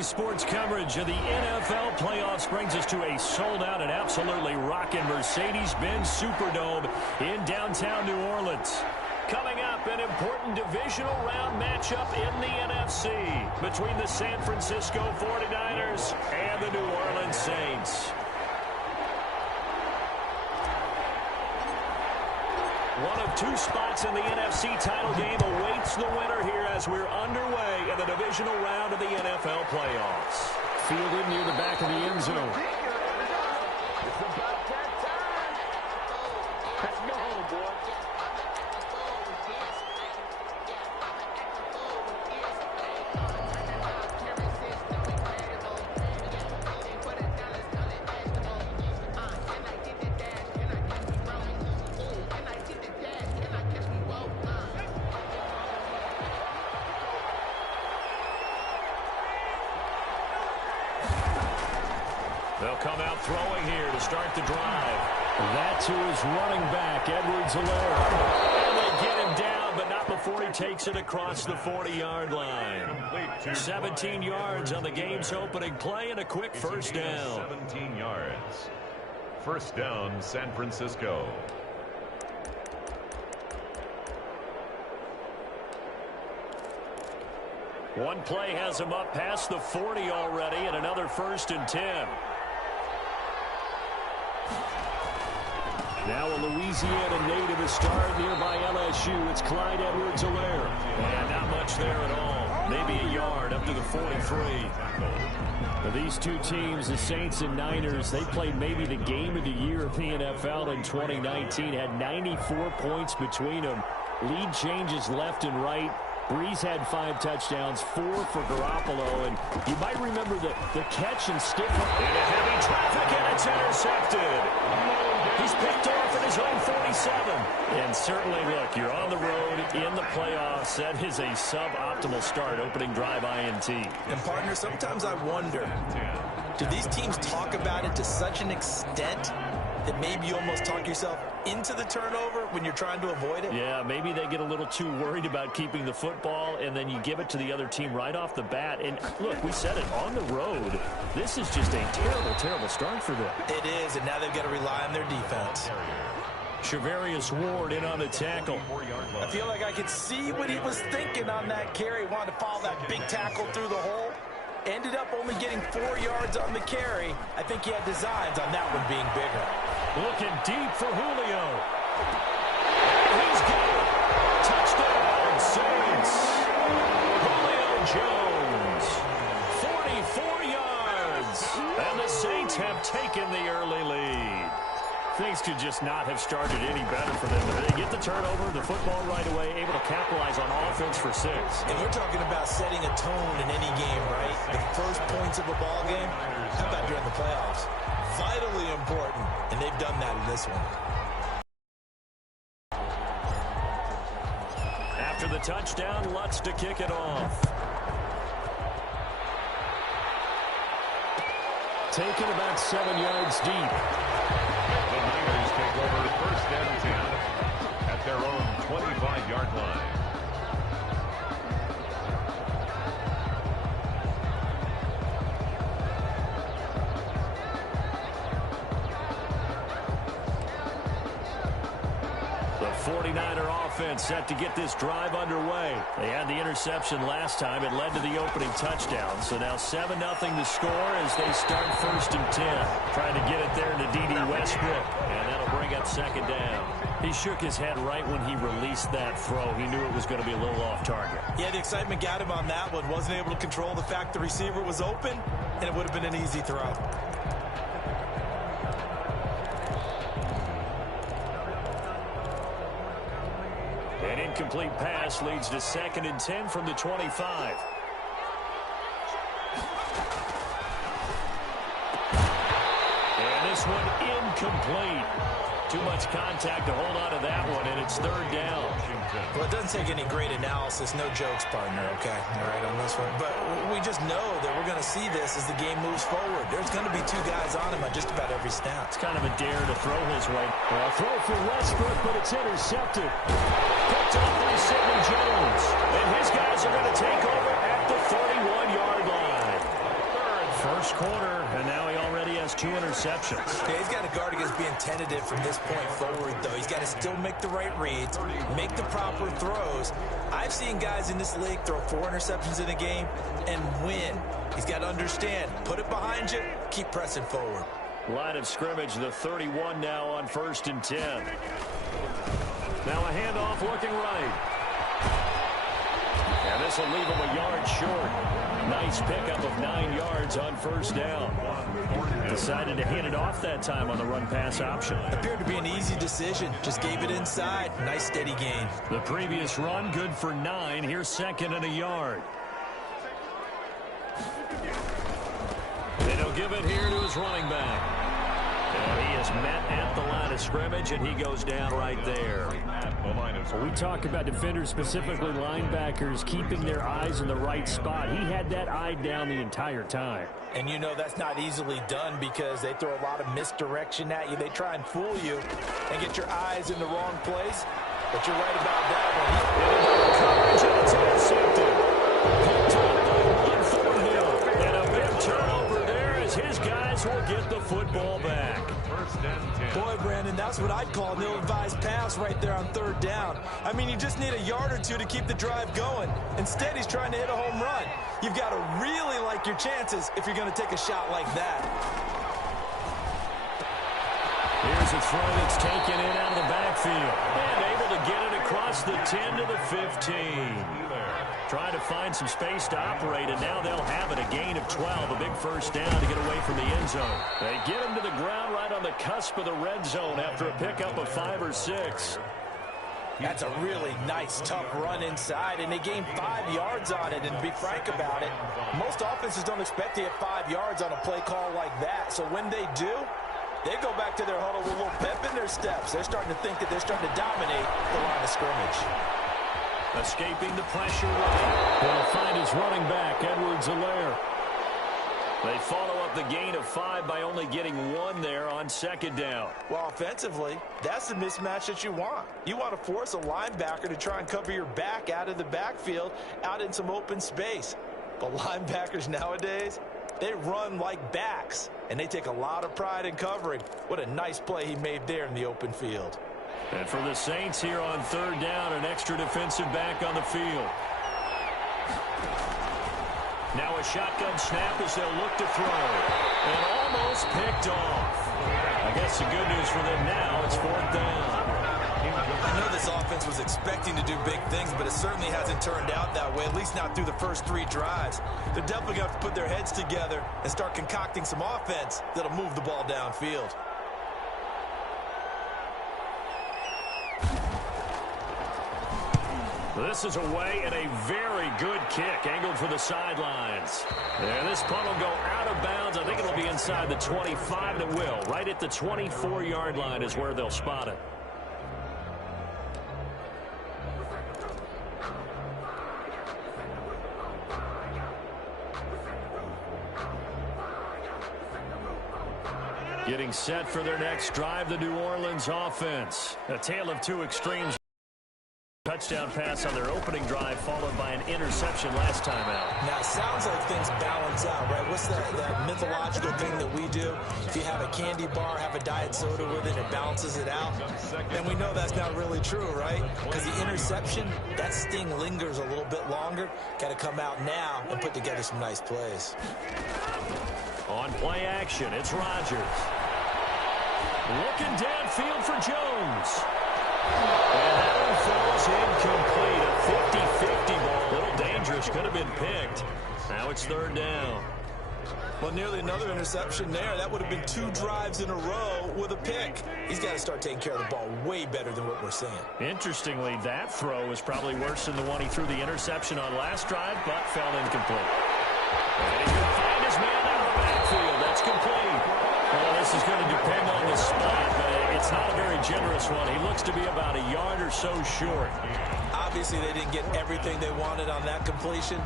Today's sports coverage of the NFL playoffs brings us to a sold-out and absolutely rocking Mercedes-Benz Superdome in downtown New Orleans. Coming up, an important divisional round matchup in the NFC between the San Francisco 49ers and the New Orleans Saints. One of two spots in the NFC title game awaits the winner here as we're underway in the divisional round of the NFL playoffs. Fielded near the back of the end zone. It's about that time. Let's go home, boy. They'll come out throwing here to start the drive. That to his running back, Edwards-Helaire. And they get him down, but not before he takes it across the 40-yard line. 17 yards on the game's opening play and a quick first down. 17 yards. First down, San Francisco. One play has him up past the 40 already, and another 1st and 10. Now a Louisiana native is starred nearby LSU. It's Clyde Edwards-Helaire. And not much there at all. Maybe a yard up to the 43. For these two teams, the Saints and Niners, they played maybe the game of the year of the NFL in 2019. Had 94 points between them. Lead changes left and right. Breeze had 5 touchdowns, 4 for Garoppolo, and you might remember the catch and stiff into heavy traffic, and it's intercepted. He's picked off at his own 47. And certainly, look, you're on the road in the playoffs. That is a suboptimal start, opening drive INT. And, partner, sometimes I wonder, do these teams talk about it to such an extent that maybe you almost talk yourself into the turnover when you're trying to avoid it? Yeah, maybe they get a little too worried about keeping the football, and then you give it to the other team right off the bat. And, look, we said it, on the road, this is just a terrible, terrible start for them. It is, and now they've got to rely on their defense. Charvarius Ward in on the tackle. I feel like I could see what he was thinking on that carry. Wanted to follow that big tackle through the hole. Ended up only getting 4 yards on the carry. I think he had designs on that one being bigger. Looking deep for Julio. He's got it. Touchdown, Saints. Julio Jones. 44 yards. And the Saints have taken the early lead. Things could just not have started any better for them. They get the turnover, the football right away, able to capitalize on offense for 6. And we're talking about setting a tone in any game, right? The first points of a ball game, how about during the playoffs? Vitally important, and they've done that in this one. After the touchdown, Lutz to kick it off. Taken about 7 yards deep. The Niners take over 1st and 10 at their own 25-yard line. The 49er offense set to get this drive underway. They had the interception last time. It led to the opening touchdown. So now 7-0 the score as they start 1st and 10. Trying to get it there to D.D. Westbrook. And that'll bring up 2nd down. He shook his head right when he released that throw. He knew it was going to be a little off target. Yeah, the excitement got him on that one. Wasn't able to control the fact the receiver was open, and it would have been an easy throw. An incomplete pass leads to 2nd and 10 from the 25. And this one incomplete. Too much contact to hold on to that one, and it's 3rd down. Well, it doesn't take any great analysis. No jokes, partner, okay? All right, on this one. But we just know that we're going to see this as the game moves forward. There's going to be 2 guys on him on just about every snap. It's kind of a dare to throw his way. Well, throw for Westbrook, but it's intercepted. Picked off by Sidney Jones. And his guys are going to take over at the 31-yard line. corner, and now he already has 2 interceptions. Yeah, he's got to guard against being tentative from this point forward, though. He's got to still make the right reads, make the proper throws. I've seen guys in this league throw 4 interceptions in a game and win. He's got to understand, put it behind you, keep pressing forward. Line of scrimmage, the 31 now on 1st and 10. Now a handoff looking right. And this will leave him a yard short. Nice pickup of 9 yards on 1st down. Decided to hand it off that time on the run-pass option. Appeared to be an easy decision. Just gave it inside. Nice steady gain. The previous run good for 9. Here's 2nd and a yard. And he'll give it here to his running back. And he is met at the line of scrimmage, and he goes down right there. Well, we talk about defenders, specifically linebackers, keeping their eyes in the right spot. He had that eye down the entire time. And you know that's not easily done because they throw a lot of misdirection at you. They try and fool you and get your eyes in the wrong place. But you're right about that one. Coverage, and it's intercepted. Picked up by one Thornhill. And a big turnover there as his guys will get the football back. Boy, Brandon, that's what I'd call an ill-advised pass right there on 3rd down. I mean, you just need a yard or 2 to keep the drive going. Instead, he's trying to hit a home run. You've got to really like your chances if you're going to take a shot like that. Here's a throw that's taken in out of the backfield. And able to get it across the 10 to the 15. Trying to find some space to operate, and now they'll have it. A gain of 12, a big 1st down to get away from the end zone. They get him to the ground right on the cusp of the red zone after a pickup of 5 or 6. That's a really nice, tough run inside, and they gained 5 yards on it. And to be frank about it, most offenses don't expect to get 5 yards on a play call like that. So when they do, they go back to their huddle with a little pep in their steps. They're starting to think that they're starting to dominate the line of scrimmage. Escaping the pressure right. He'll find his running back, Edwards-Helaire. They follow up the gain of 5 by only getting 1 there on 2nd down. Well, offensively, that's the mismatch that you want. You want to force a linebacker to try and cover your back out of the backfield, out in some open space. But linebackers nowadays, they run like backs, and they take a lot of pride in covering. What a nice play he made there in the open field. And for the Saints here on 3rd down, an extra defensive back on the field. Now a shotgun snap as they'll look to throw. And almost picked off. I guess the good news for them now, it's 4th down. I know this offense was expecting to do big things, but it certainly hasn't turned out that way, at least not through the first 3 drives. They're definitely going to have to put their heads together and start concocting some offense that'll move the ball downfield. This is away and a very good kick, angled for the sidelines. And this punt will go out of bounds. I think it'll be inside the 25, and it will. Right at the 24-yard line is where they'll spot it. Getting set for their next drive, the New Orleans offense. A tale of 2 extremes. Touchdown pass on their opening drive, followed by an interception last time out. Now, it sounds like things balance out, right? What's that mythological thing that we do? If you have a candy bar, have a diet soda with it, it balances it out. And we know that's not really true, right? Because the interception, that sting lingers a little bit longer. Got to come out now and put together some nice plays. On play action, it's Rodgers. Looking downfield for Jones. And that one falls incomplete. A 50-50 ball. A little dangerous. Could have been picked. Now it's 3rd down. Well, nearly another interception there. That would have been 2 drives in a row with a pick. He's got to start taking care of the ball way better than what we're seeing. Interestingly, that throw was probably worse than the one he threw the interception on last drive, but fell incomplete. And he can find his man out of the backfield. That's complete. Well, this is going to depend on the spot, but it's not a very generous one. He looks to be about a yard or so short. Obviously, they didn't get everything they wanted on that completion,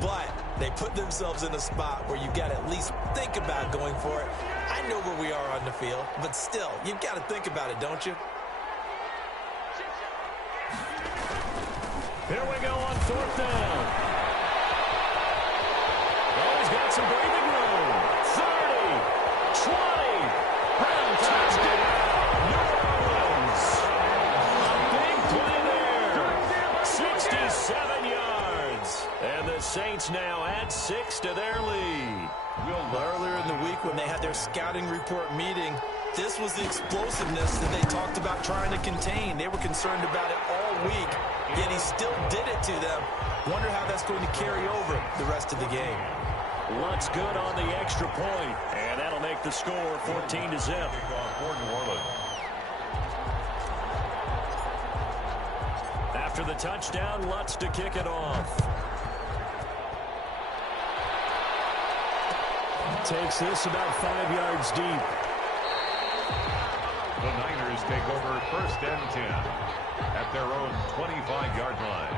but they put themselves in a spot where you've got to at least think about going for it. I know where we are on the field, but still, you've got to think about it, don't you? Here we go on 4th down. Oh, he's got some breathing room. 7 yards. And the Saints now add 6 to their lead. Earlier in the week when they had their scouting report meeting, this was the explosiveness that they talked about trying to contain. They were concerned about it all week, yet he still did it to them. Wonder how that's going to carry over the rest of the game. Lutz good on the extra point, and that'll make the score 14-0. After the touchdown, Lutz to kick it off. Takes this about 5 yards deep. The Niners take over 1st and 10 at their own 25-yard line.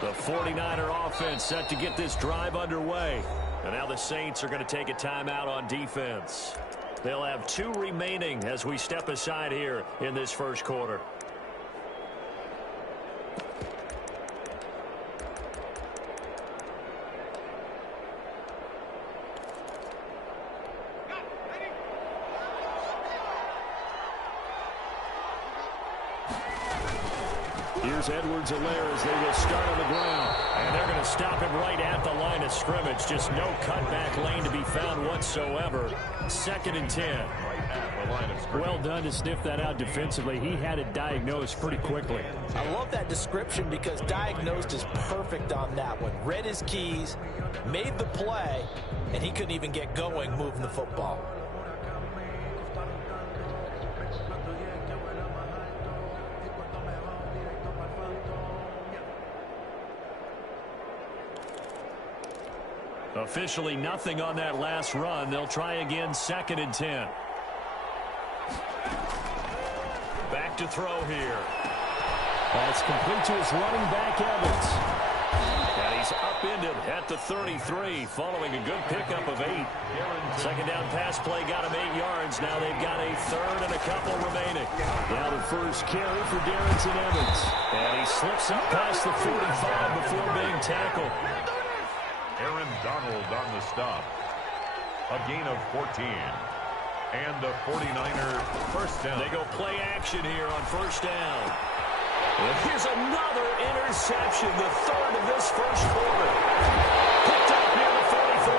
The 49er offense set to get this drive underway. And now the Saints are going to take a timeout on defense. They'll have 2 remaining as we step aside here in this first quarter. Here's Edwards-Helaire as they will start on the ground. And they're going to stop him right at the line of scrimmage. Just no cutback lane to be found whatsoever. 2nd and 10. Well done to sniff that out defensively. He had it diagnosed pretty quickly. I love that description because diagnosed is perfect on that one. Read his keys, made the play, and he couldn't even get going moving the football. Officially nothing on that last run. They'll try again 2nd and 10. Back to throw here. That's complete to his running back, Evans. And he's upended at the 33 following a good pickup of 8. 2nd down pass play got him 8 yards. Now they've got a 3rd and a couple remaining. Now the first carry for Darrington Evans. And he slips up past the 45 before being tackled. Aaron Donald on the stop. A gain of 14. And a 49er first down. They go play action here on 1st down. And here's another interception, the 3rd of this first quarter. Picked up near the 44.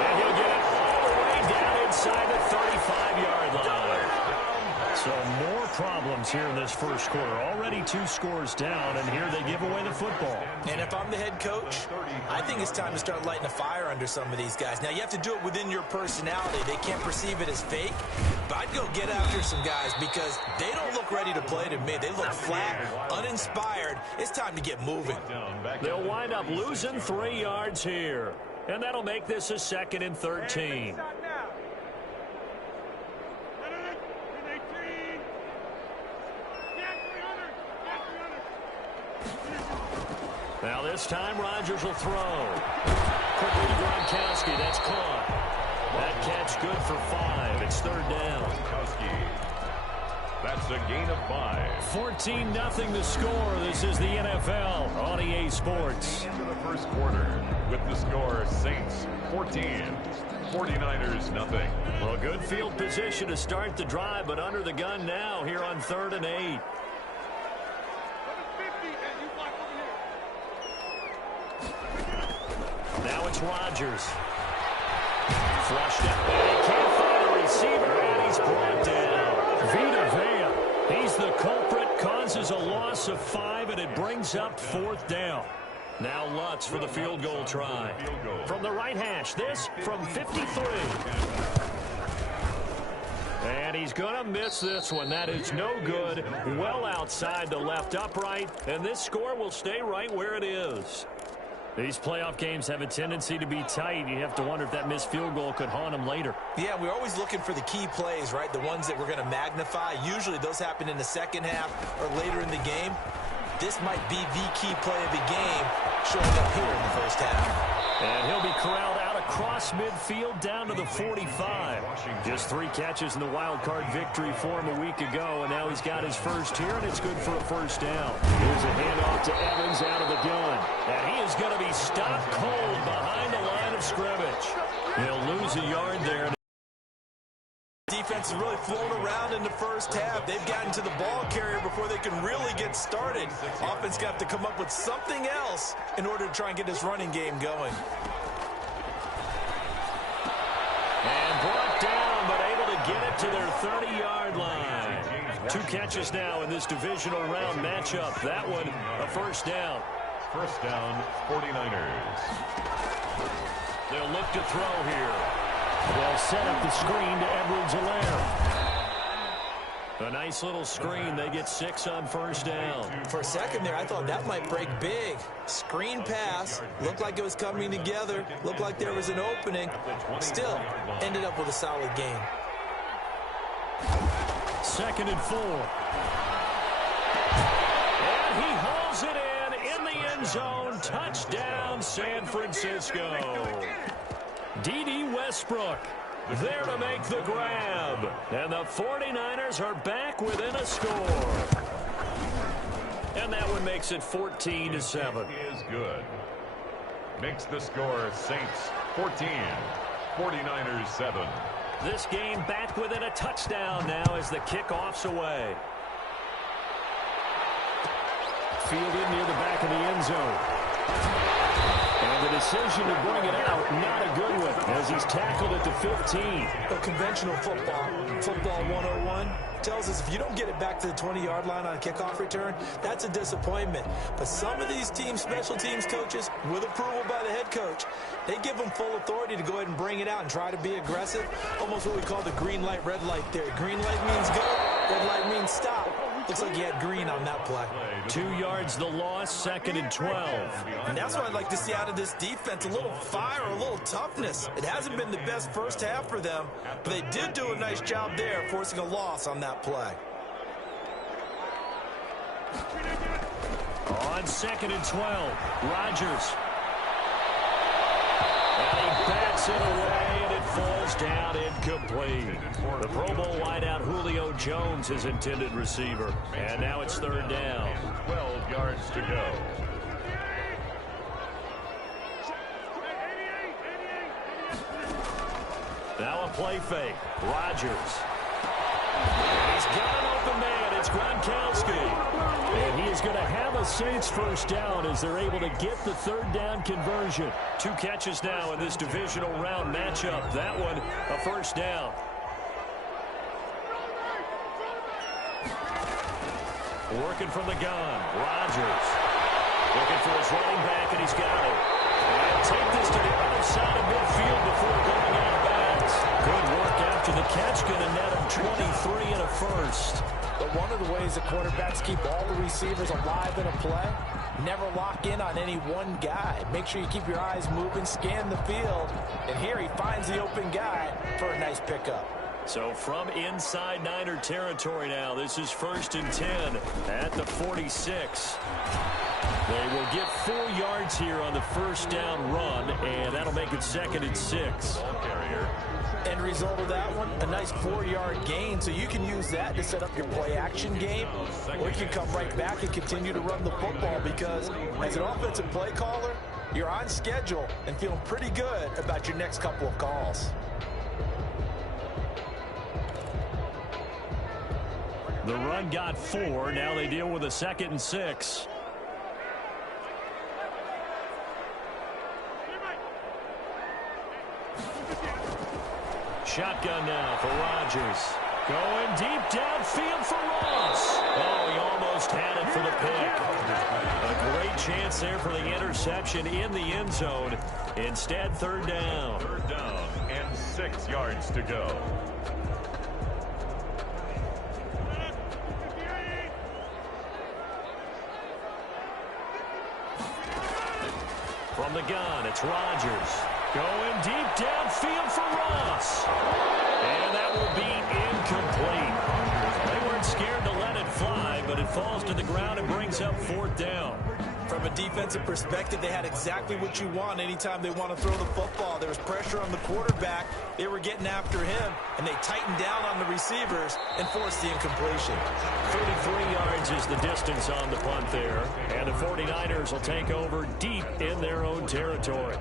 And he'll get it all the way down inside the 35-yard line. So more problems here in this first quarter. Already 2 scores down, and here they give away the football. And if I'm the head coach, I think it's time to start lighting a fire under some of these guys. Now, you have to do it within your personality. They can't perceive it as fake. But I'd go get after some guys because they don't look ready to play to me. They look flat, uninspired. It's time to get moving. They'll wind up losing 3 yards here. And that'll make this a 2nd and 13. Now this time Rodgers will throw. Quickly to Gronkowski. That's caught. That catch good for 5. It's 3rd down. That's a gain of 5. 14-0 the score. This is the NFL on EA Sports. Into the first quarter with the score Saints 14, 49ers nothing. Well, good field position to start the drive, but under the gun now here on 3rd and 8. Now it's Rodgers. Flushed up. He can't find a receiver, and he's brought down. Vita Vea. He's the culprit. Causes a loss of 5, and it brings up 4th down. Now Lutz for the field goal try. From the right hash. This from 53. And he's going to miss this one. That is no good. Well outside the left upright. And this score will stay right where it is. These playoff games have a tendency to be tight. You have to wonder if that missed field goal could haunt them later. Yeah, we're always looking for the key plays, right? The ones that we're going to magnify. Usually those happen in the second half or later in the game. This might be the key play of the game showing up here in the first half. And he'll be corralled out across midfield down to the 45. Just 3 catches in the wild card victory for him a week ago, and now he's got his first here, and it's good for a first down. Here's a handoff to Evans out of the gun. And he is going to be stopped cold behind the line of scrimmage. He'll lose a yard there. Defense has really flown around in the first half. They've gotten to the ball carrier before they can really get started. Offense got to come up with something else in order to try and get this running game going. And brought down, but able to get it to their 30-yard line. 2 catches now in this divisional round matchup. That one, a first down. First down, 49ers. They'll look to throw here. They'll set up the screen to Edwards-Helaire. A nice little screen. They get 6 on first down. For a second there, I thought that might break big. Screen pass. Looked like it was coming together. Looked like there was an opening. Still, ended up with a solid game. 2nd and 4. And he hauls it in the end zone. Touchdown, San Francisco. D.D. Westbrook there to make the grab. And the 49ers are back within a score. And that one makes it 14-7. Is good. Makes the score Saints 14, 49ers 7. This game back within a touchdown now as the kickoff's away. Fielded near the back of the end zone. And the decision to bring it out, not a good one, as he's tackled at the 15. A conventional football 101, tells us if you don't get it back to the 20-yard line on a kickoff return, that's a disappointment. But some of these teams, special teams coaches, with approval by the head coach, they give them full authority to go ahead and bring it out and try to be aggressive. Almost what we call the green light, red light theory. Green light means go, red light means stop. Looks like he had green on that play. 2 yards the loss, 2nd and 12. And that's what I'd like to see out of this defense, a little fire, a little toughness. It hasn't been the best first half for them, but they did do a nice job there, forcing a loss on that play. On 2nd and 12, Rodgers. And he bats it away, and it falls down incomplete. The Pro Bowl wideout Julio Jones, his intended receiver. And now it's 3rd down. 12 yards to go. Now a play fake. Rodgers. He's got an open man. It's Gronkowski. And he is going to have a Saints first down as they're able to get the 3rd down conversion. 2 catches now in this divisional round matchup. That one, a first down. Working from the gun. Rodgers. Looking for his running back, and he's got it. And take this to the other side of midfield before going out of bounds. Good work after the catch. Going to net him 23 and a first. But one of the ways the quarterbacks keep all the receivers alive in a play, never lock in on any one guy. Make sure you keep your eyes moving, scan the field. And here he finds the open guy for a nice pickup. So from inside Niner territory now, this is 1st and 10 at the 46. They will get 4 yards here on the first down run, and that'll make it 2nd and 6. Ball carrier. End result of that one, a nice 4-yard gain, so you can use that to set up your play-action game, or you can come right back and continue to run the football because as an offensive play caller, you're on schedule and feeling pretty good about your next couple of calls. The run got 4. Now they deal with a 2nd and 6. Shotgun now for Rodgers. Going deep downfield for Ross. Oh, he almost had it for the pick. A great chance there for the interception in the end zone. Instead, 3rd down. 3rd down and 6 yards to go. From the gun, it's Rodgers. Going deep downfield for Ross. And that will be incomplete. They weren't scared to let it fly, but it falls to the ground and brings up 4th down. From a defensive perspective, they had exactly what you want anytime they want to throw the football. There was pressure on the quarterback. They were getting after him, and they tightened down on the receivers and forced the incompletion. 33 yards is the distance on the punt there, and the 49ers will take over deep in their own territory.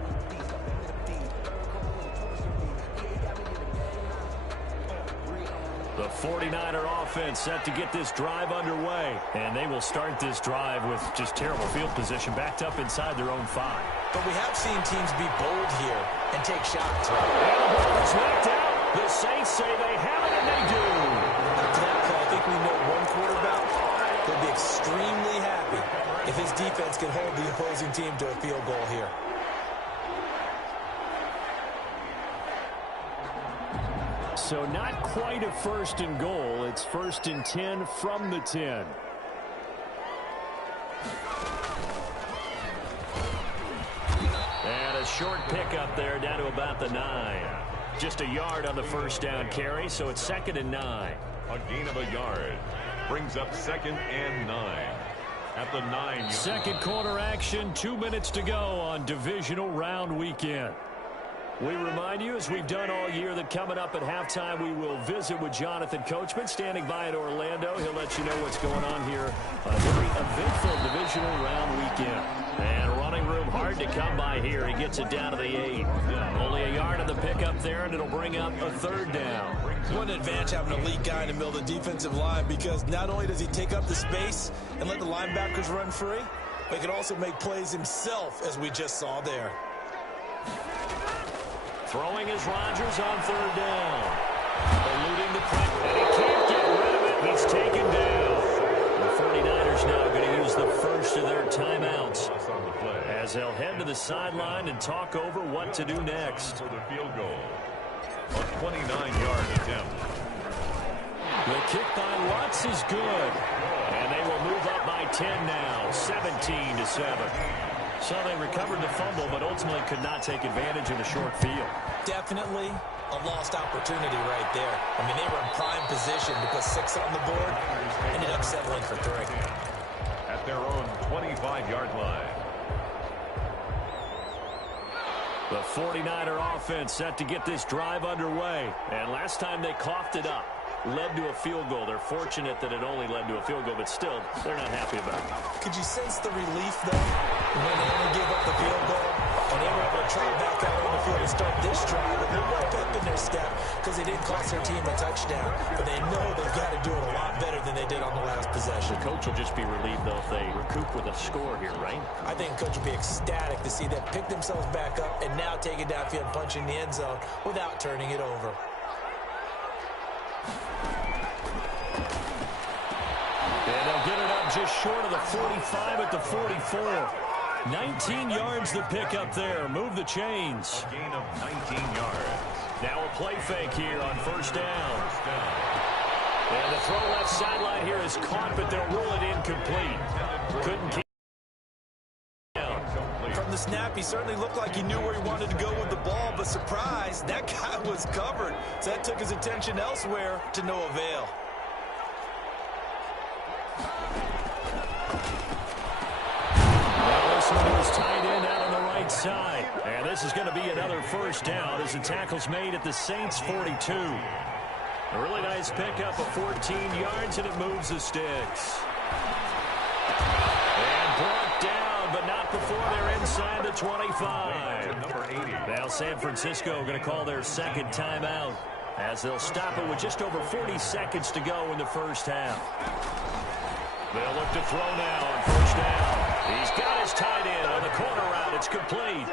The 49er offense set to get this drive underway. And they will start this drive with just terrible field position backed up inside their own 5. But we have seen teams be bold here and take shots. And the ball is knocked out. The Saints say they have it, and they do. After that play, I think we know one quarterback will be extremely happy if his defense can hold the opposing team to a field goal here. So not quite a first and goal. It's first and 10 from the 10. And a short pickup there down to about the 9. Just a yard on the first down carry, so it's 2nd and 9. A gain of a yard brings up 2nd and 9. At the 9. Second quarter action, 2 minutes to go on divisional round weekend. We remind you, as we've done all year, that coming up at halftime, we will visit with Jonathan Coachman, standing by in Orlando. He'll let you know what's going on here on a very eventful divisional round weekend. And running room hard to come by here. He gets it down to the 8. Only a yard on the pickup there, and it'll bring up a 3rd down. What an advantage having an elite guy in the middle of the defensive line, because not only does he take up the space and let the linebackers run free, but he can also make plays himself, as we just saw there. Throwing is Rodgers on 3rd down. Eluding the pressure, and he can't get rid of it. He's taken down. The 49ers now going to use the first of their timeouts as they'll head to the sideline and talk over what to do next. For the field goal. A 29-yard attempt. The kick by Lutz is good. And they will move up by 10 now, 17-7. So they recovered the fumble, but ultimately could not take advantage of the short field. Definitely a lost opportunity right there. I mean, they were in prime position to put 6 on the board. Ended up settling for 3. At their own 25-yard line. The 49er offense set to get this drive underway. And last time they coughed it up, led to a field goal. They're fortunate that it only led to a field goal, but still, they're not happy about it. Could you sense the relief, though, when they only gave up the field goal and they were able to try back out on the field and start this drive with a little more pep in their step because they didn't cost their team a touchdown. But they know they've got to do it a lot better than they did on the last possession. The coach will just be relieved, though, if they recoup with a score here, right? I think the coach will be ecstatic to see them pick themselves back up and now take it downfield and punch in the end zone without turning it over. And they'll get it up just short of the 45 at the 44. 19 yards the pick up there. Move the chains. A gain of 19 yards. Now a play fake here on 1st down. And the throw left sideline here is caught, but they'll rule it incomplete. Couldn't keep it down. From the snap, he certainly looked like he knew where he wanted to go with the ball, but surprise, that guy was covered. So that took his attention elsewhere to no avail. Is tight end out on the right side. And this is going to be another 1st down as the tackle's made at the Saints 42. A really nice pickup of 14 yards, and it moves the sticks. And brought down, but not before they're inside the 25. Number 80. Now San Francisco going to call their 2nd timeout as they'll stop it with just over 40 seconds to go in the 1st half. They'll look to throw now on 1st down. He's got his tight end on the corner route. It's complete.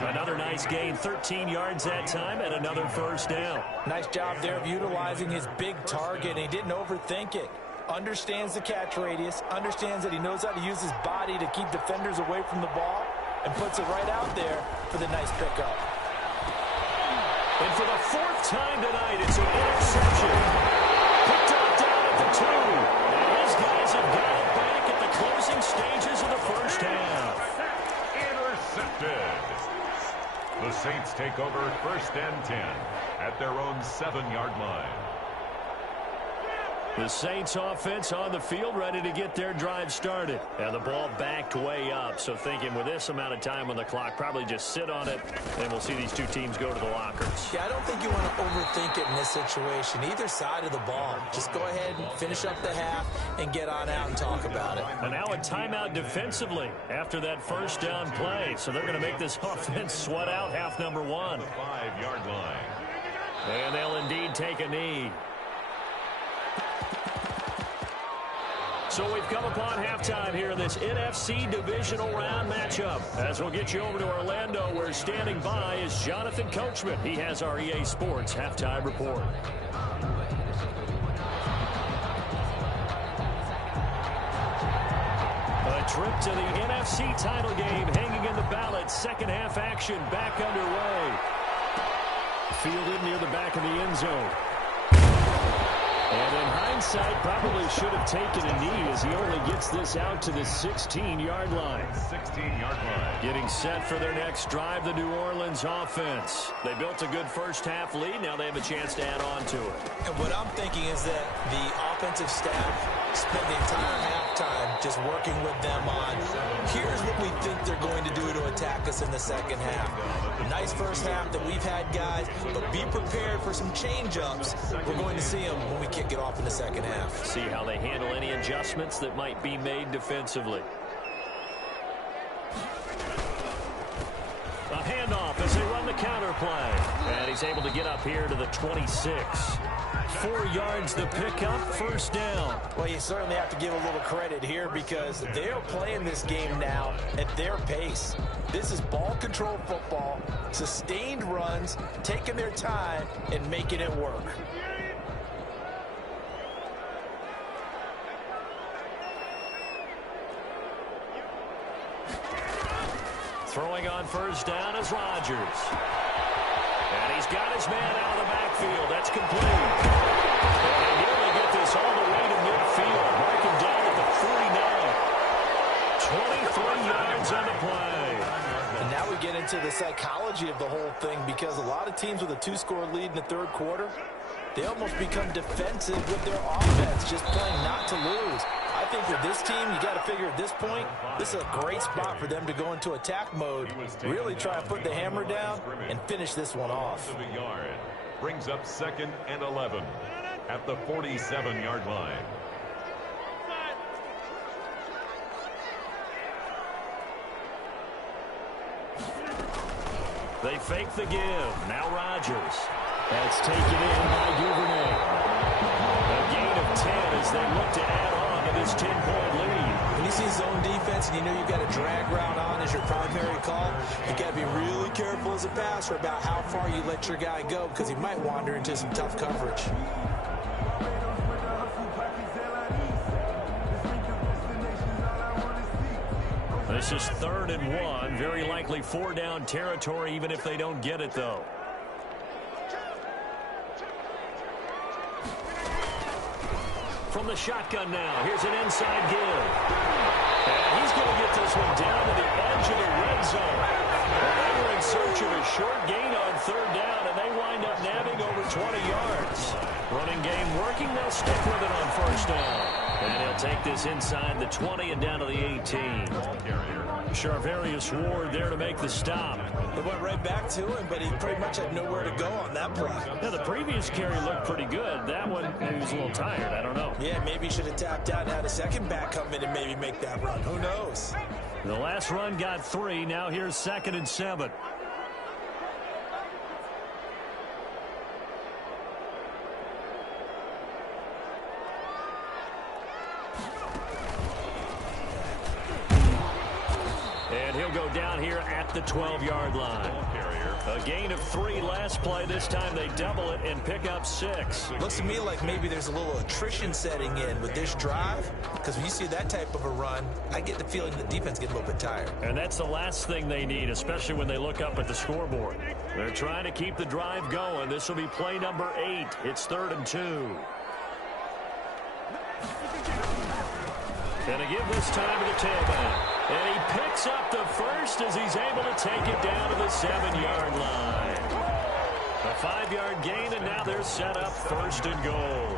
Another nice gain, 13 yards that time, and another 1st down. Nice job there of utilizing his big target, and he didn't overthink it. Understands the catch radius, understands that he knows how to use his body to keep defenders away from the ball, and puts it right out there for the nice pickup. And for the 4th time tonight, it's an interception. Picked up down at the 2. And his guys have got it back at the closing stages of the 1st half. Intercepted. The Saints take over 1st and 10 at their own 7-yard line. The Saints offense on the field, ready to get their drive started. And the ball backed way up, so thinking with this amount of time on the clock, probably just sit on it, and we'll see these two teams go to the lockers. Yeah, I don't think you want to overthink it in this situation, either side of the ball. Just go ahead and finish up the half and get on out and talk about it. And now a timeout defensively after that first down play. So they're going to make this offense sweat out half number one. The 5-yard line. And they'll indeed take a knee. So we've come upon halftime here in this NFC divisional round matchup. As we'll get you over to Orlando, where standing by is Jonathan Coachman. He has our EA Sports halftime report. A trip to the NFC title game hanging in the balance. Second half action back underway. Fielded near the back of the end zone. And in hindsight, probably should have taken a knee as he only gets this out to the 16-yard line. 16-yard line. Getting set for their next drive, the New Orleans offense. They built a good first-half lead. Now they have a chance to add on to it. And what I'm thinking is that the offensive staff spent the entire halftime just working with them on, here's what we think they're going to do to attack us in the second half. Nice first half that we've had, guys, but be prepared for some change-ups. We're going to see them when we kick it off in the second half. See how they handle any adjustments that might be made defensively. A handoff as they run the counter play. And he's able to get up here to the 26. 4 yards the pickup, first down. Well, you certainly have to give a little credit here because they're playing this game now at their pace. This is ball control football, sustained runs, taking their time and making it work. Throwing on first down is Rodgers. And he's got his man out of the backfield. That's complete. And they nearly get this all the way to midfield. Mark him down at the 49. 23 yards on the play. And now we get into the psychology of the whole thing because a lot of teams with a 2-score lead in the third quarter, they almost become defensive with their offense, just playing not to lose. I think with this team, you got to figure at this point, this is a great spot for them to go into attack mode, really try to put the hammer down and finish this one off. Brings up 2nd and 11 at the 47-yard line. They fake the give. Now Rodgers. That's taken in by Duvernay. A gain of 10 as they look to add on to this 10-point lead. When you see zone defense and you know you've got a drag route on as your primary call, you got to be really careful as a passer about how far you let your guy go because he might wander into some tough coverage. This is 3rd and 1. Very likely 4-down territory, even if they don't get it, though. From the shotgun now, here's an inside give. And he's going to get this one down to the edge of the red zone. Well, they were in search of a short gain on 3rd down, and they wind up nabbing over 20 yards. Running game working, they'll stick with it on 1st down. And he'll take this inside the 20 and down to the 18. Charvarius Ward there to make the stop. It went right back to him, but he pretty much had nowhere to go on that play. Yeah, the previous carry looked pretty good. That one, he was a little tired. I don't know. Yeah, maybe he should have tapped out and had a second back come in and maybe make that run. Who knows? The last run got 3. Now here's 2nd and 7. And he'll go down here at the 12-yard line. A gain of 3 last play. This time they double it and pick up 6. Looks to me like maybe there's a little attrition setting in with this drive because when you see that type of a run, I get the feeling the defense gets a little bit tired. And that's the last thing they need, especially when they look up at the scoreboard. They're trying to keep the drive going. This will be play number 8. It's 3rd and 2. And a give this time to the tailback. And he picks up the first as he's able to take it down to the 7-yard line. A 5-yard gain, and now they're set up 1st and goal.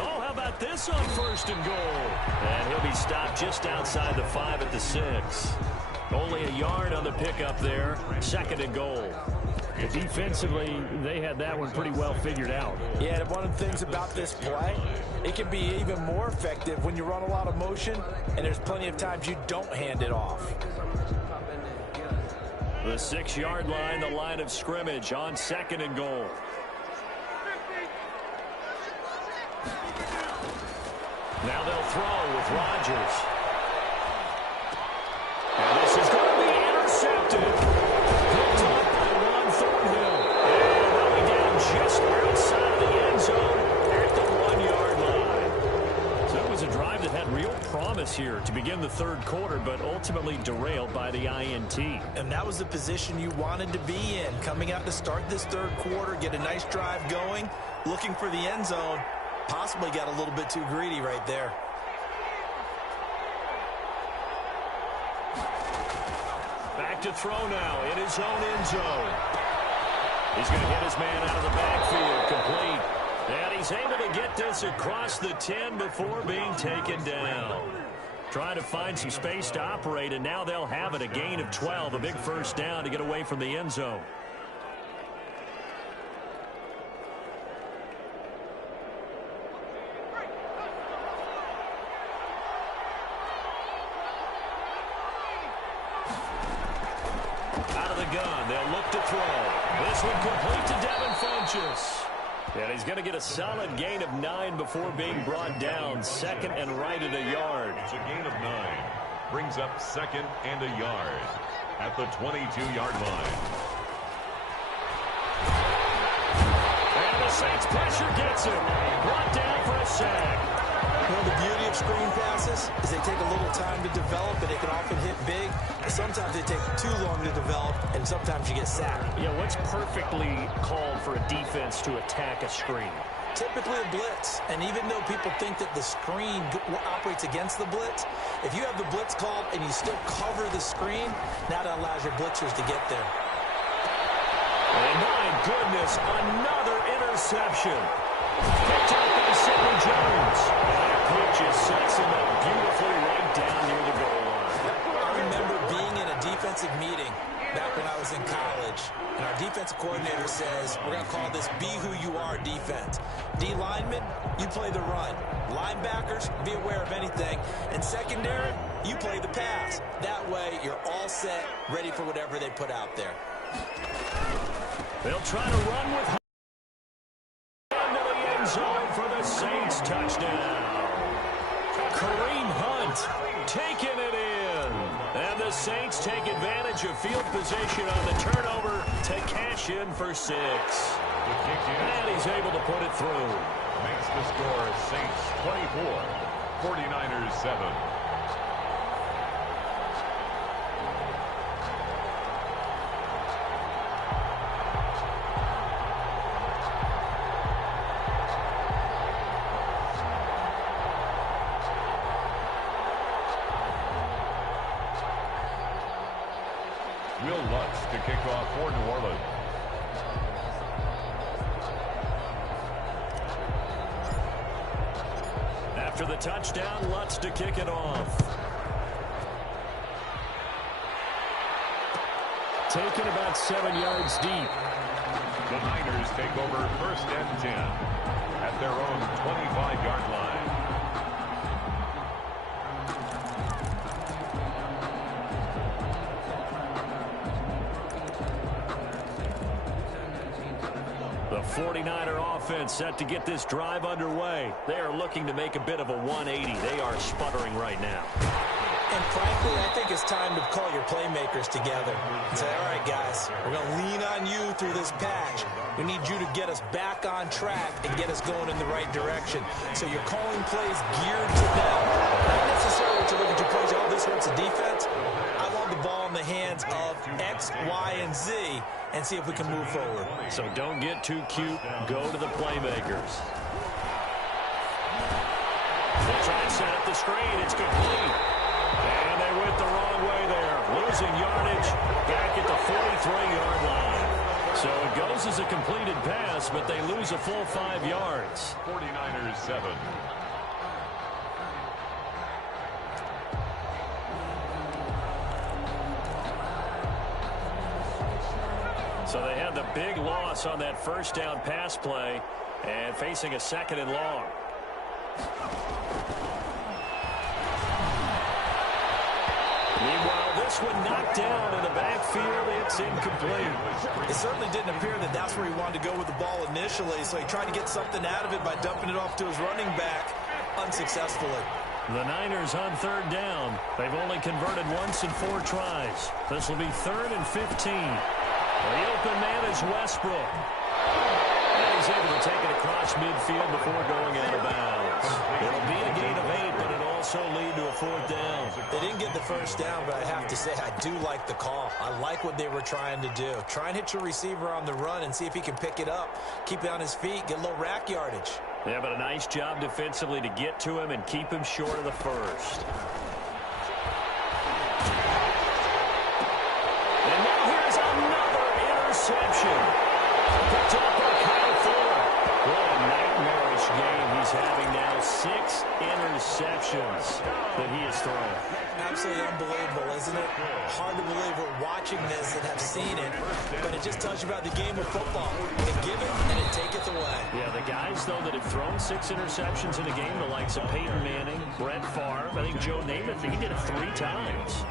Oh, how about this on 1st and goal? And he'll be stopped just outside the 5 at the 6. Only a yard on the pickup there. 2nd and goal. Defensively, they had that one pretty well figured out. Yeah, one of the things about this play, it can be even more effective when you run a lot of motion, and there's plenty of times you don't hand it off. The 6-yard line, the line of scrimmage on 2nd and goal. Now they'll throw with Rodgers. And this is going to be intercepted. Picked up by Ron Thornhill. And they'll be down just outside of the end zone at the 1-yard line. So it was a drive that had real promise here to begin the 3rd quarter, but ultimately derailed by the INT. And that was the position you wanted to be in. Coming out to start this 3rd quarter, get a nice drive going, looking for the end zone. Possibly got a little bit too greedy right there. Back to throw now in his own end zone. He's going to hit his man out of the backfield, complete. And he's able to get this across the 10 before being taken down. Trying to find some space to operate, and now they'll have it. A gain of 12, a big 1st down to get away from the end zone. Gun. They'll look to throw. This one complete to Devin Funchess. And he's going to get a solid gain of 9 before being brought down. 2nd and right at a yard. It's a gain of 9. Brings up 2nd and a yard at the 22-yard line. And the Saints pressure gets him. Brought down for a sack. Well, the beauty of screen passes is they take a little time to develop, and they can often hit big. And sometimes they take too long to develop, and sometimes you get sacked. Yeah, what's perfectly called for a defense to attack a screen? Typically a blitz. And even though people think that the screen operates against the blitz, if you have the blitz called and you still cover the screen, now that allows your blitzers to get there. And my goodness, another interception. Picked up by Sidney Jones. And that pitch just sets him up beautifully right down near the goal line. I remember being in a defensive meeting back when I was in college, and our defensive coordinator says, we're going to call this be who you are defense. D linemen, you play the run. Linebackers, be aware of anything. And secondary, you play the pass. That way, you're all set, ready for whatever they put out there. They'll try to run with into the end zone for the Saints touchdown. Kareem Hunt taking it in. And the Saints take advantage of field position on the turnover to cash in for 6. And he's able to put it through. Makes the score Saints 24, 49ers 7. Will Lutz to kick off for New Orleans. After the touchdown, Lutz to kick it off. Taken about 7 yards deep. The Niners take over 1st and 10 at their own 25-yard line. The 49er offense set to get this drive underway. They are looking to make a bit of a 180. They are sputtering right now. And frankly, I think it's time to call your playmakers together and say, all right, guys, we're going to lean on you through this patch. We need you to get us back on track and get us going in the right direction. So you're calling plays geared to them. Not necessarily to look at your plays, oh, this hurts the defense. I want the ball in the hands of X, Y, and Z and see if we can move forward. So don't get too cute. Go to the playmakers. set up the screen. It's complete. And they went the wrong way there. Losing yardage back at the 43-yard line. So it goes as a completed pass, but they lose a full 5 yards. 49ers 7. So they had the big loss on that first down pass play and facing a 2nd and long. Meanwhile, this one knocked down in the backfield. It's incomplete. It certainly didn't appear that that's where he wanted to go with the ball initially, so he tried to get something out of it by dumping it off to his running back unsuccessfully. The Niners on 3rd down. They've only converted once in 4 tries. This will be 3rd and 15. The open man is Westbrook. And he's able to take it across midfield before going out of bounds. It'll be a gain of 8, but it'll also lead to a 4th down. They didn't get the first down, but I have to say I do like the call. I like what they were trying to do. Try and hit your receiver on the run and see if he can pick it up, keep it on his feet, get a little rack yardage. Yeah, but a nice job defensively to get to him and keep him short of the first. And now here's another interception. Picked up by Kyle Fuller. What a nightmarish game he's having now. 6 interceptions that he has thrown. Absolutely unbelievable, isn't it? Hard to believe we're watching this and have seen it, but it just tells you about the game of football. They give it and it taketh away. Yeah, the guys, though, that have thrown 6 interceptions in a game, the likes of Peyton Manning, Brett Favre, I think Joe Namath, he did it 3 times.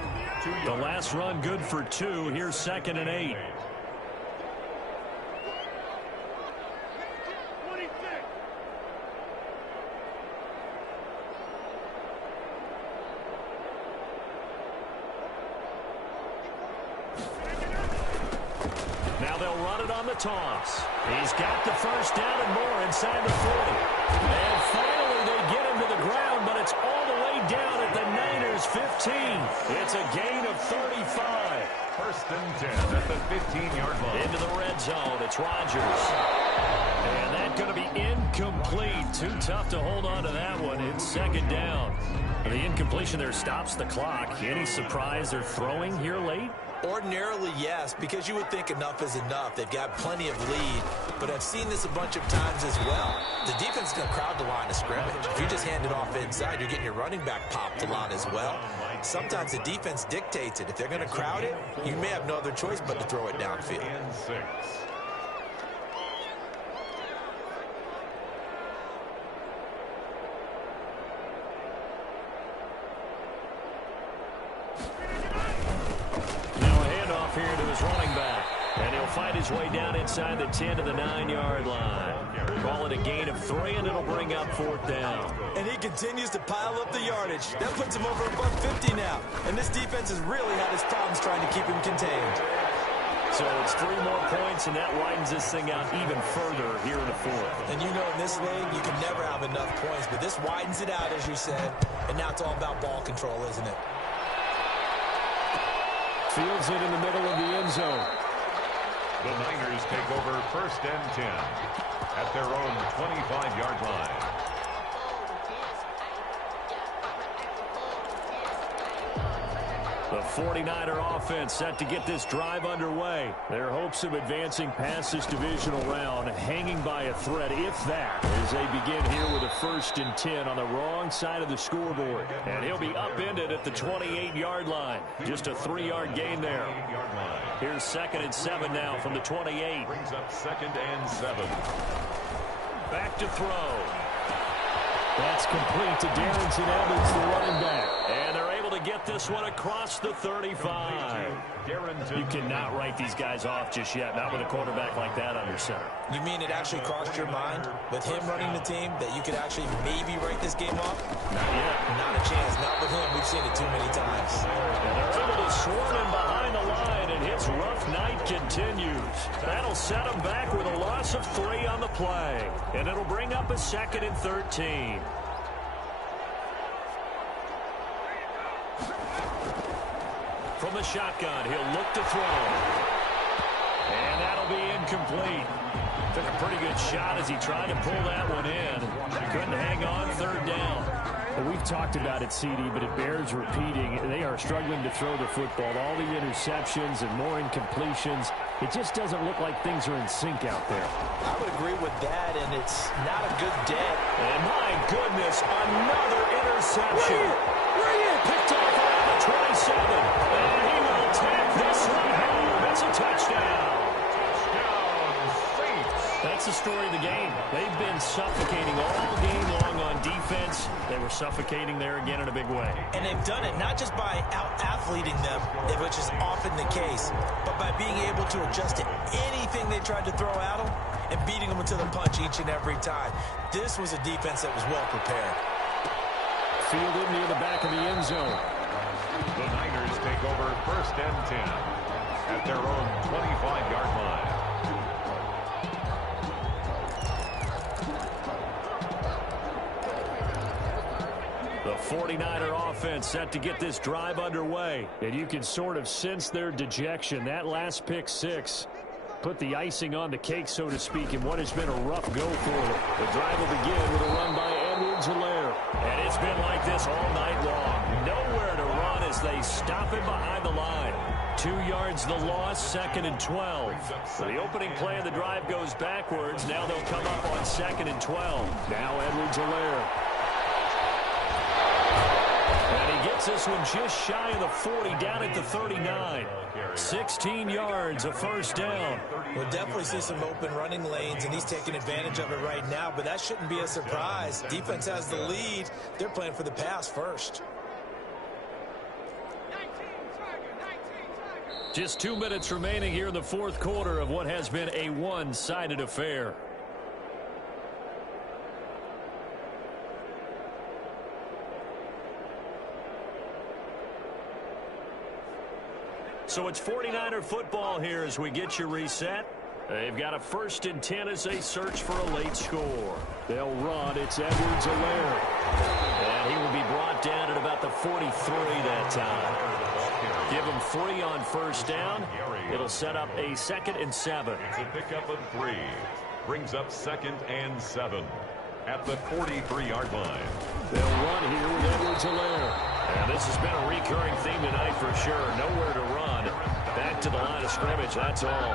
The last run good for 2. Here's 2nd and 8. Now they'll run it on the toss. He's got the first down and more inside the 40. And finally they get him to the ground, but it's all the way down at the Niners' 15. It's a gain of 35. 1st and 10 at the 15-yard line. Into the red zone. It's Rodgers. And that's going to be incomplete. Too tough to hold on to that one. It's 2nd down. The incompletion there stops the clock. Any surprise they're throwing here late? Ordinarily, yes, because you would think enough is enough. They've got plenty of lead, but I've seen this a bunch of times as well. The defense is going to crowd the line of scrimmage. If you just hand it off inside, you're getting your running back popped a lot as well. Sometimes the defense dictates it. If they're going to crowd it, you may have no other choice but to throw it downfield. And 6. Here to his running back. And he'll fight his way down inside the 10 to the 9-yard line. Call it a gain of 3, and it'll bring up 4th down. And he continues to pile up the yardage. That puts him over above 50 now. And this defense has really had his problems trying to keep him contained. So it's 3 more points, and that widens this thing out even further here in the 4th. And you know in this league, you can never have enough points. But this widens it out, as you said. And now it's all about ball control, isn't it? Fields it in the middle of the end zone. The Niners take over 1st and 10 at their own 25-yard line. The 49er offense set to get this drive underway. Their hopes of advancing past this divisional round hanging by a thread, if that, as they begin here with a 1st and 10 on the wrong side of the scoreboard. And he'll be upended at the 28-yard line. Just a 3-yard gain there. Here's 2nd and 7 now from the 28. Brings up 2nd and 7. Back to throw. That's complete to Darrington Evans, the running back. And they're able to get this one across the 35. You cannot write these guys off just yet, not with a quarterback like that under center. You mean it actually crossed your mind with him running the team that you could actually maybe write this game off? Not yet. Not a chance. Not with him. We've seen it too many times. And they're able to swarm him behind the line, and his rough night continues. That'll set him back with a loss of 3 on the play. And it'll bring up a 2nd and 13. From the shotgun, he'll look to throw. And that'll be incomplete. Took a pretty good shot as he tried to pull that one in. He couldn't hang on 3rd down. Well, we've talked about it, CD, but it bears repeating. They are struggling to throw the football. All the interceptions and more incompletions. It just doesn't look like things are in sync out there. I would agree with that, and it's not a good day. And my goodness, another interception. Bring it! Picked off around the 27. And he will take this one home. It's a touchdown. That's the story of the game. They've been suffocating all game long on defense. They were suffocating there again in a big way. And they've done it not just by out-athleting them, which is often the case, but by being able to adjust to anything they tried to throw at them and beating them to the punch each and every time. This was a defense that was well prepared. Fielded near the back of the end zone. The Niners take over 1st and 10 at their own 25-yard line. The 49er offense set to get this drive underway. And you can sort of sense their dejection. That last pick six put the icing on the cake, so to speak, in what has been a rough go for them. The drive will begin with a run by Edwards-Helaire. And it's been like this all night long. Nowhere to run as they stop him behind the line. 2 yards the loss, 2nd and 12. So the opening play of the drive goes backwards. Now they'll come up on 2nd and 12. Now Edwards-Helaire. And he gets this one just shy of the 40, down at the 39. 16 yards, a first down. We'll definitely see some open running lanes, and he's taking advantage of it right now, but that shouldn't be a surprise. Defense has the lead. They're playing for the pass first. Just 2 minutes remaining here in the fourth quarter of what has been a one-sided affair. So it's 49er football here as we get you reset. They've got a 1st and 10 as they search for a late score. They'll run. It's Edwards-Helaire. And he will be brought down at about the 43 that time. Give him 3 on first down. It'll set up a 2nd and 7. It's a pickup of 3. Brings up 2nd and 7 at the 43-yard line. They'll run here with Edwards-Helaire. And this has been a recurring theme tonight for sure. Nowhere to run. Back to the line of scrimmage, that's all.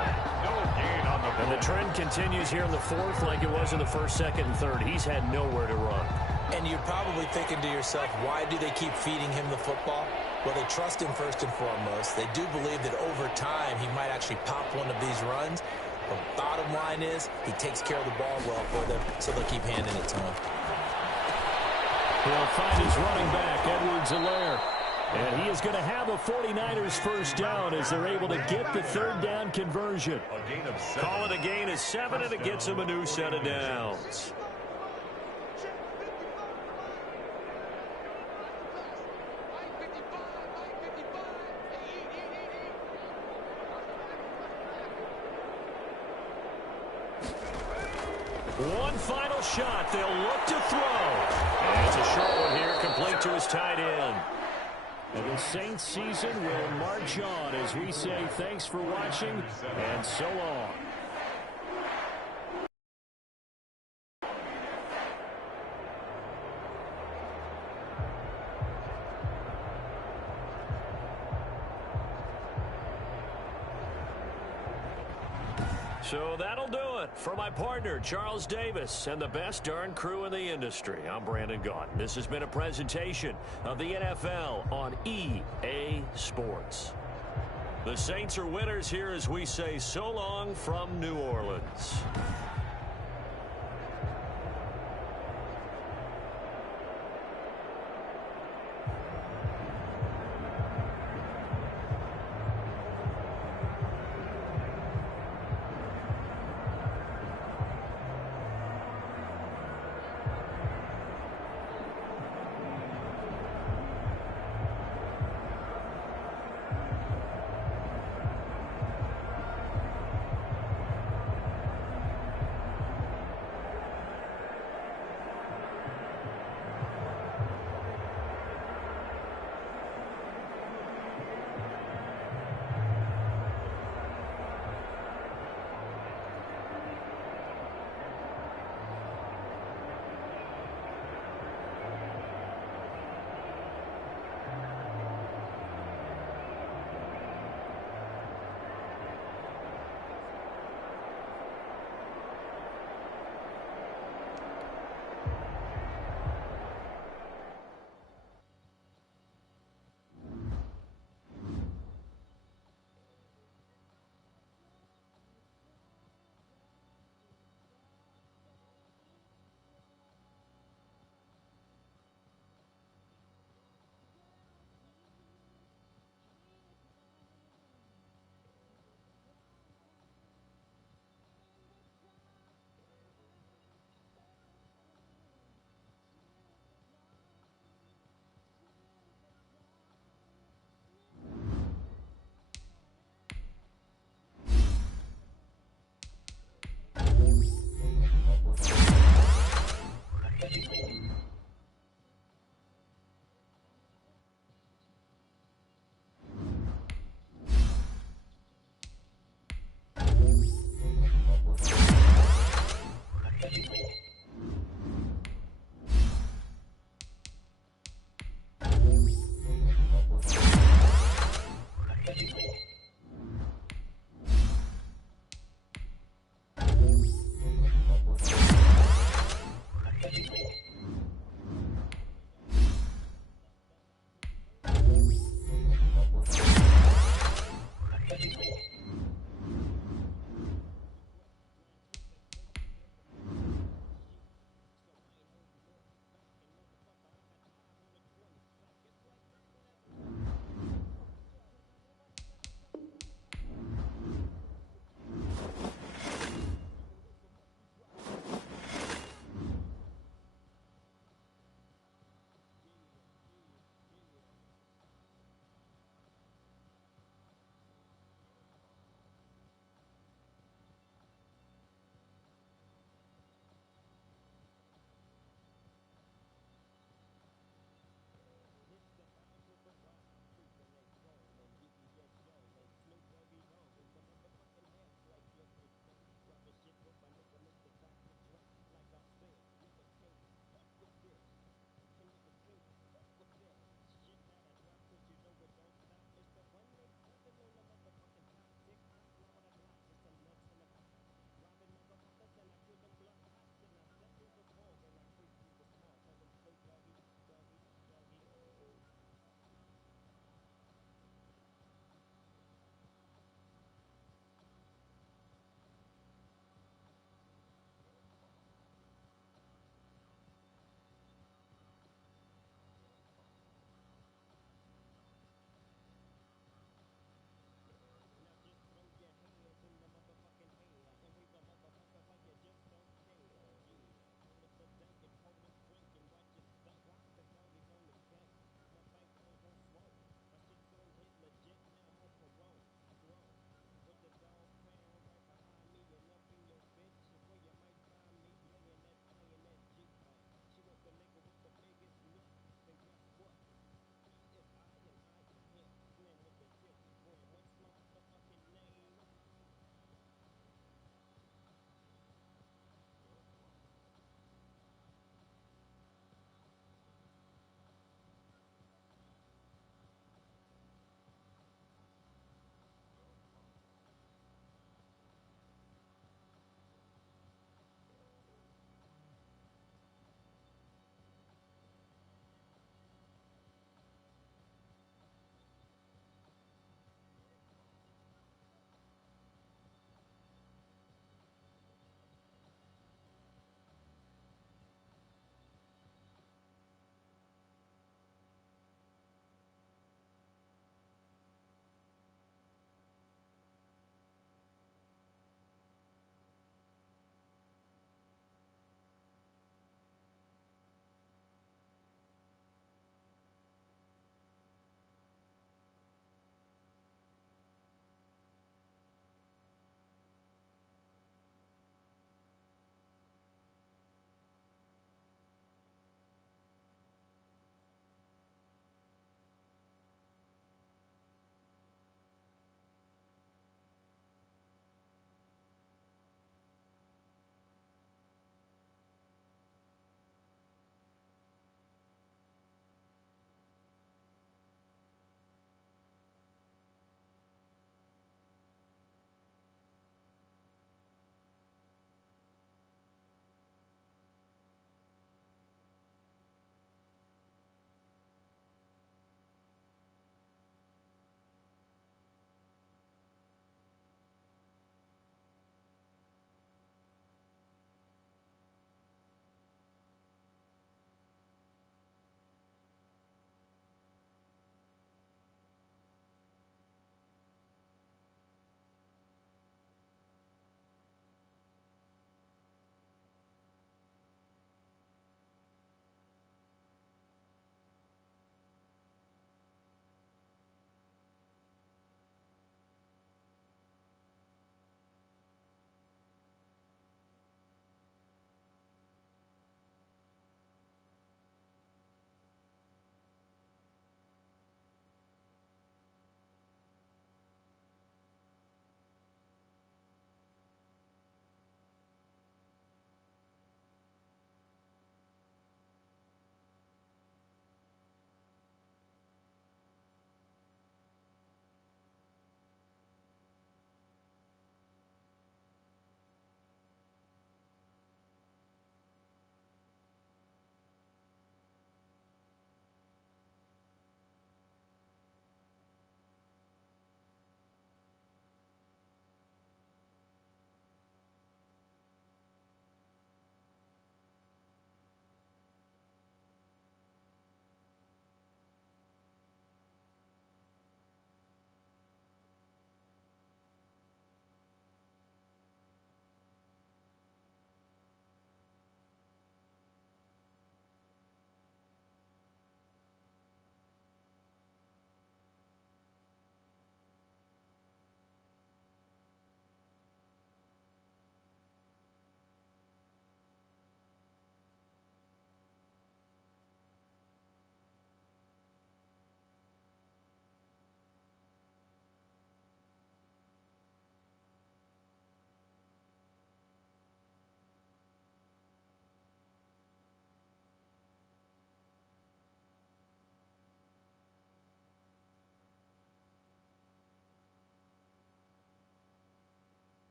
And the trend continues here in the fourth like it was in the 1st, 2nd, and 3rd. He's had nowhere to run. And you're probably thinking to yourself, why do they keep feeding him the football? Well, they trust him first and foremost. They do believe that over time he might actually pop one of these runs. But bottom line is he takes care of the ball well for them, so they'll keep handing it to him. He'll find his running back, Edwards-Helaire. And he is going to have a 49ers first down as they're able to get the 3rd down conversion. Call it a gain of 7, and it gets him a new set of downs. One final shot. They'll look to throw. And it's a short one here, complete to his tight end. And the Saints season will march on as we say thanks for watching and so long. So that'll do it for my partner, Charles Davis, and the best darn crew in the industry. I'm Brandon Gaudin. This has been a presentation of the NFL on EA Sports. The Saints are winners here as we say so long from New Orleans.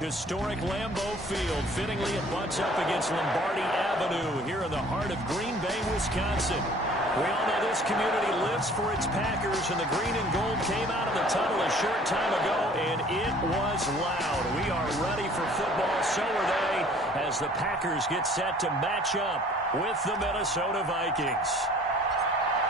Historic Lambeau Field. Fittingly, it butts up against Lombardi Avenue here in the heart of Green Bay, Wisconsin. We all know this community lives for its Packers, and the green and gold came out of the tunnel a short time ago, and it was loud. We are ready for football, so are they, as the Packers get set to match up with the Minnesota Vikings.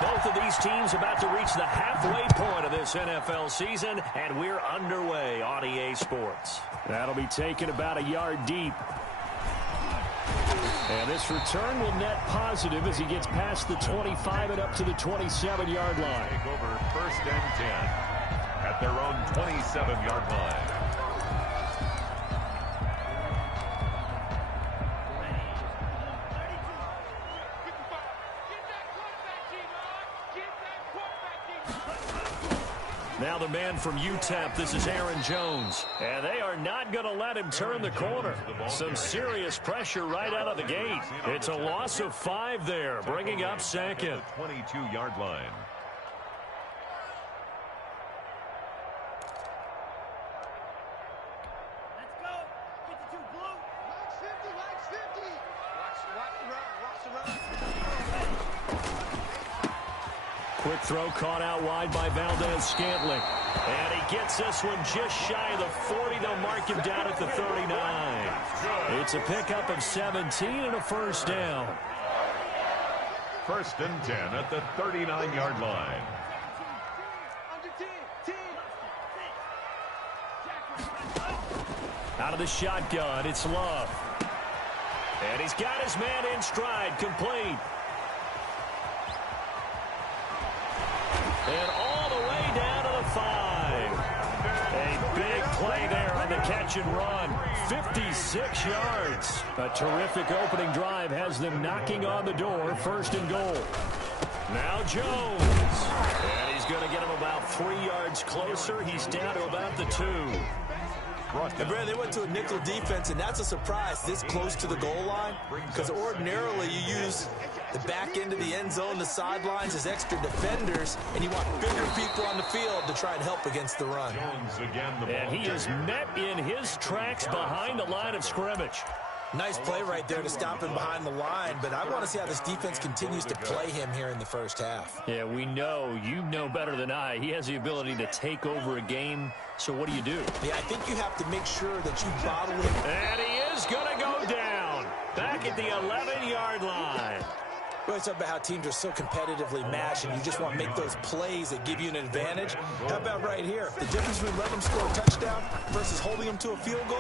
Both of these teams about to reach the halfway point of this NFL season, and we're underway on EA Sports. That'll be taken about a yard deep. And this return will net positive as he gets past the 25 and up to the 27-yard line. Take over 1st and 10 at their own 27-yard line. Now the man from UTEP, this is Aaron Jones. And they are not going to let him turn the corner. Some serious pressure right out of the gate. It's a loss of 5 there, bringing up 2nd. 22-yard line. Let's go. 52 blue. Watch 50. Watch the run. Quick throw caught out wide by Valdez-Scantling. And he gets this one just shy of the 40. They'll mark him down at the 39. It's a pickup of 17 and a first down. 1st and 10 at the 39-yard line. Out of the shotgun, it's Love. And he's got his man in stride, complete. And all the way down to the 5. A big play there on the catch and run. 56 yards. A terrific opening drive has them knocking on the door. 1st and goal. Now Jones. And he's going to get him about 3 yards closer. He's down to about the 2. And Brad, they went to a nickel defense, and that's a surprise this close to the goal line, because ordinarily you use the back end of the end zone, the sidelines as extra defenders, and you want bigger people on the field to try and help against the run. And he is met in his tracks behind the line of scrimmage. Nice play right there to stop him behind the line, but I want to see how this defense continues to play him here in the first half. Yeah, we know, you know better than I, he has the ability to take over a game, so what do you do? Yeah, I think you have to make sure that you bottle him. And he is going to go down, back at the 11-yard line. We always talk about how teams are so competitively matched, and you just want to make those plays that give you an advantage. How about right here? The difference between letting them score a touchdown versus holding them to a field goal,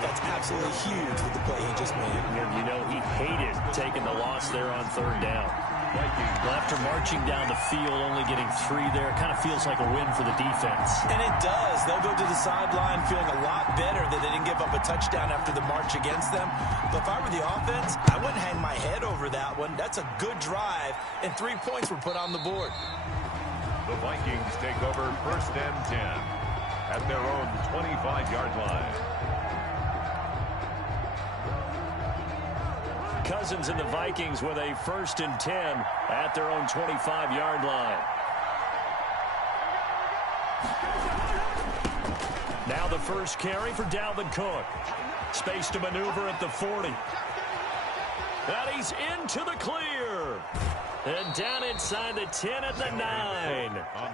that's absolutely huge with the play he just made. And you know, he hated taking the loss there on 3rd down. Well, after marching down the field, only getting 3 there, it kind of feels like a win for the defense. And it does. They'll go to the sideline feeling a lot better that they didn't give up a touchdown after the march against them. But if I were the offense, I wouldn't hang my head over that one. That's a good drive, and 3 points were put on the board. The Vikings take over 1st and 10 at their own 25-yard line. Cousins and the Vikings with a 1st and 10 at their own 25-yard line. Now the first carry for Dalvin Cook. Space to maneuver at the 40. And he's into the clear. And down inside the 10 at the 9.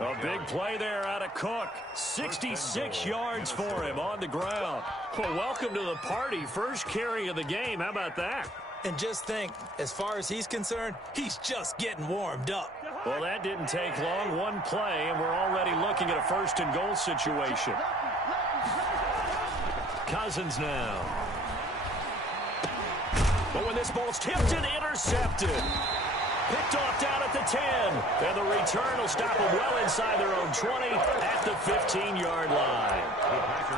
A big play there out of Cook. 66 yards for him on the ground. Well, welcome to the party. First carry of the game. How about that? And just think, as far as he's concerned, he's just getting warmed up. Well, that didn't take long. One play, and we're already looking at a 1st and goal situation. Cousins now. But when this ball's tipped and intercepted. Picked off down at the 10. And the return will stop them well inside their own 20 at the 15-yard line.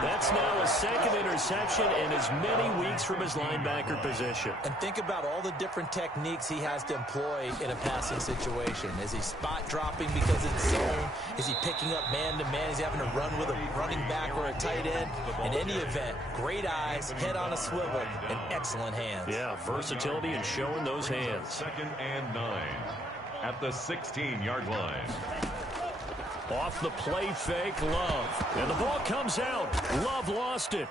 That's now a 2nd interception in as many weeks from his linebacker position. And think about all the different techniques he has to employ in a passing situation. Is he spot dropping because it's zone? Is he picking up man-to-man? Is he having to run with a running back or a tight end? In any event, great eyes, head on a swivel, and excellent hands. Yeah, versatility and showing those hands. 2nd and 9 at the 16-yard line. Off the play fake, Love. And the ball comes out. Love lost it.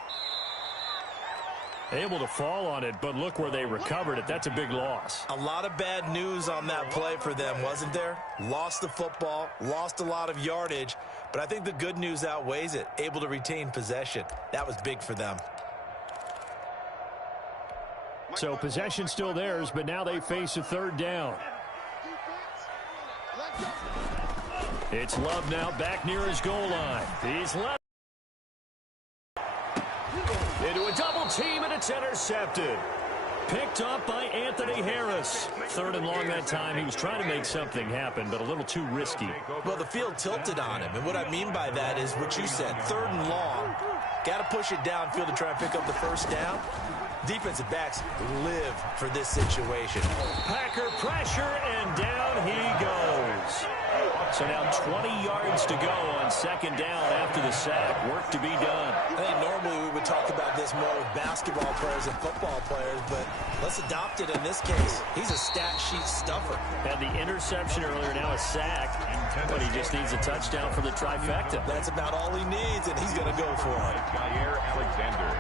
Able to fall on it, but look where they recovered it. That's a big loss. A lot of bad news on that play for them, wasn't there? Lost the football, lost a lot of yardage, but I think the good news outweighs it. Able to retain possession. That was big for them. So possession still theirs, but now they face a third down. It's Love now back near his goal line. He's left into a double team, and it's intercepted. Picked up by Anthony Harris. Third and long that time. He was trying to make something happen, but a little too risky. Well, the field tilted on him, and what I mean by that is what you said. Third and long. Got to push it downfield to try and pick up the first down. Defensive backs live for this situation. Packer pressure, and down he goes. So now 20 yards to go on second down after the sack. Work to be done. I think normally we would talk about this more with basketball players and football players, but let's adopt it in this case. He's a stat sheet stuffer. Had the interception earlier, now a sack, but he just needs a touchdown for the trifecta. That's about all he needs, and he's going to go for it. Jair Alexander.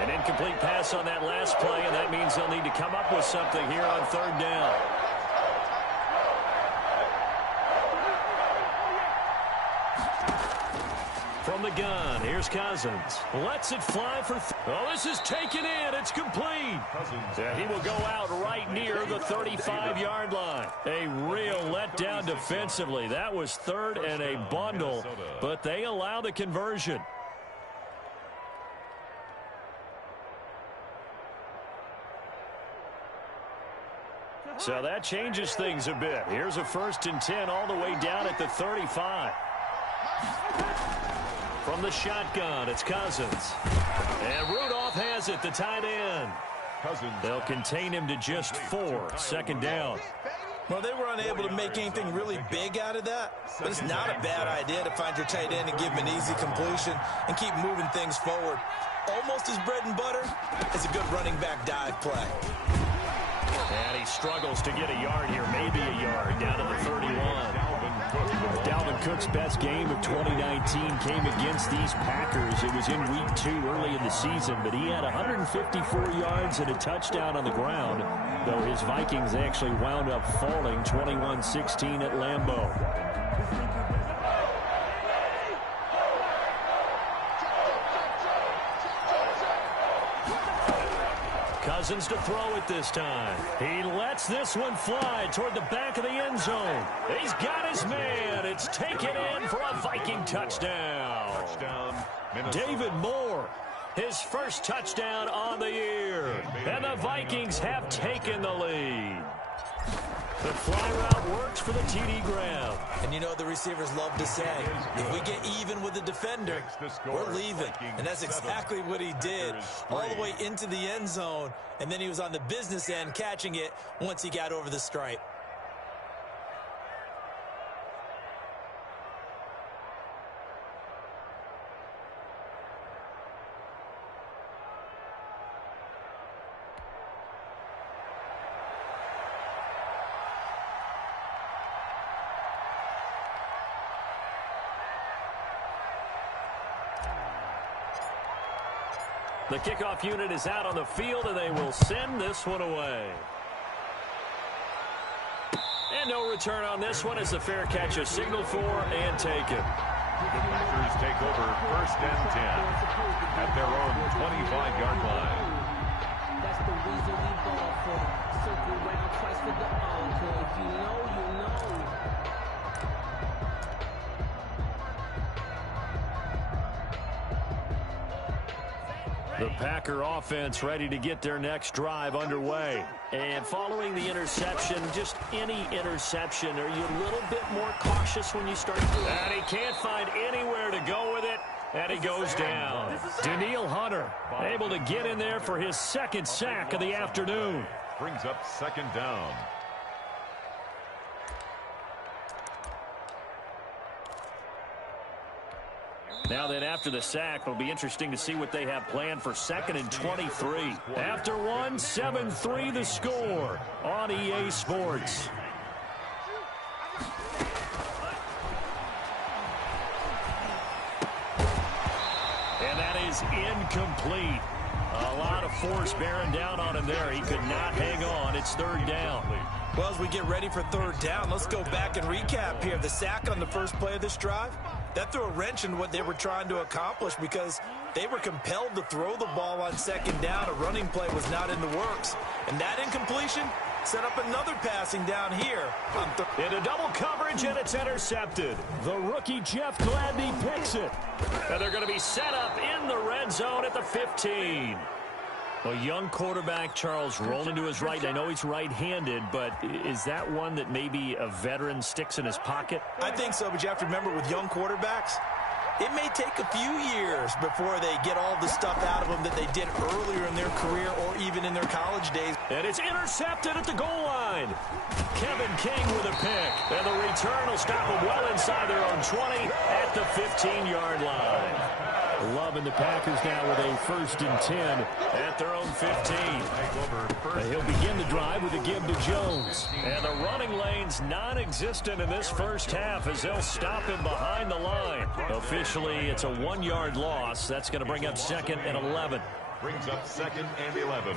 An incomplete pass on that last play, and that means they'll need to come up with something here on third down. From the gun, here's Cousins. Lets it fly for... Oh, this is taken in. It's complete. He will go out right near the 35-yard line. A real letdown defensively. That was third and a bundle, but they allow the conversion. So that changes things a bit. Here's a 1st and 10 all the way down at the 35. From the shotgun, it's Cousins. And Rudolph has it, the tight end. They'll contain him to just 4. Second down. Well, they were unable to make anything really big out of that, but it's not a bad idea to find your tight end and give him an easy completion and keep moving things forward. Almost his bread and butter is a good running back dive play. And he struggles to get a yard here, maybe a yard, down to the 31. Dalvin Cook's best game of 2019 came against these Packers. It was in week 2 early in the season, but he had 154 yards and a touchdown on the ground, though his Vikings actually wound up falling 21-16 at Lambeau. Cousins to throw it this time. He lets this one fly toward the back of the end zone. He's got his man. It's taken in for a Viking touchdown. David Moore, his first touchdown on the year. And the Vikings have taken the lead. The fly route works for the TD grab. And you know the receivers love to say, if we get even with the defender, we're leaving. And that's exactly what he did, all the way into the end zone. And then he was on the business end catching it once he got over the stripe. The kickoff unit is out on the field, and they will send this one away. And no return on this one as the fair catch is signaled for and taken. The Packers take over 1st and 10 at their own 25-yard line. That's the reason we ball for. Circle round twice for the encore. If you know, you know. The Packer offense ready to get their next drive underway. And following the interception, just any interception, are you a little bit more cautious when you start doing that? He can't find anywhere to go with it, and he goes down. Danielle Hunter able to get in there for his 2nd sack of the afternoon. Brings up 2nd down. Now then, after the sack, it'll be interesting to see what they have planned for 2nd and 23. After one, 7-3 the score on EA Sports. is incomplete. A lot of force bearing down on him there. He could not hang on. It's third down. Well, as we get ready for third down, let's go back and recap here. The sack on the first play of this drive, that threw a wrench in what they were trying to accomplish because they were compelled to throw the ball on second down. A running play was not in the works. And that incompletion set up another passing down here. Into double coverage, and it's intercepted. The rookie Jeff Gladney picks it. And they're going to be set up in the red zone at the 15. A young quarterback, Charles, rolling to his right. I know he's right-handed, but is that one that maybe a veteran sticks in his pocket? I think so, but you have to remember with young quarterbacks, it may take a few years before they get all the stuff out of them that they did earlier in their career or even in their college days. And it's intercepted at the goal line. Kevin King with a pick. And the return will stop them well inside their own 20 at the 15-yard line. Loving the Packers now with a 1st and 10 at their own 15. He'll begin the drive with a give to Jones. And the running lane's non-existent in this first half as they'll stop him behind the line. Officially, it's a 1-yard loss. That's going to bring up 2nd and 11. Brings up 2nd and 11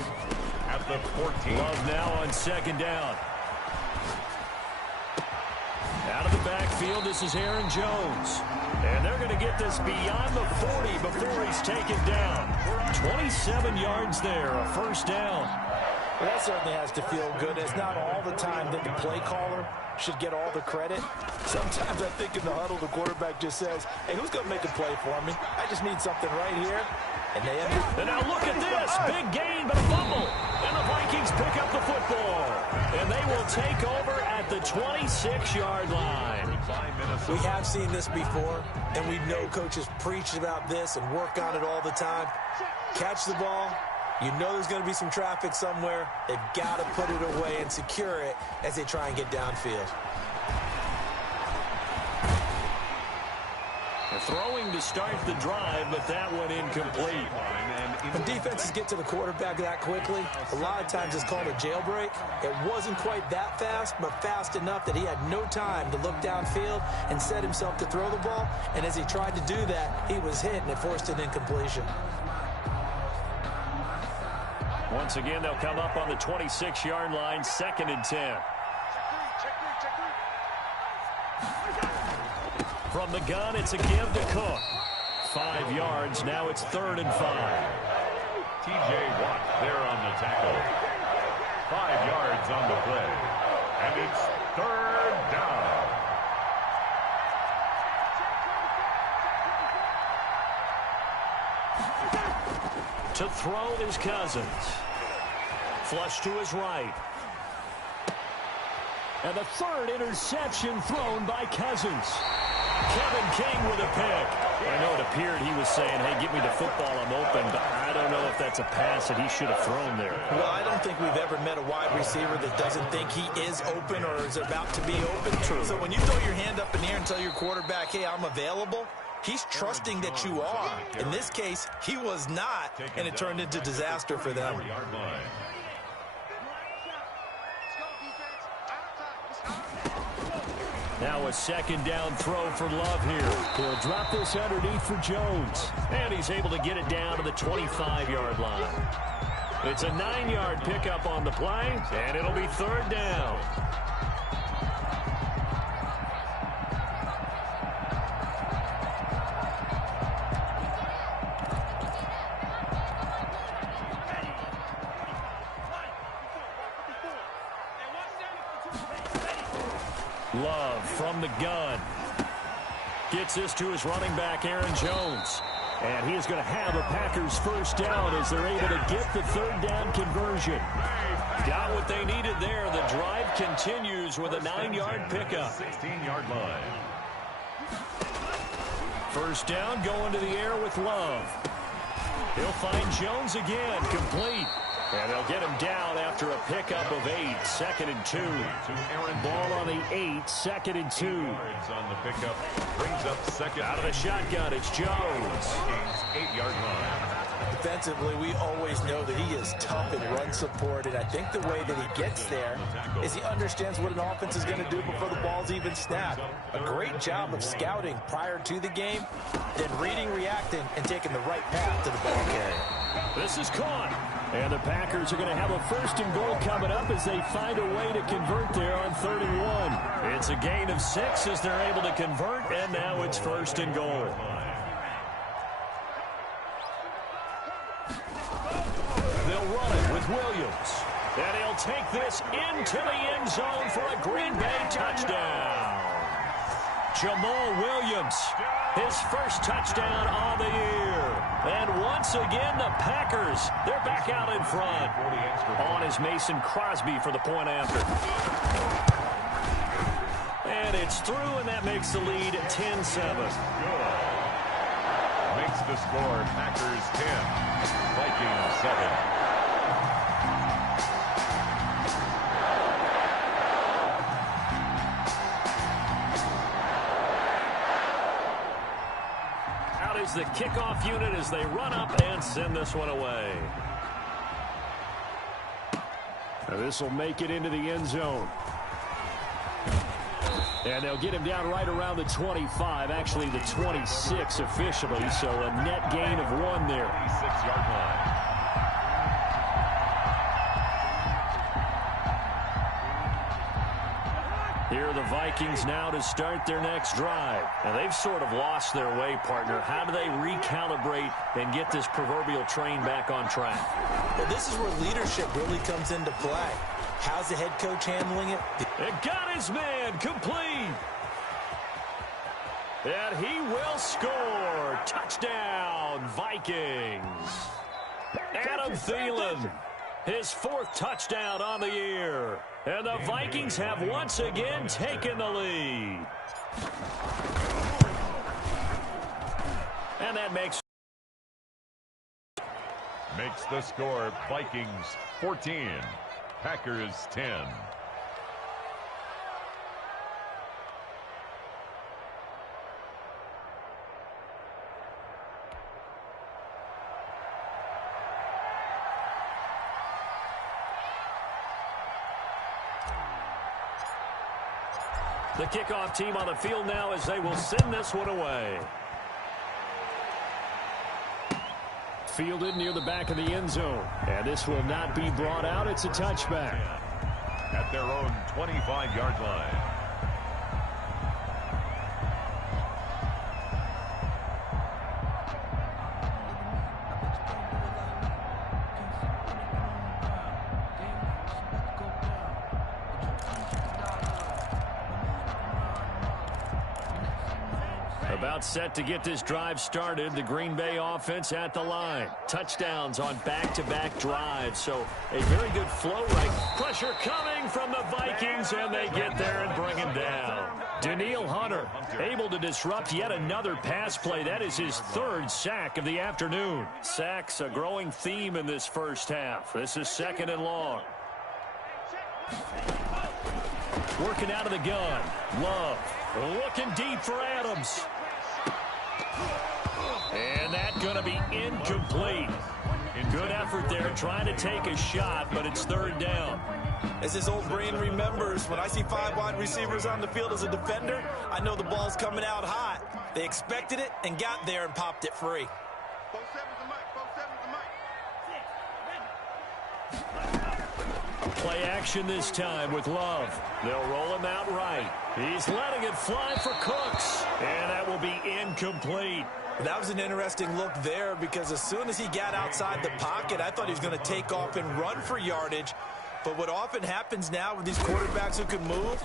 at the 14. Love now on 2nd down. Out of the backfield, this is Aaron Jones. And they're going to get this beyond the 40 before he's taken down. 27 yards there, a 1st down. Well, that certainly has to feel good. It's not all the time that the play caller should get all the credit. Sometimes I think in the huddle, the quarterback just says, hey, who's going to make a play for me? I just need something right here. And they end it. And now look at this. Big gain, but a fumble. And the Vikings pick up the football. And they will take over at the 26-yard line. We have seen this before, and we know coaches preach about this and work on it all the time. Catch the ball. You know there's going to be some traffic somewhere. They've got to put it away and secure it as they try and get downfield. They're throwing to start the drive, but that one incomplete. When defenses get to the quarterback that quickly, a lot of times it's called a jailbreak. It wasn't quite that fast, but fast enough that he had no time to look downfield and set himself to throw the ball. And as he tried to do that, he was hit, and it forced an incompletion. Once again, they'll come up on the 26-yard line, 2nd and 10. From the gun, it's a give to Cook. 5 yards, now it's 3rd and 5. T.J. Watt there on the tackle. 5 yards on the play. And it's 3rd down. To throw is Cousins. Flush to his right. And the 3rd interception thrown by Cousins. Kevin King with a pick. I know it appeared he was saying, hey, give me the football, I'm open, but I don't know if that's a pass that he should have thrown there. Well, I don't think we've ever met a wide receiver that doesn't think he is open or is about to be open. True. So when you throw your hand up in the air and tell your quarterback, hey, I'm available, he's trusting that you are. In this case, he was not, and it turned into disaster for them. Now a 2nd down throw for Love here. He'll drop this underneath for Jones. And he's able to get it down to the 25-yard line. It's a 9-yard pickup on the play, and it'll be 3rd down. Love from the gun. Gets this to his running back, Aaron Jones. And he is going to have a Packers 1st down as they're able to get the 3rd down conversion. Got what they needed there. The drive continues with a 9-yard pickup. 16-yard line. 1st down going to the air with Love. He'll find Jones again, complete. And they'll get him down after a pickup of 8, 2nd and 2. Ball on the 8, 2nd and 2. On the pickup, brings up 2nd. Out of the shotgun, it's Jones. 8-yard line. Defensively, we always know that he is tough in run support, and I think the way that he gets there is he understands what an offense is going to do before the ball's even snapped. A great job of scouting prior to the game, then reading, reacting, and taking the right path to the ball carrier. This is caught. And the Packers are going to have a 1st and goal coming up as they find a way to convert there on 3rd and 1. It's a gain of 6 as they're able to convert, and now it's 1st and goal. They'll run it with Williams. And he'll take this into the end zone for a Green Bay touchdown. Jamal Williams, his first touchdown on the year. And once again, the Packers, they're back out in front. On is Mason Crosby for the point after. And it's through, and that makes the lead 10-7. Makes the score Packers 10, Vikings 7. Is the kickoff unit as they run up and send this one away. Now this will make it into the end zone. And they'll get him down right around the 25, actually the 26 officially, so a net gain of 1 there. 26-yard line. Here are the Vikings now to start their next drive. And they've sort of lost their way, partner. How do they recalibrate and get this proverbial train back on track? Well, this is where leadership really comes into play. How's the head coach handling it? And got his man complete. And he will score. Touchdown, Vikings. Adam Thielen, his 4th touchdown on the year. And the Vikings have once again taken the lead. And that makes the score Vikings 14, Packers 10. the kickoff team on the field now as they will send this one away. Fielded near the back of the end zone. And this will not be brought out. It's a touchback. At their own 25-yard line. About set to get this drive started. The Green Bay offense at the line. Touchdowns on back-to-back drives. So a very good flow right. Pressure coming from the Vikings, and they get there and bring him down. Danielle Hunter able to disrupt yet another pass play. That is his 3rd sack of the afternoon. Sacks a growing theme in this first half. This is 2nd and long. Working out of the gun. Love looking deep for Adams. And that's going to be incomplete. Good effort there trying to take a shot, but it's 3rd down. As his old brain remembers, when I see 5 wide receivers on the field as a defender, I know the ball's coming out hot. They expected it and got there and popped it free. Play action this time with Love. They'll roll him out right. He's letting it fly for Cooks. And that will be incomplete. That was an interesting look there because as soon as he got outside the pocket, I thought he was going to take off and run for yardage. But what often happens now with these quarterbacks who can move,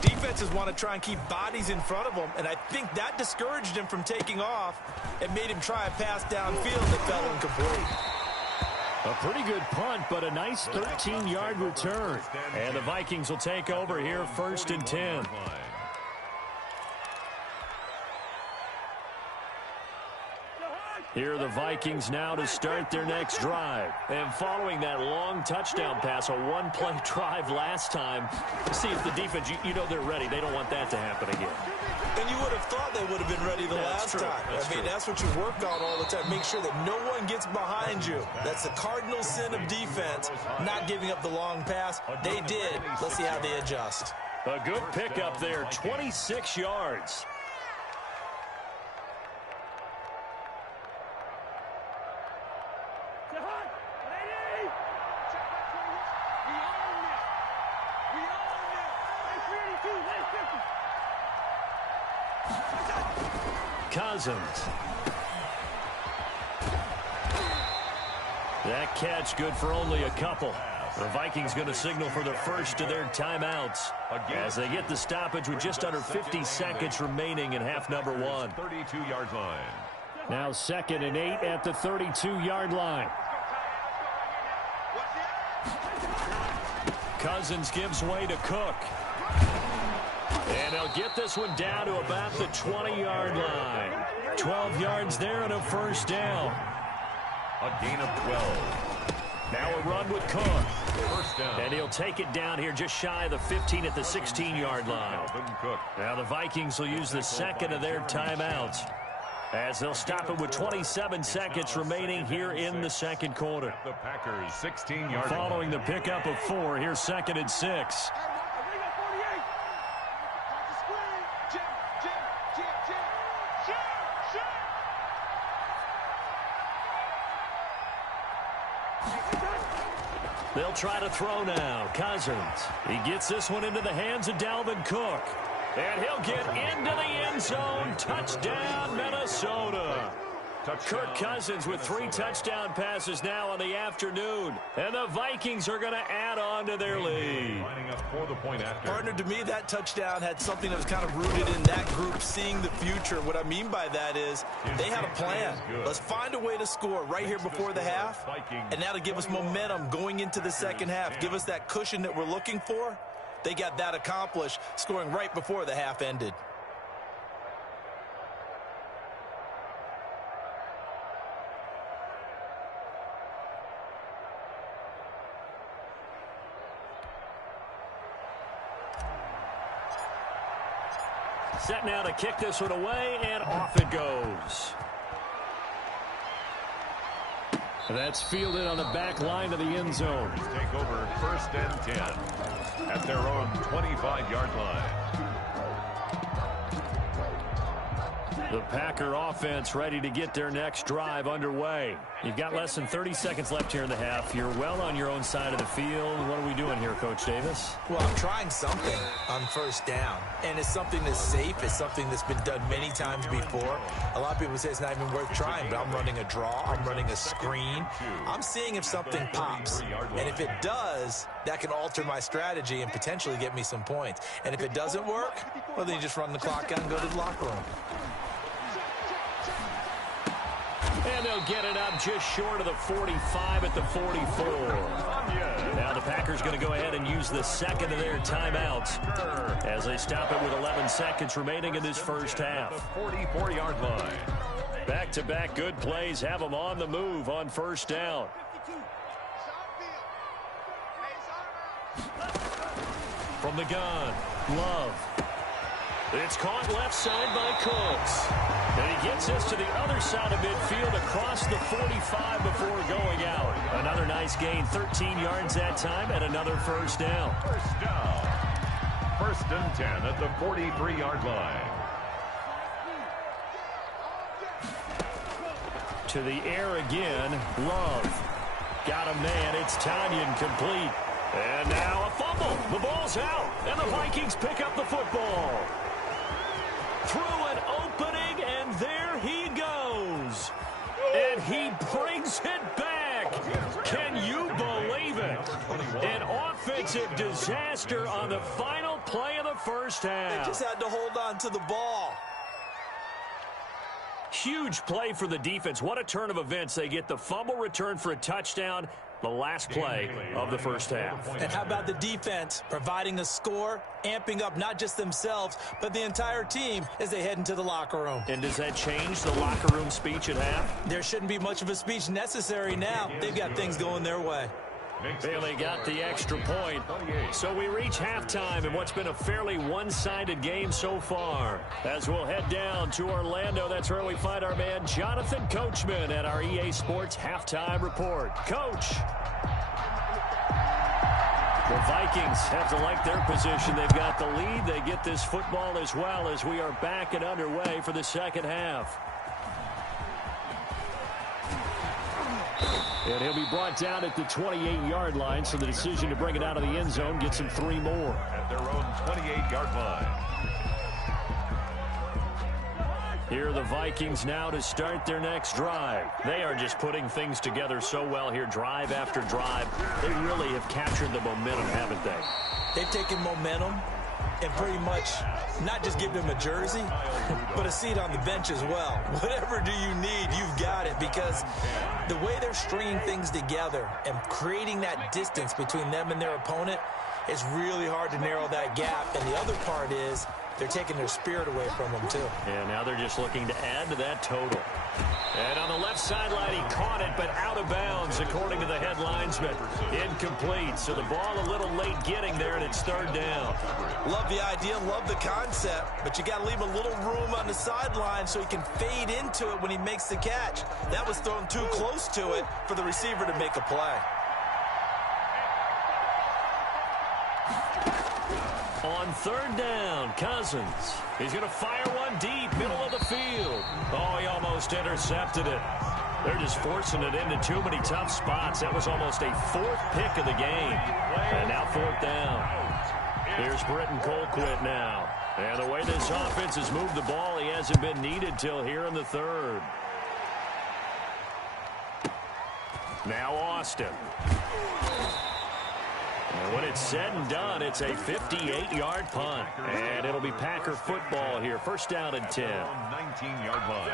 defenses want to try and keep bodies in front of them, and I think that discouraged him from taking off and made him try a pass downfield that fell incomplete. A pretty good punt, but a nice 13-yard return. And the Vikings will take over here 1st and 10. Here are the Vikings now to start their next drive. And following that long touchdown pass, a one-play drive last time, see if the defense, you know they're ready. They don't want that to happen again. And you would have thought they would have been ready the last time. That's what you work on all the time. Make sure that no one gets behind you. That's the cardinal sin of defense, not giving up the long pass. They did. Let's see how they adjust. A good pickup there, 26 yards. Cousins. That catch good for only a couple. The Vikings going to signal for the first of their timeouts as they get the stoppage with just under 50 seconds remaining in half number one. 32-yard line. Now 2nd and 8 at the 32-yard line. Cousins gives way to Cook. And he'll get this one down to about the 20-yard line. 12 yards there and a first down. A gain of 12. Now a run with Cook. First down. And he'll take it down here just shy of the 15 at the 16-yard line. Cook. Now the Vikings will use the second of their timeouts as they'll stop it with 27 seconds remaining here in the second quarter. The Packers 16-yard. Following the pickup of 4, here's 2nd and 6. They'll try to throw now. Cousins. He gets this one into the hands of Dalvin Cook. And he'll get into the end zone. Touchdown, Minnesota. Kirk Cousins with 3 touchdown passes now on the afternoon. And the Vikings are going to add on to their lead. Lining up for the point after. Partner, to me, that touchdown had something that was kind of rooted in that group seeing the future. What I mean by that is they had a plan. Let's find a way to score right here before the half. And that'll give us momentum going into the second half. Give us that cushion that we're looking for. They got that accomplished, scoring right before the half ended. Set now to kick this one away, and off it goes. That's fielded on the back line of the end zone. Take over 1st and 10 at their own 25-yard line. The Packer offense ready to get their next drive underway. You've got less than 30 seconds left here in the half. You're well on your own side of the field. What are we doing here, Coach Davis? Well, I'm trying something on first down. And it's something that's safe. It's something that's been done many times before. A lot of people say it's not even worth trying, but I'm running a draw. I'm running a screen. I'm seeing if something pops. And if it does, that can alter my strategy and potentially get me some points. And if it doesn't work, well, then you just run the clock out and go to the locker room. And they'll get it up just short of the 45 at the 44. Now the Packers going to go ahead and use the second of their timeouts as they stop it with 11 seconds remaining in this first half. The 44-yard line. Back-to-back good plays have them on the move on first down. From the gun, Love. It's caught left side by Cooks. And he gets this to the other side of midfield across the 45 before going out. Another nice gain, 13 yards that time, and another first down. First down. 1st and 10 at the 43-yard line. To the air again, Love. Got a man, it's Tanyan complete. And now a fumble. The ball's out, and the Vikings pick up the football. Through an opening, and there he goes. And he brings it back. Can you believe it? An offensive disaster on the final play of the first half. They just had to hold on to the ball. Huge play for the defense. What a turn of events. They get the fumble return for a touchdown, The last play of the first half. And how about the defense providing a score, amping up not just themselves, but the entire team as they head into the locker room. And does that change the locker room speech at half? There shouldn't be much of a speech necessary now. They've got things going their way. Bailey got the extra point. So we reach halftime in what's been a fairly one-sided game so far. As we'll head down to Orlando, that's where we find our man Jonathan Coachman at our EA Sports Halftime Report. Coach. The Vikings have to like their position. They've got the lead. They get this football as well as we are back and underway for the second half. And he'll be brought down at the 28-yard line, so the decision to bring it out of the end zone gets him 3 more. At their own 28-yard line. Here are the Vikings now to start their next drive. They are just putting things together so well here, drive after drive. They really have captured the momentum, haven't they? They've taken momentum and pretty much not just give them a jersey, but a seat on the bench as well. Whatever do you need, you've got it, because the way they're stringing things together and creating that distance between them and their opponent, it's really hard to narrow that gap. And the other part is they're taking their spirit away from them, too. And now they're just looking to add to that total. And on the left sideline, he caught it, but out of bounds, according to the head linesman. Incomplete, so the ball a little late getting there, and it's 3rd down. Love the idea, love the concept, but you got to leave a little room on the sideline so he can fade into it when he makes the catch. That was thrown too close to it for the receiver to make a play. On 3rd down, Cousins. He's going to fire one deep, middle of the field. Oh, he almost intercepted it. They're just forcing it into too many tough spots. That was almost a 4th pick of the game. And now 4th down. Here's Britton Colquitt now. And the way this offense has moved the ball, he hasn't been needed till here in the 3rd. Now Austin. And when it's said and done, it's a 58-yard punt. And it'll be Packer football here. 1st down and 10. 19-yard line.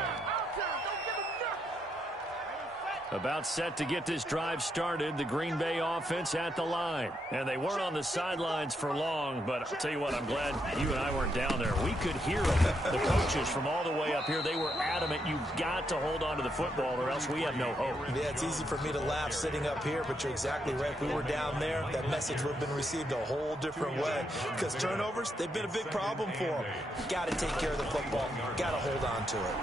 About set to get this drive started, the Green Bay offense at the line. And they weren't on the sidelines for long, but I'll tell you what, I'm glad you and I weren't down there. We could hear them. The coaches from all the way up here, they were adamant, you've got to hold on to the football or else we have no hope. Yeah, it's easy for me to laugh sitting up here, but you're exactly right. If we were down there, that message would have been received a whole different way. Because turnovers, they've been a big problem for them. Got to take care of the football. Got to hold on to it.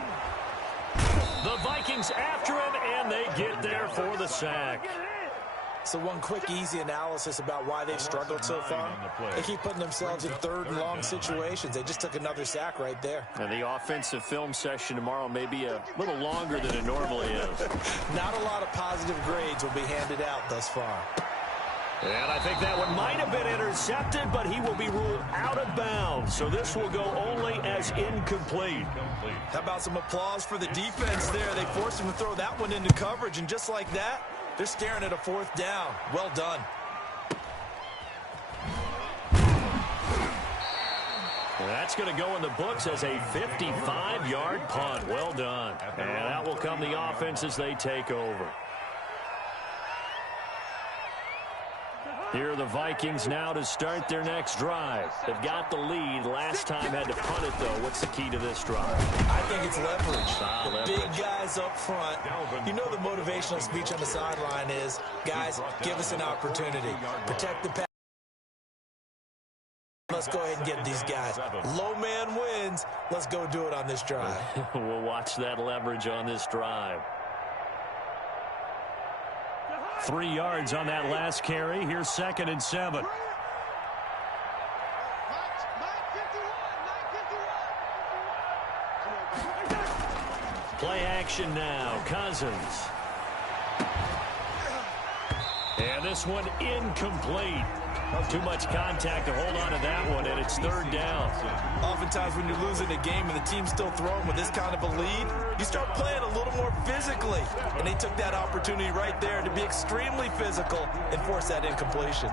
The Vikings after him, and they get there for the sack. So one quick, easy analysis about why they've struggled so far. They keep putting themselves in 3rd and long situations. They just took another sack right there. And the offensive film session tomorrow may be a little longer than it normally is. Not a lot of positive grades will be handed out thus far. And I think that one might have been intercepted, but he will be ruled out of bounds. So this will go only as incomplete. How about some applause for the defense there? They forced him to throw that one into coverage, and just like that, they're staring at a 4th down. Well done. And that's going to go in the books as a 55-yard punt. Well done. And out will come the offense as they take over. Here are the Vikings now to start their next drive. They've got the lead. Last time had to punt it, though. What's the key to this drive? I think it's leverage. Leverage. Big guys up front. You know the motivational speech on the sideline is, guys, give us an opportunity. Protect the pass. Let's go ahead and get these guys. Low man wins. Let's go do it on this drive. We'll watch that leverage on this drive. 3 yards on that last carry. Here's 2nd and 7. Play action now. Cousins. And this one incomplete. Too much contact to hold on to that one, and it's 3rd down. Oftentimes when you're losing a game and the team's still throwing with this kind of a lead, you start playing a little more physically. And they took that opportunity right there to be extremely physical and force that incompletion.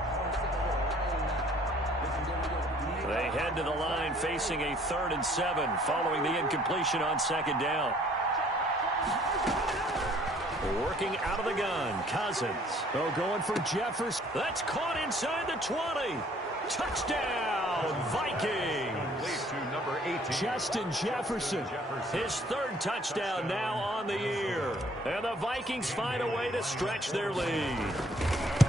They head to the line facing a 3rd and 7 following the incompletion on 2nd down. Working out of the gun, Cousins. Oh, going for Jefferson. That's caught inside the 20. Touchdown, Vikings. Lead to number 18. Justin Jefferson. His third touchdown now on the year. And the Vikings find a way to stretch their lead.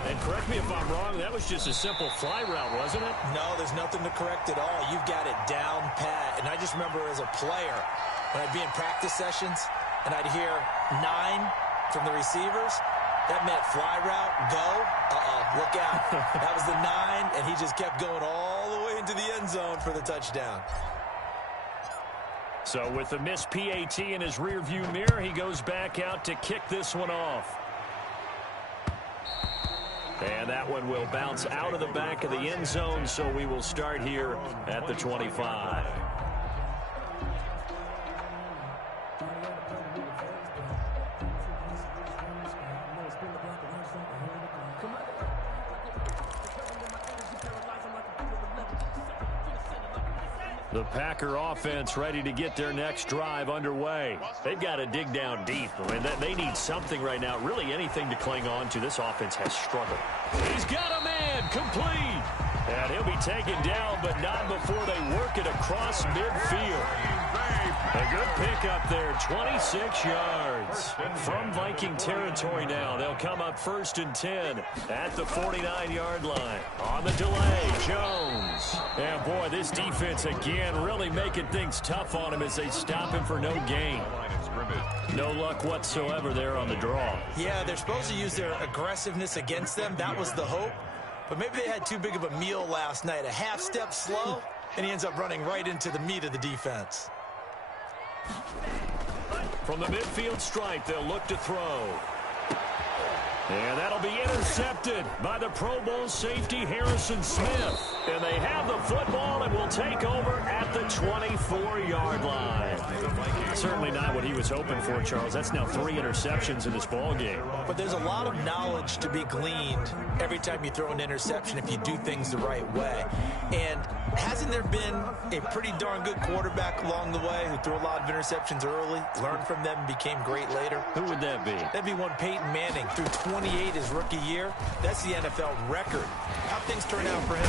And correct me if I'm wrong, that was just a simple fly route, wasn't it? No, there's nothing to correct at all. You've got it down pat. And I just remember as a player, when I'd be in practice sessions, and I'd hear 9 from the receivers, that meant fly route, go, look out. That was the 9, and he just kept going all the way into the end zone for the touchdown. So with the missed PAT in his rearview mirror, he goes back out to kick this one off. And that one will bounce out of the back of the end zone, so we will start here at the 25. The Packer offense ready to get their next drive underway. They've got to dig down deep. I mean, they need something right now, really anything to cling on to. This offense has struggled. He's got a man, complete. And he'll be taken down, but not before they work it across midfield. A good pickup there, 26 yards. From Viking territory now, they'll come up 1st and 10 at the 49-yard line. On the delay, Jones. And boy, this defense again really making things tough on him as they stop him for no gain. No luck whatsoever there on the draw. Yeah, they're supposed to use their aggressiveness against them. That was the hope. But maybe they had too big of a meal last night. A half step slow, and he ends up running right into the meat of the defense. From the midfield stripe, they'll look to throw. And that'll be intercepted by the Pro Bowl safety Harrison Smith. And they have the football and will take over at the 24-yard line. Certainly not what he was hoping for, Charles. That's now 3 interceptions in this ball game. But there's a lot of knowledge to be gleaned every time you throw an interception if you do things the right way. And hasn't there been a pretty darn good quarterback along the way who threw a lot of interceptions early, learned from them, and became great later? Who would that be? That'd be one Peyton Manning. Threw 28 his rookie year. That's the NFL record. How'd things turn out for him?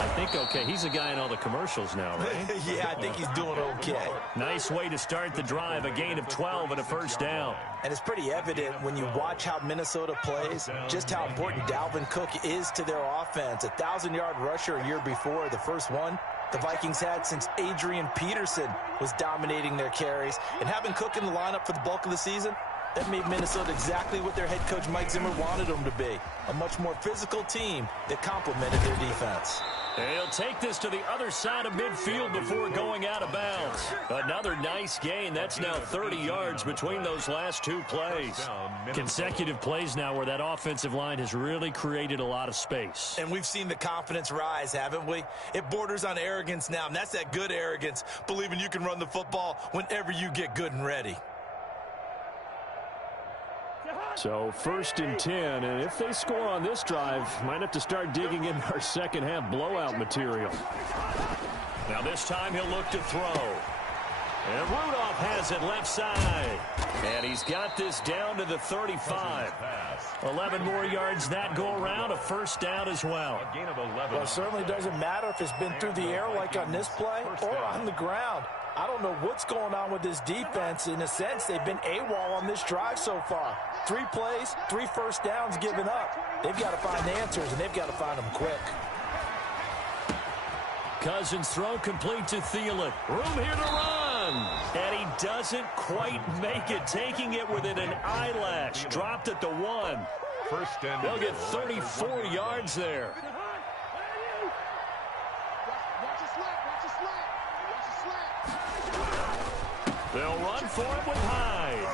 I think okay. He's a guy in all the commercials now, right? Yeah, I think he's doing okay. Nice way to start the drive. A gain of 12 and a first down. And it's pretty evident when you watch how Minnesota plays, just how important Dalvin Cook is to their offense. 1,000-yard rusher a year before, the first one the Vikings had since Adrian Peterson was dominating their carries. And having Cook in the lineup for the bulk of the season, that made Minnesota exactly what their head coach Mike Zimmer wanted them to be. A much more physical team that complemented their defense. He'll take this to the other side of midfield before going out of bounds. Another nice gain. That's now 30 yards between those last 2 plays. Consecutive plays now where that offensive line has really created a lot of space. And we've seen the confidence rise, haven't we? It borders on arrogance now, and that's that good arrogance, believing you can run the football whenever you get good and ready. So 1st and 10, and if they score on this drive, might have to start digging in our second half blowout material. Now this time he'll look to throw. And Rudolph has it left side. And he's got this down to the 35. 11 more yards that go around, a first down as well. A gain of 11. Well, it certainly doesn't matter if it's been through the air like on this play or on the ground. I don't know what's going on with this defense. In a sense, they've been AWOL on this drive so far. 3 plays, 3 first downs given up. They've got to find answers, and they've got to find them quick. Cousins throw complete to Thielen. Room here to run. And he doesn't quite make it, taking it within an eyelash. Dropped at the 1. First and They'll get 34 yards there. They'll run for it with Hyde.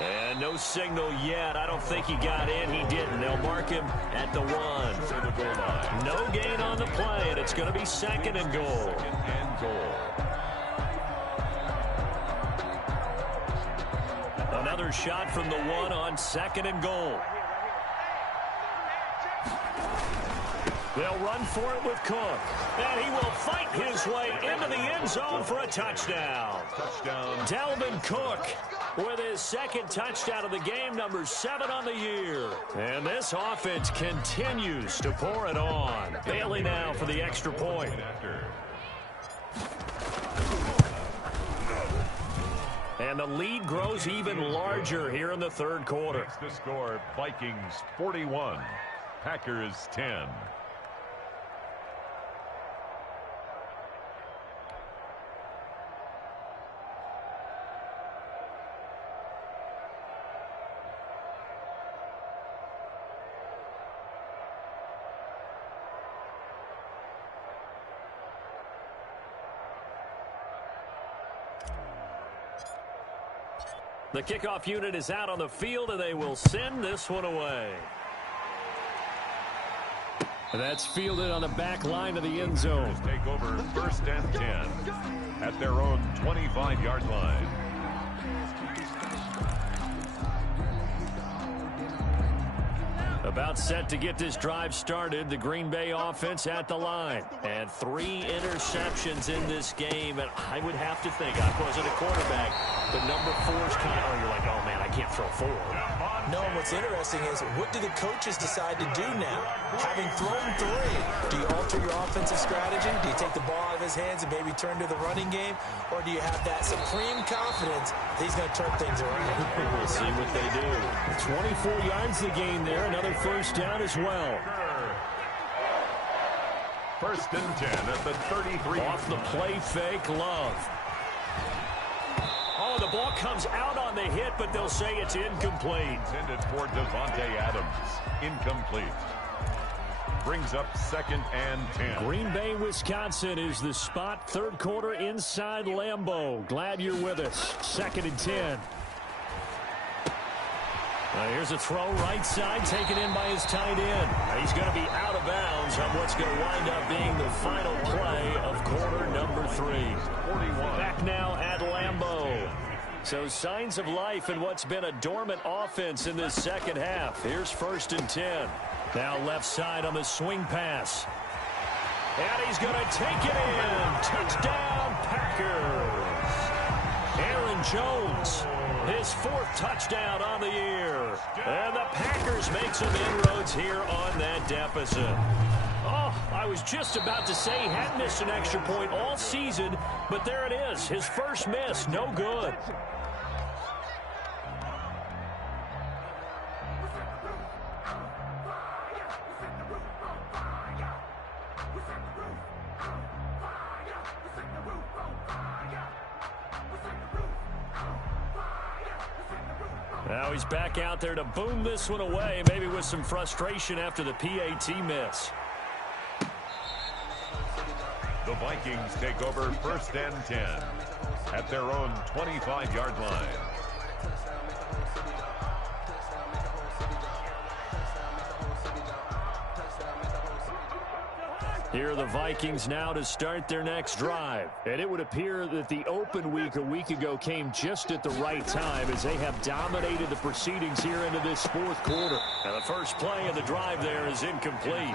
And no signal yet. I don't think he got in. He didn't. They'll mark him at the 1. No gain on the play, and it's going to be 2nd and goal. Another shot from the 1 on 2nd and goal. They'll run for it with Cook. And he will fight his way into the end zone for a touchdown. Dalvin Cook with his second touchdown of the game, number 7 on the year. And this offense continues to pour it on. Bailey now for the extra point. And the lead grows even larger here in the third quarter. The score, Vikings 41, Packers 10. The kickoff unit is out on the field, and they will send this one away. That's fielded on the back line of the end zone. Take over first and 10 at their own 25-yard line. About set to get this drive started. The Green Bay offense at the line. And 3 interceptions in this game. And I would have to think, I wasn't a quarterback, but number 4 is kind of, you're like, oh, man, I can't throw 4. No, what's interesting is, what do the coaches decide to do now? Having thrown 3, do you alter your offensive strategy? Do you take the ball out of his hands and maybe turn to the running game? Or do you have that supreme confidence that he's going to turn things around? We'll see what they do. 24 yards the gain there. Another first down as well. First and 10 at the 33. Off the play fake, Love. Oh, the ball comes out on the hit, but they'll say it's incomplete. Intended for Devontae Adams. Incomplete. Brings up second and 10. Green Bay, Wisconsin is the spot. Third quarter inside Lambeau. Glad you're with us. Second and 10. Here's a throw right side, taken in by his tight end. He's going to be out of bounds on what's going to wind up being the final play of quarter number 3. 41. Back now at Lambeau. So signs of life in what's been a dormant offense in this second half. Here's first and 10. Now left side on the swing pass. And he's going to take it in. Touchdown, Packers. Aaron Jones, his 4th touchdown on the year. And the Packers make some inroads here on that deficit. Oh, I was just about to say he hadn't missed an extra point all season, but there it is. His first miss, no good. Now he's back out there to boom this one away, maybe with some frustration after the PAT miss. The Vikings take over first and 10 at their own 25-yard line. Here are the Vikings now to start their next drive. And it would appear that the open week a week ago came just at the right time as they have dominated the proceedings here into this 4th quarter. And the first play of the drive there is incomplete.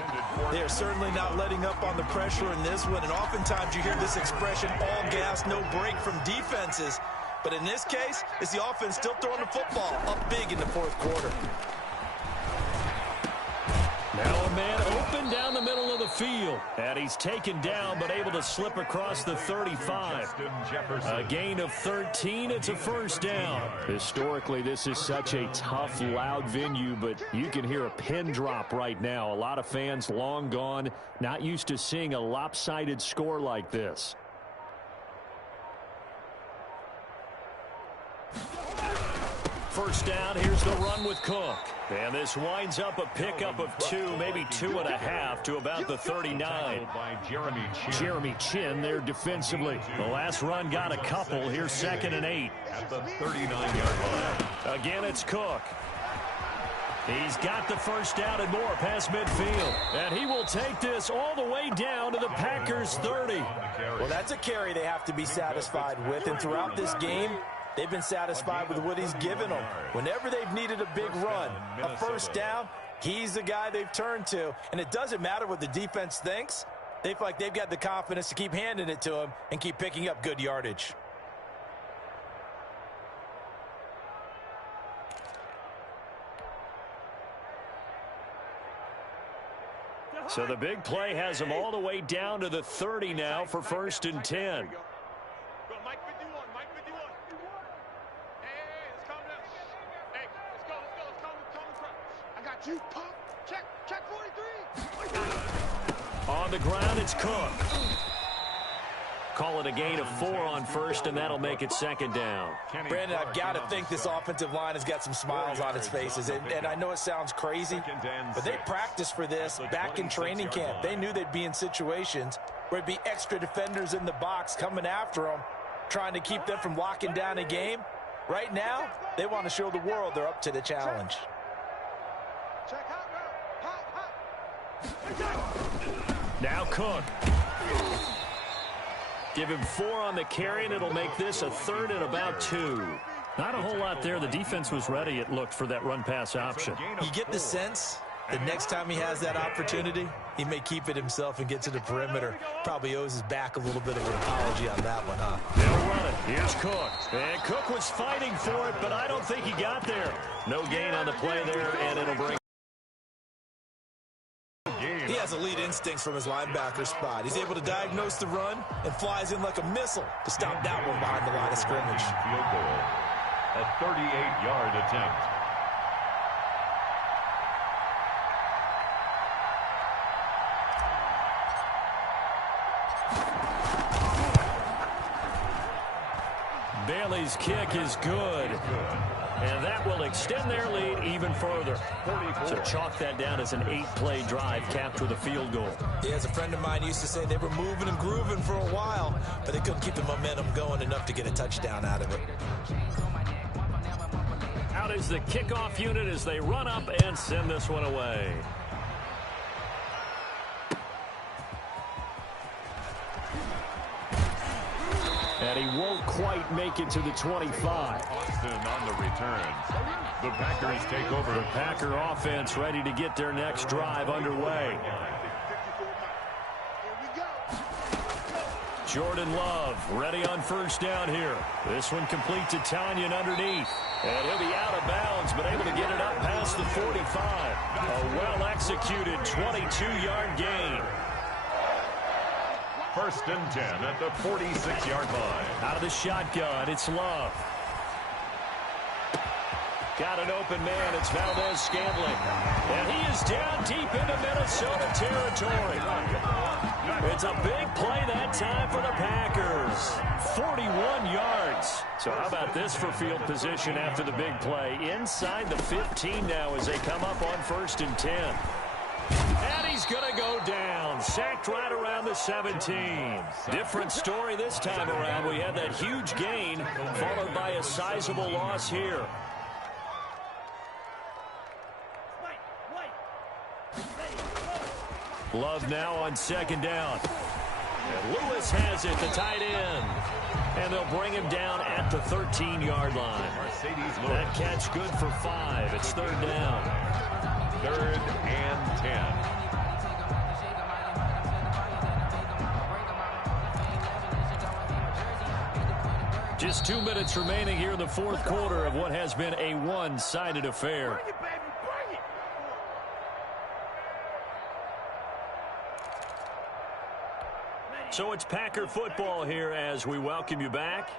They are certainly not letting up on the pressure in this one. And oftentimes you hear this expression, all gas, no break from defenses. But in this case, it's the offense still throwing the football up big in the 4th quarter. Now a man open down the middle of the field. And he's taken down but able to slip across the 35. A gain of 13. It's a first down. Historically, this is such a tough, loud venue, but you can hear a pin drop right now. A lot of fans long gone, not used to seeing a lopsided score like this. First down, here's the run with Cook. And this winds up a pickup of 2, maybe 2.5 to about the 39. By Jeremy Chin there defensively. The last run got a couple. Here's second and 8. at the 39-yard line. Again, it's Cook. He's got the first down and more past midfield. And he will take this all the way down to the Packers 30. Well, that's a carry they have to be satisfied with. And throughout this game, they've been satisfied with what he's given them. Whenever they've needed a big run, a first down, he's the guy they've turned to. And it doesn't matter what the defense thinks. They feel like they've got the confidence to keep handing it to him and keep picking up good yardage. So the big play has them all the way down to the 30 now for 1st and 10. Go, Mike 51, Mike 51. Hey, let's calm down. Hey, let's go. Calm. I got you, pump. Check 43. On the ground, it's Cook. Call it a gain of 4 on 1st, and that'll make it 2nd down. Brandon, I've got to think this offensive line has got some smiles on its faces. And I know it sounds crazy, but they practiced for this back in training camp. They knew they'd be in situations where it'd be extra defenders in the box coming after them, trying to keep them from locking down a game. Right now, they want to show the world they're up to the challenge. Check hot. Now Cook. Give him 4 on the carry, and it'll make this a 3rd and about 2. Not a whole lot there. The defense was ready, it looked, for that run-pass option. You get the sense the next time he has that opportunity, he may keep it himself and get to the perimeter. Probably owes his back a little bit of an apology on that one, huh? They'll run it. Here's Cook. And Cook was fighting for it, but I don't think he got there. No gain on the play there, and it'll bring. He has elite instincts from his linebacker spot. He's able to diagnose the run and flies in like a missile to stop that one behind the line of scrimmage. Field goal. A 38-yard attempt. Bailey's kick is good. And that will extend their lead even further. So chalk that down as an 8-play drive capped with a field goal. Yeah, as a friend of mine used to say, they were moving and grooving for a while, but they couldn't keep the momentum going enough to get a touchdown out of it. Out is the kickoff unit as they run up and send this one away. And he won't quite make it to the 25. Austin on the return. The Packers take over. The Packer offense ready to get their next drive underway. Jordan Love ready on 1st down here. This one complete to Tanyan underneath. And he'll be out of bounds, but able to get it up past the 45. A well-executed 22-yard gain. 1st and 10 at the 46-yard line. Out of the shotgun, it's Love. Got an open man, it's Valdez-Scantling. And he is down deep into Minnesota territory. It's a big play that time for the Packers. 41 yards. So how about this for field position after the big play? Inside the 15 now as they come up on 1st and 10. And he's going to go down. Sacked right around the 17. Different story this time around. We had that huge gain followed by a sizable loss here. Love now on 2nd down. And Lewis has it, the tight end. And they'll bring him down at the 13-yard line. That catch good for 5. It's 3rd down. 3rd and 10. Just 2 minutes remaining here in the 4th quarter of what has been a one-sided affair. So it's Packer football here as we welcome you back.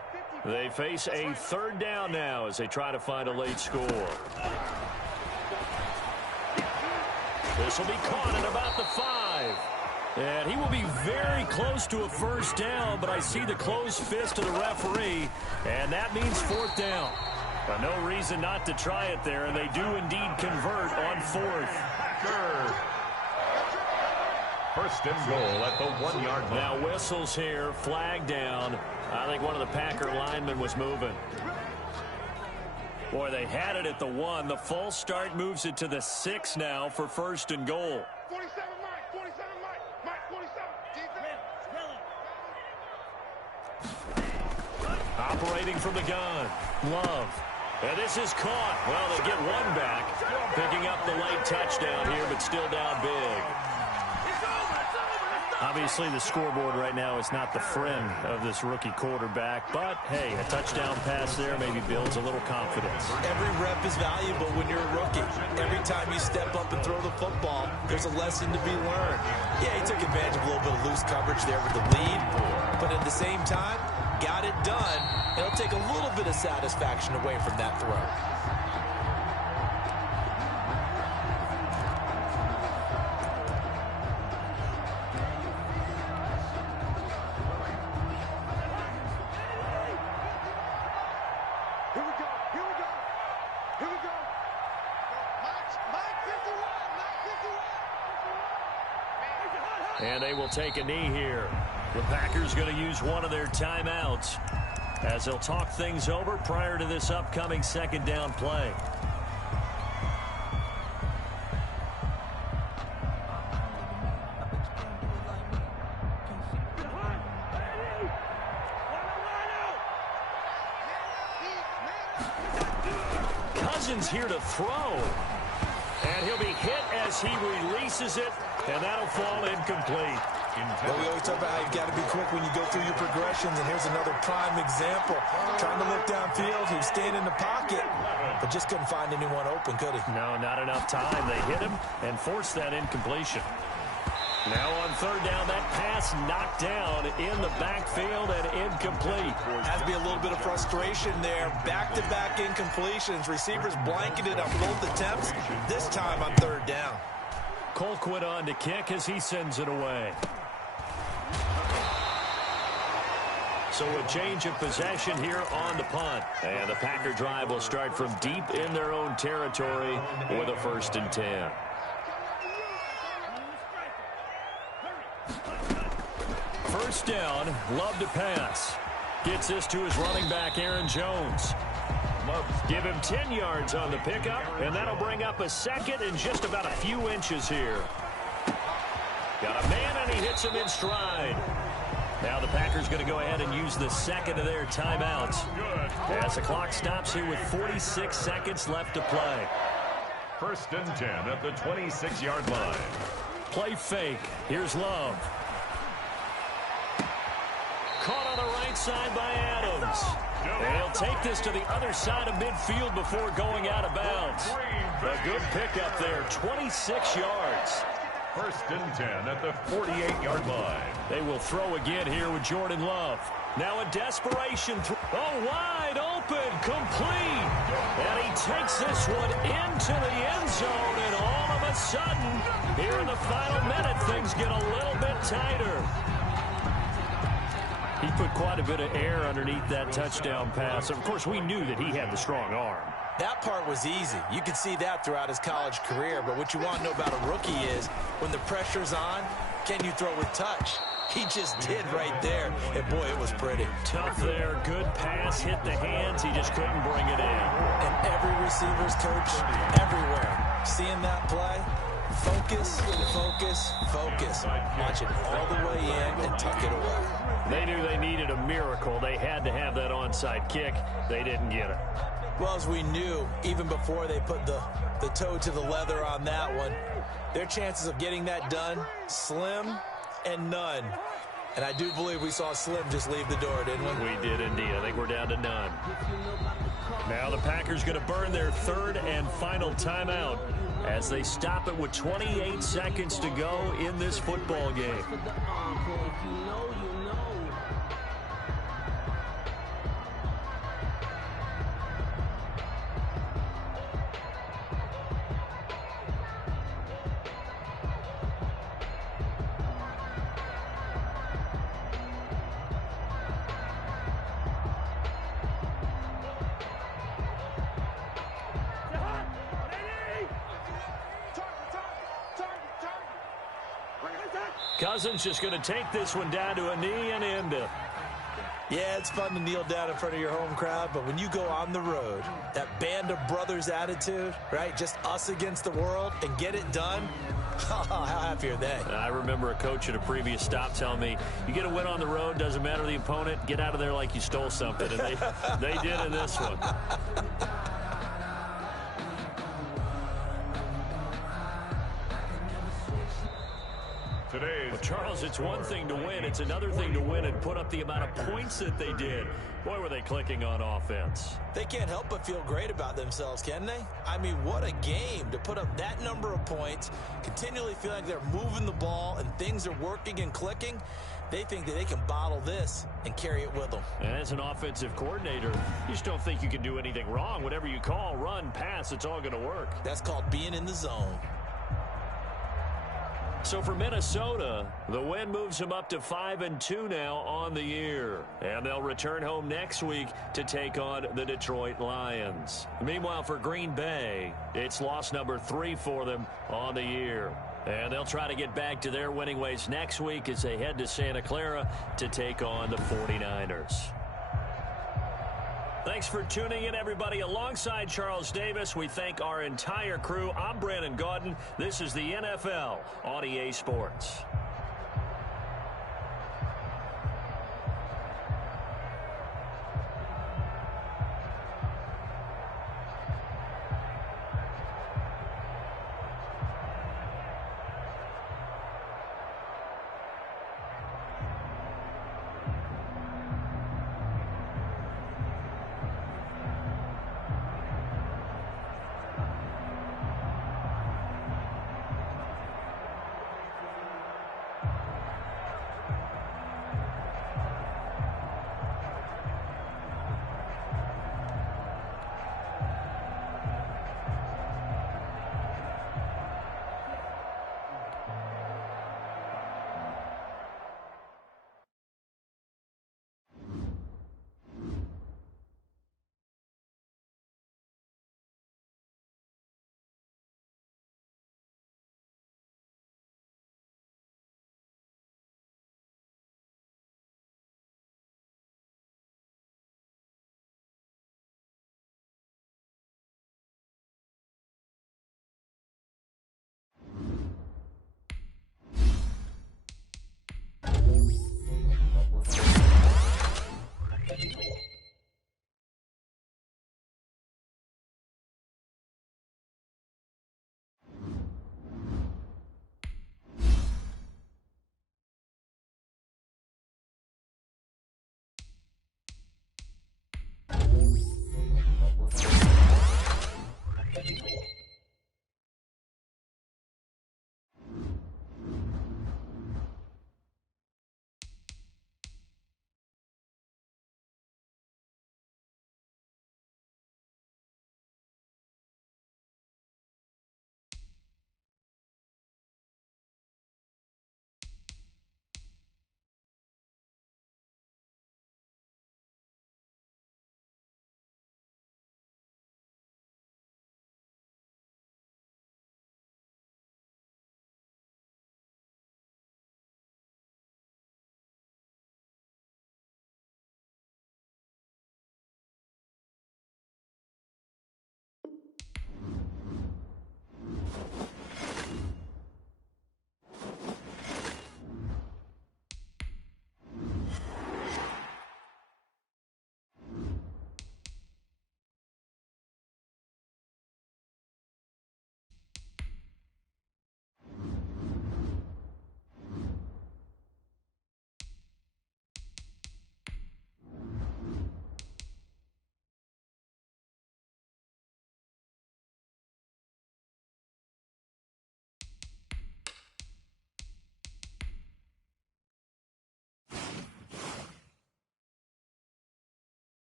They face a 3rd down now as they try to find a late score. This will be caught at about the 5. And he will be very close to a 1st down, but I see the closed fist of the referee, and that means 4th down. But no reason not to try it there, and they do indeed convert on 4th. Packer. 1st and goal at the 1-yard line. Now whistles here, flag down. I think one of the Packer linemen was moving. Boy, they had it at the 1. The false start moves it to the 6 now for 1st and goal. 47 Mike, 47 Mike, 47. Operating from the gun. Love. And this is caught. Well, they get one back. Picking up the late touchdown here, but still down big. It's over, let's go. Obviously, the scoreboard right now is not the friend of this rookie quarterback, but, hey, a touchdown pass there maybe builds a little confidence. Every rep is valuable when you're a rookie. Every time you step up and throw the football, there's a lesson to be learned. Yeah, he took advantage of a little bit of loose coverage there with the lead, but at the same time, got it done. It'll take a little bit of satisfaction away from that throw. And they will take a knee here. The Packers going to use one of their timeouts as they'll talk things over prior to this upcoming second down play. Cousins here to throw. And he'll be hit as he releases it, and that'll fall incomplete. Well, we always talk about how you've got to be quick when you go through your progressions, and here's another prime example. Trying to look downfield, he was staying in the pocket, but just couldn't find anyone open, could he? No, not enough time. They hit him and forced that incompletion. Now on third down, that pass knocked down in the backfield and incomplete. Has to be a little bit of frustration there. Back-to-back incompletions. Receivers blanketed on both attempts, this time on third down. Colquitt on to kick as he sends it away. So a change of possession here on the punt. And the Packer drive will start from deep in their own territory with a 1st and 10. First down, Love to pass. Gets this to his running back, Aaron Jones. Give him 10 yards on the pickup, and that'll bring up a second and just about a few inches here. Got a man, and he hits him in stride. Now the Packers going to go ahead and use the second of their timeouts as the clock stops here with 46 seconds left to play. 1st and 10 at the 26-yard line. Play fake. Here's Love. Caught on the right side by Adams. And he'll take this to the other side of midfield before going out of bounds. A good pickup there, 26 yards. 1st and 10 at the 48-yard line. They will throw again here with Jordan Love. Now a desperation throw. Oh, wide open, complete. And he takes this one into the end zone, and all of a sudden, here in the final minute, things get a little bit tighter. He put quite a bit of air underneath that touchdown pass. Of course, we knew that he had the strong arm. That part was easy. You could see that throughout his college career. But what you want to know about a rookie is when the pressure's on, can you throw with touch? He just did right there. And, boy, it was pretty. Tough there. Good pass. Hit the hands. He just couldn't bring it in. And every receiver's coach everywhere seeing that play. Focus, focus, focus. Watch it all the way in and tuck it away. They knew they needed a miracle. They had to have that onside kick. They didn't get it. Well, as we knew, even before they put the toe to the leather on that one, their chances of getting that done, slim and none. And I do believe we saw Slim just leave the door, didn't we? We did indeed. I think we're down to none. Now the Packers going to burn their 3rd and final timeout as they stop it with 28 seconds to go in this football game. Cousins just going to take this one down to a knee and end it. Yeah, it's fun to kneel down in front of your home crowd, but when you go on the road, that band of brothers attitude, right, just us against the world, and get it done, how happy are they? I remember a coach at a previous stop telling me, you get a win on the road, doesn't matter the opponent, get out of there like you stole something, and they did in this one. Today's Charles, it's one thing to win. It's another thing to win and put up the amount of points that they did. Boy, were they clicking on offense. They can't help but feel great about themselves, can they? I mean, what a game to put up that number of points, continually feel like they're moving the ball and things are working and clicking. They think that they can bottle this and carry it with them. And as an offensive coordinator, you just don't think you can do anything wrong. Whatever you call, run, pass, it's all going to work. That's called being in the zone. So for Minnesota, the win moves them up to 5-2 now on the year. And they'll return home next week to take on the Detroit Lions. Meanwhile, for Green Bay, it's loss number 3 for them on the year. And they'll try to get back to their winning ways next week as they head to Santa Clara to take on the 49ers. Thanks for tuning in, everybody. Alongside Charles Davis, we thank our entire crew. I'm Brandon Gaudin. This is the NFL on EA Sports.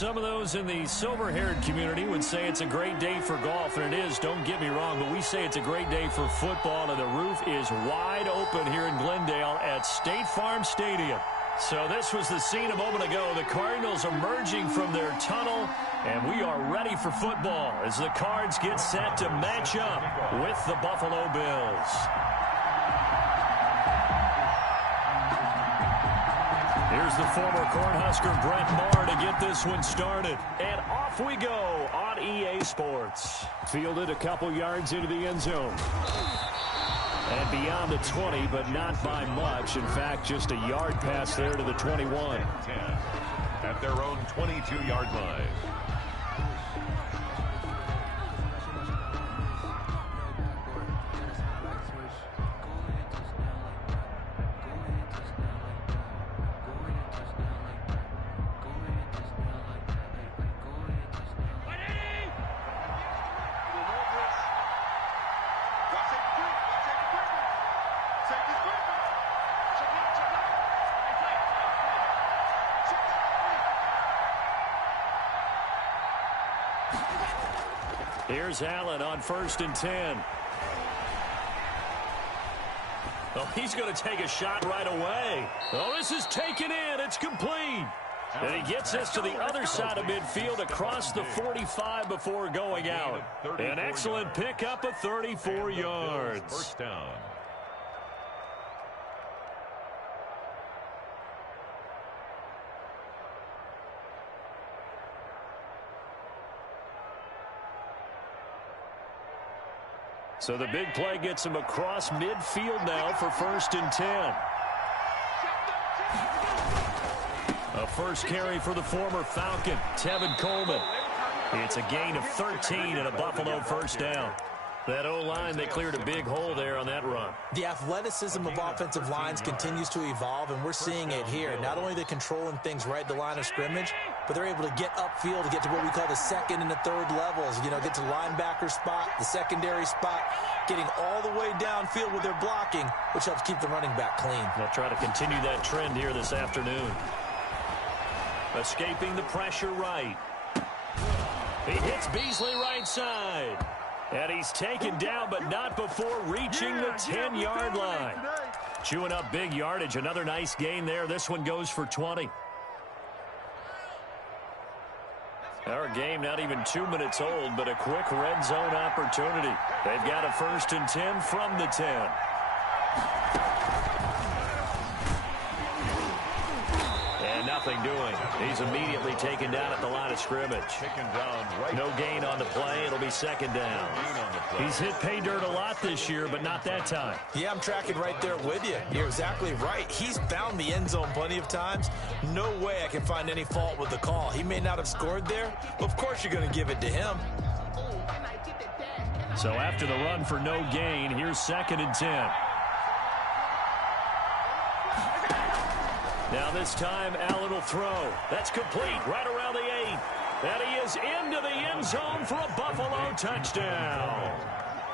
Some of those in the silver-haired community would say it's a great day for golf, and it is, don't get me wrong, but we say it's a great day for football, and the roof is wide open here in Glendale at State Farm Stadium. So this was the scene a moment ago. The Cardinals emerging from their tunnel, and we are ready for football as the Cards get set to match up with the Buffalo Bills. Here's the former Cornhusker Brett Maher to get this one started. And off we go on EA Sports. Fielded a couple yards into the end zone. And beyond the 20, but not by much. In fact, just a yard pass there to the 21. 10 at their own 22-yard line. Here's Allen on 1st and 10. Oh, he's going to take a shot right away. Oh, this is taken in. It's complete. And he gets us to the other side of midfield across the 45 before going out. An excellent pickup of 34 yards. First down. So the big play gets him across midfield now for 1st and 10. A first carry for the former Falcon, Tevin Coleman. It's a gain of 13 and a Buffalo first down. That O-line, they cleared a big hole there on that run. The athleticism of offensive lines continues to evolve, and we're seeing it here. Not only they're controlling things right at the line of scrimmage, but they're able to get upfield to get to what we call the second and the third levels. You know, get to the linebacker spot, the secondary spot, getting all the way downfield with their blocking, which helps keep the running back clean. They'll try to continue that trend here this afternoon. Escaping the pressure right. He hits Beasley right side. And he's taken down, but not before reaching the 10-yard line. Chewing up big yardage. Another nice gain there. This one goes for 20. Our game not even 2 minutes old, but a quick red zone opportunity. They've got a 1st and 10 from the 10. And nothing doing. He's immediately taken down at the line of scrimmage. No gain on the play. It'll be 2nd down. He's hit pay dirt a lot this year, but not that time. Yeah, I'm tracking right there with you. You're exactly right. He's found the end zone plenty of times. No way I can find any fault with the call. He may not have scored there, but of course you're going to give it to him. So after the run for no gain, here's 2nd and 10. Now this time, Allen will throw. That's complete right around the 8. And he is into the end zone for a Buffalo touchdown.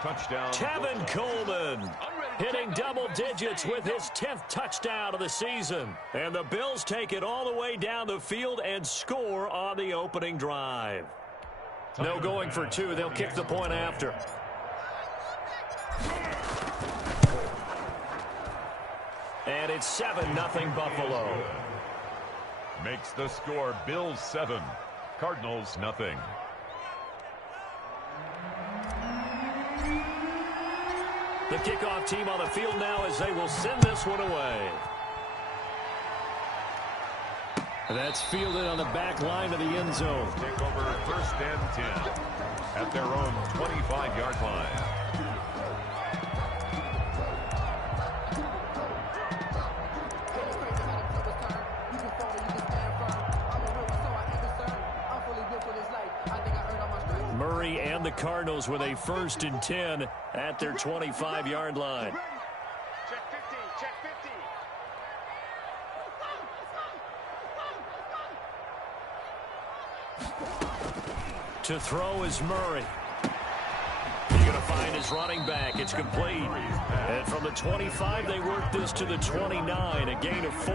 Tevin Coleman hitting double digits with his 10th touchdown of the season. And the Bills take it all the way down the field and score on the opening drive. No going for 2. They'll kick the point after. And it's 7-0 Buffalo. Makes the score Bills 7, Cardinals nothing. The kickoff team on the field now as they will send this one away. That's fielded on the back line of the end zone. Take over 1st and 10 at their own 25-yard line. Murray and the Cardinals with a 1st and 10 at their 25-yard line. Check 15, check 15. To throw is Murray. He's going to find his running back. It's complete. And from the 25, they work this to the 29, a gain of 4.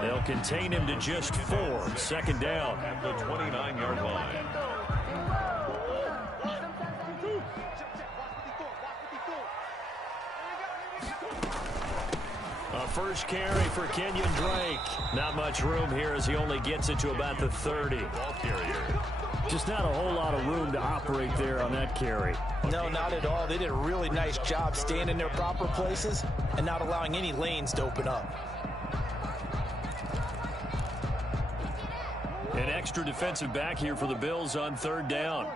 They'll contain him to just 4. Second down. At the 29-yard line. A first carry for Kenyon Drake. Not much room here as he only gets it to about the 30. Ball carrier. Just not a whole lot of room to operate there on that carry. No, not at all. They did a really nice job staying in their proper places and not allowing any lanes to open up. An extra defensive back here for the Bills on third down.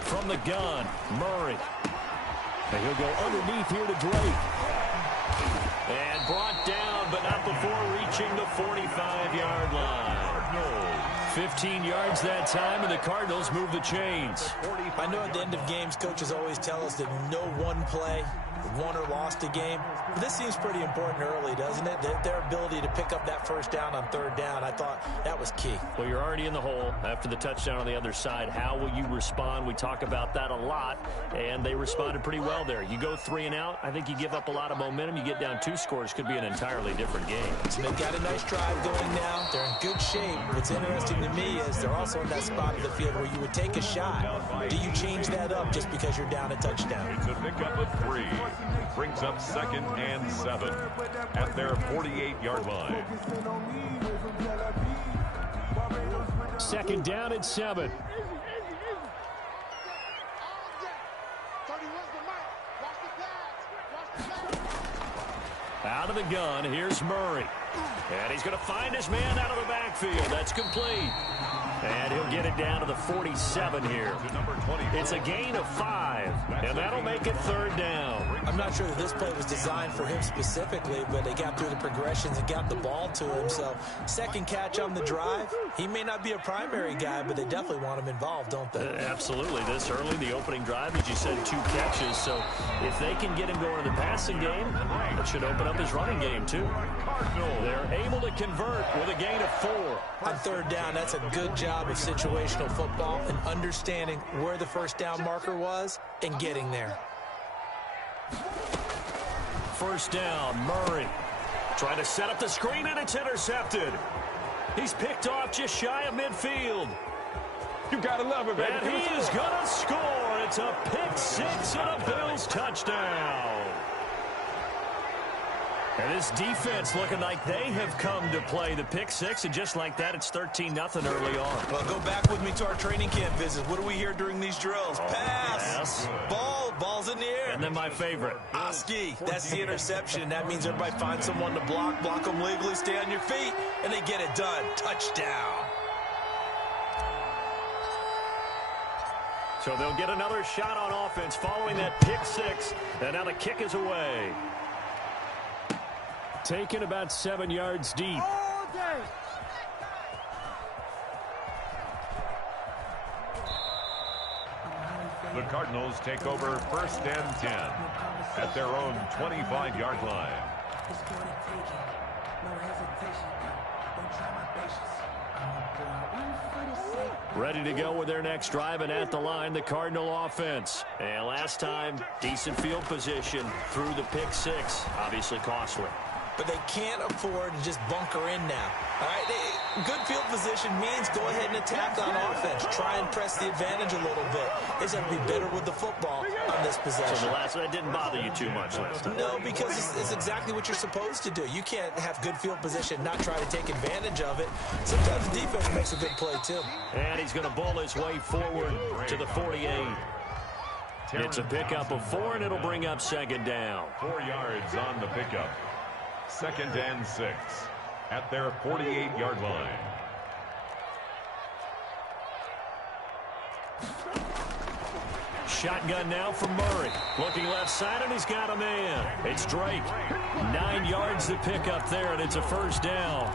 From the gun, Murray. And he'll go underneath here to Drake. And brought down, but not before reaching the 45-yard line. 15 yards that time, and the Cardinals move the chains. I know at the end of games, coaches always tell us that no one play won or lost a game. But this seems pretty important early, doesn't it? Their ability to pick up that first down on third down, I thought that was key. Well, you're already in the hole after the touchdown on the other side. How will you respond? We talk about that a lot, and they responded pretty well there. You go 3 and out, I think you give up a lot of momentum. You get down 2 scores, could be an entirely different game. So they've got a nice drive going now. They're in good shape. What's interesting to me is they're also in that spot of the field where you would take a shot. Do you change that up just because you're down a touchdown? It's a pickup of 3. Brings up 2nd and 7 at their 48-yard line. Second down at 7. Out of the gun, here's Murray. And he's going to find his man out of the backfield. That's complete. And he'll get it down to the 47 here. It's a gain of 5, and that'll make it third down. I'm not sure that this play was designed for him specifically, but they got through the progressions and got the ball to him. So second catch on the drive. He may not be a primary guy, but they definitely want him involved, don't they? Absolutely. This early, the opening drive, as you said, 2 catches. So if they can get him going in the passing game, it should open up his running game too. They're able to convert with a gain of 4. On third down, that's a good job of situational football and understanding where the first down marker was and getting there. First down, Murray. Trying to set up the screen, and it's intercepted. He's picked off just shy of midfield. You gotta love it, baby. And he is going to score. It's a pick 6 and a Bills touchdown. And this defense looking like they have come to play the pick 6, and just like that, it's 13-0 early on. Well, go back with me to our training camp visit. What do we hear during these drills? Pass. Ball's in the air. And then my favorite. Oski, that's the interception. That means everybody finds someone to block them legally, stay on your feet, and they get it done. Touchdown. So they'll get another shot on offense following that pick 6, and now the kick is away. Taken about 7 yards deep. The Cardinals take over 1st and 10 at their own 25-yard line. Ready to go with their next drive, and at the line, the Cardinal offense. And last time, decent field position through the pick 6. Obviously costly. But they can't afford to just bunker in now. All right, good field position means go ahead and attack on offense. Try and press the advantage a little bit. They just have to be better with the football on this possession. So the last one didn't bother you too much last time? No, because it's exactly what you're supposed to do. You can't have good field position, not try to take advantage of it. Sometimes the defense makes a good play, too. And he's going to bull his way forward to the 48. It's a pickup of 4, and it'll bring up second down. 4 yards on the pickup. 2nd and 6 at their 48-yard line. Shotgun now from Murray. Looking left side, and he's got a man. It's Drake. 9 yards to pick up there, and it's a first down.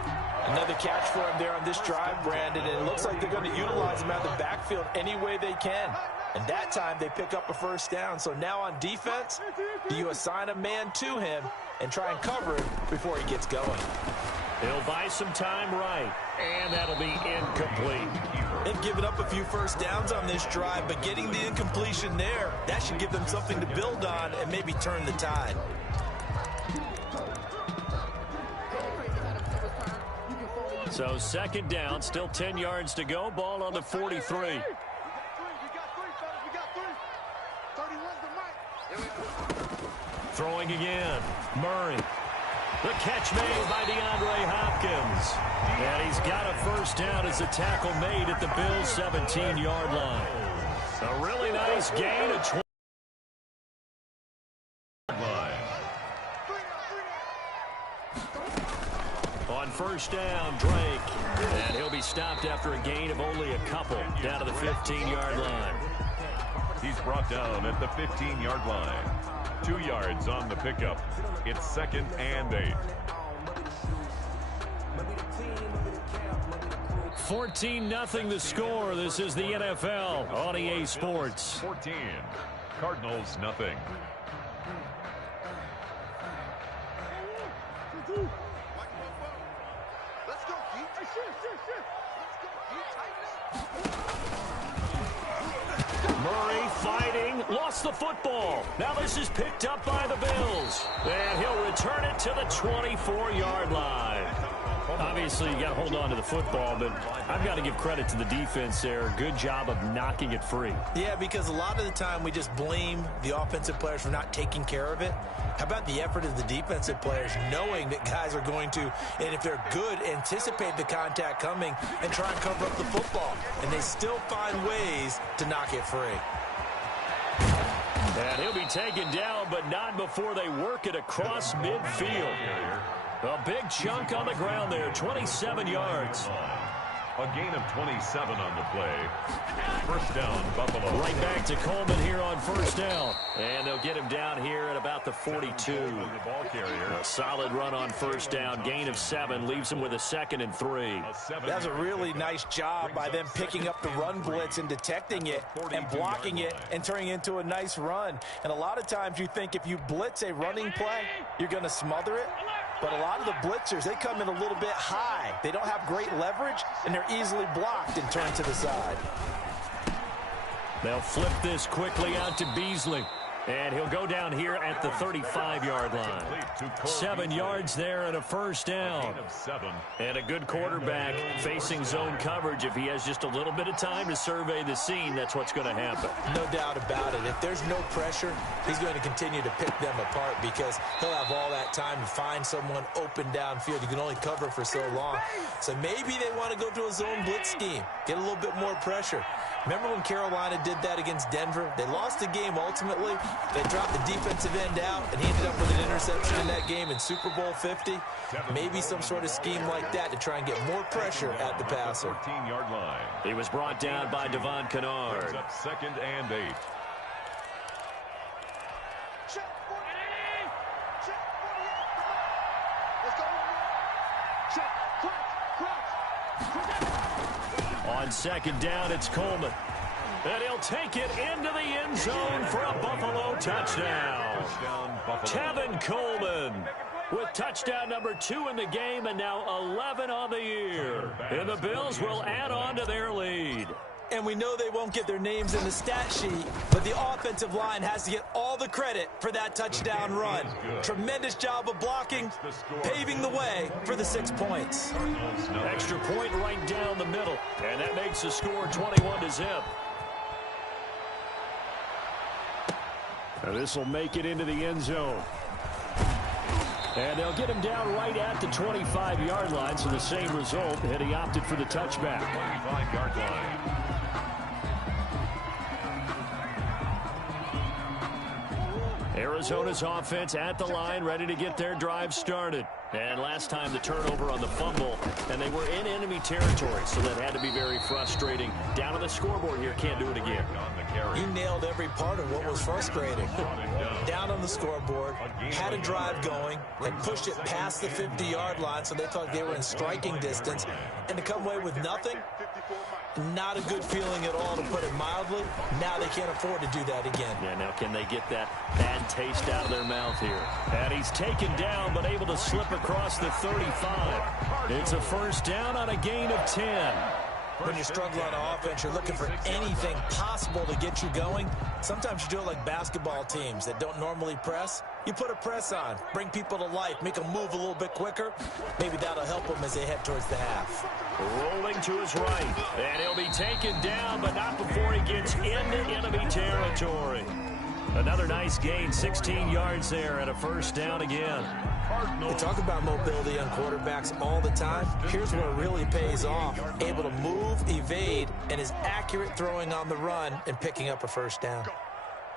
Another catch for him there on this drive, Brandon, and it looks like they're going to utilize him out of the backfield any way they can. And that time, they pick up a first down. So now on defense, do you assign a man to him and try and cover him before he gets going? He'll buy some time right, and that'll be incomplete. They've given up a few first downs on this drive, but getting the incompletion there, that should give them something to build on and maybe turn the tide. So second down, still 10 yards to go. Ball on the 43. Throwing again. Murray. The catch made by DeAndre Hopkins. And he's got a first down as a tackle made at the Bills' 17-yard line. A really nice gain of 20. On first down, Drake. And he'll be stopped after a gain of only a couple down to the 15-yard line. He's brought down at the 15-yard line. 2 yards on the pickup. It's 2nd and 8. 14-0 the score. This is the NFL on EA Sports. 14. Cardinals nothing. Let's go, Pete. Let's go, Pete. Tighten up. Murray fighting, lost the football. Now this is picked up by the Bills. And he'll return it to the 24-yard line. Obviously, you got to hold on to the football, but I've got to give credit to the defense there. Good job of knocking it free. Yeah, because a lot of the time we just blame the offensive players for not taking care of it. How about the effort of the defensive players knowing that guys are going to, and if they're good, anticipate the contact coming and try and cover up the football. And they still find ways to knock it free. And he'll be taken down, but not before they work it across midfield. A big chunk on the ground there, 27 yards. A gain of 27 on the play. First down, Buffalo. Right back to Coleman here on first down. And they'll get him down here at about the 42. The ball carrier. A solid run on first down. Gain of 7 leaves him with a 2nd and 3. That's a really nice job by them picking up the run blitz and detecting it and blocking it and turning it into a nice run. And a lot of times you think if you blitz a running play, you're going to smother it. But a lot of the blitzers, they come in a little bit high. They don't have great leverage, and they're easily blocked and turned to the side. They'll flip this quickly out to Beasley. And he'll go down here at the 35-yard line. 7 yards there and a first down. And a good quarterback facing zone coverage. If he has just a little bit of time to survey the scene, that's what's going to happen. No doubt about it. If there's no pressure, he's going to continue to pick them apart because he'll have all that time to find someone open downfield. You can only cover for so long. So maybe they want to go to a zone blitz scheme, get a little bit more pressure. Remember when Carolina did that against Denver? They lost the game ultimately. They dropped the defensive end out, and he ended up with an interception in that game in Super Bowl 50. Maybe some sort of scheme like that to try and get more pressure at the passer. 14-yard line. He was brought down by Devon Kennard. Up 2nd and 8. Check 48. Check 48. Let's go. Check. Cross. On second down, it's Coleman. And he'll take it into the end zone for a Buffalo touchdown. Tevin Coleman with touchdown number 2 in the game and now 11 on the year. And the Bills will add on to their lead. And we know they won't get their names in the stat sheet, but the offensive line has to get all the credit for that touchdown run. Tremendous job of blocking, paving the way for the 6 points. Extra point right down the middle, and that makes the score 21-0. Now this will make it into the end zone. And they'll get him down right at the 25-yard line, so the same result, and he opted for the touchback. 25-yard line. Arizona's offense at the line, ready to get their drive started. And last time the turnover on the fumble, and they were in enemy territory, so that had to be very frustrating. Down on the scoreboard here, can't do it again. He nailed every part of what was frustrating. Down on the scoreboard, had a drive going, had pushed it past the 50-yard line, so they thought they were in striking distance, and to come away with nothing, not a good feeling at all, to put it mildly. Now they can't afford to do that again. Yeah, now can they get that bad taste out of their mouth here? And he's taken down, but able to slip across the 35. It's a first down on a gain of 10. when you're struggling on offense, you're looking for anything possible to get you going. Sometimes you do it like basketball teams that don't normally press. You put a press on, bring people to life, make them move a little bit quicker. Maybe that'll help them as they head towards the half. Rolling to his right, and he'll be taken down, but not before he gets into enemy territory. Another nice gain, 16 yards there, and a first down again. They talk about mobility on quarterbacks all the time. Here's where it really pays off. Able to move, evade, and is accurate throwing on the run and picking up a first down.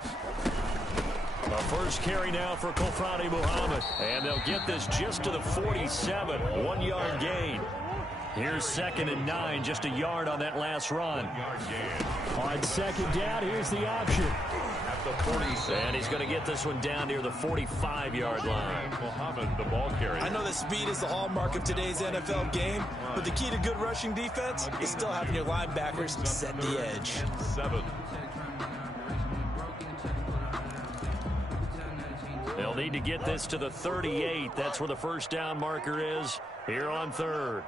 A first carry now for Kofrani Muhammad, and they'll get this just to the 47, 1-yard gain. Here's 2nd and 9, just a yard on that last run. On 2nd down, here's the option. At the 47. And he's going to get this one down near the 45-yard line. Muhammad, the ball carrier. I know that speed is the hallmark of today's NFL game, but the key to good rushing defense is still having your linebackers set the edge. 7. They'll need to get this to the 38. That's where the first down marker is here on 3rd.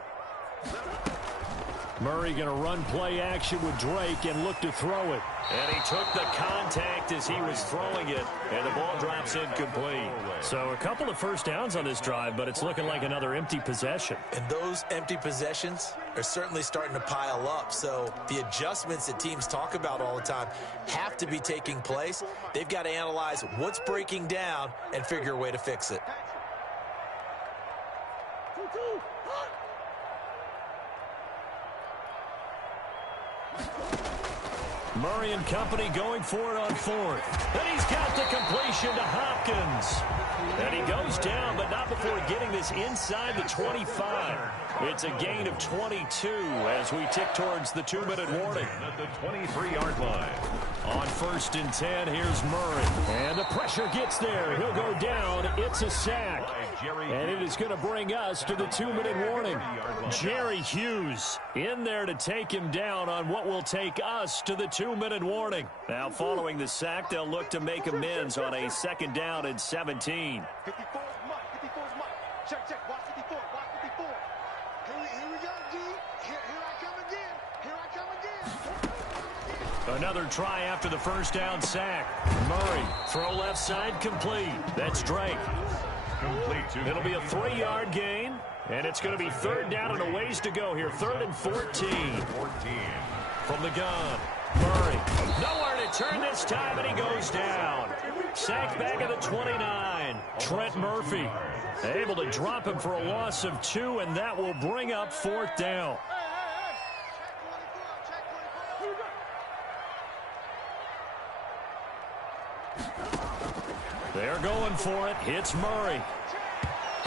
Murray going to run play action with Drake and look to throw it. And he took the contact as he was throwing it, and the ball drops incomplete. So a couple of first downs on this drive, but it's looking like another empty possession. And those empty possessions are certainly starting to pile up. So the adjustments that teams talk about all the time have to be taking place. They've got to analyze what's breaking down and figure a way to fix it. Murray and company going for it on 4th. And he's got the completion to Hopkins. And he goes down, but not before getting this inside the 25. It's a gain of 22 as we tick towards the 2-minute warning. At the 23-yard line. On 1st and 10, here's Murray. And the pressure gets there. He'll go down. It's a sack. And it is going to bring us to the 2-minute warning. Jerry Hughes in there to take him down on what will take us to the 2-minute warning. Now, following the sack, they'll look to make amends on a 2nd down and 17. 54 is Mike. 54 is Mike. Check. Watch 54. Watch 54. Here we go, G. Here I come again. Here I come again. Another try after the first down sack. Murray, throw left side, complete. That's Drake. Complete to It'll be a 3-yard gain, and it's going to be 3rd down and a ways to go here. 3rd and 14. 14. From the gun, Murray. Nowhere to turn this time, and he goes down. Sacked back at the 29. Trent Murphy able to drop him for a loss of 2, and that will bring up 4th down. They're going for it. Hits Murray.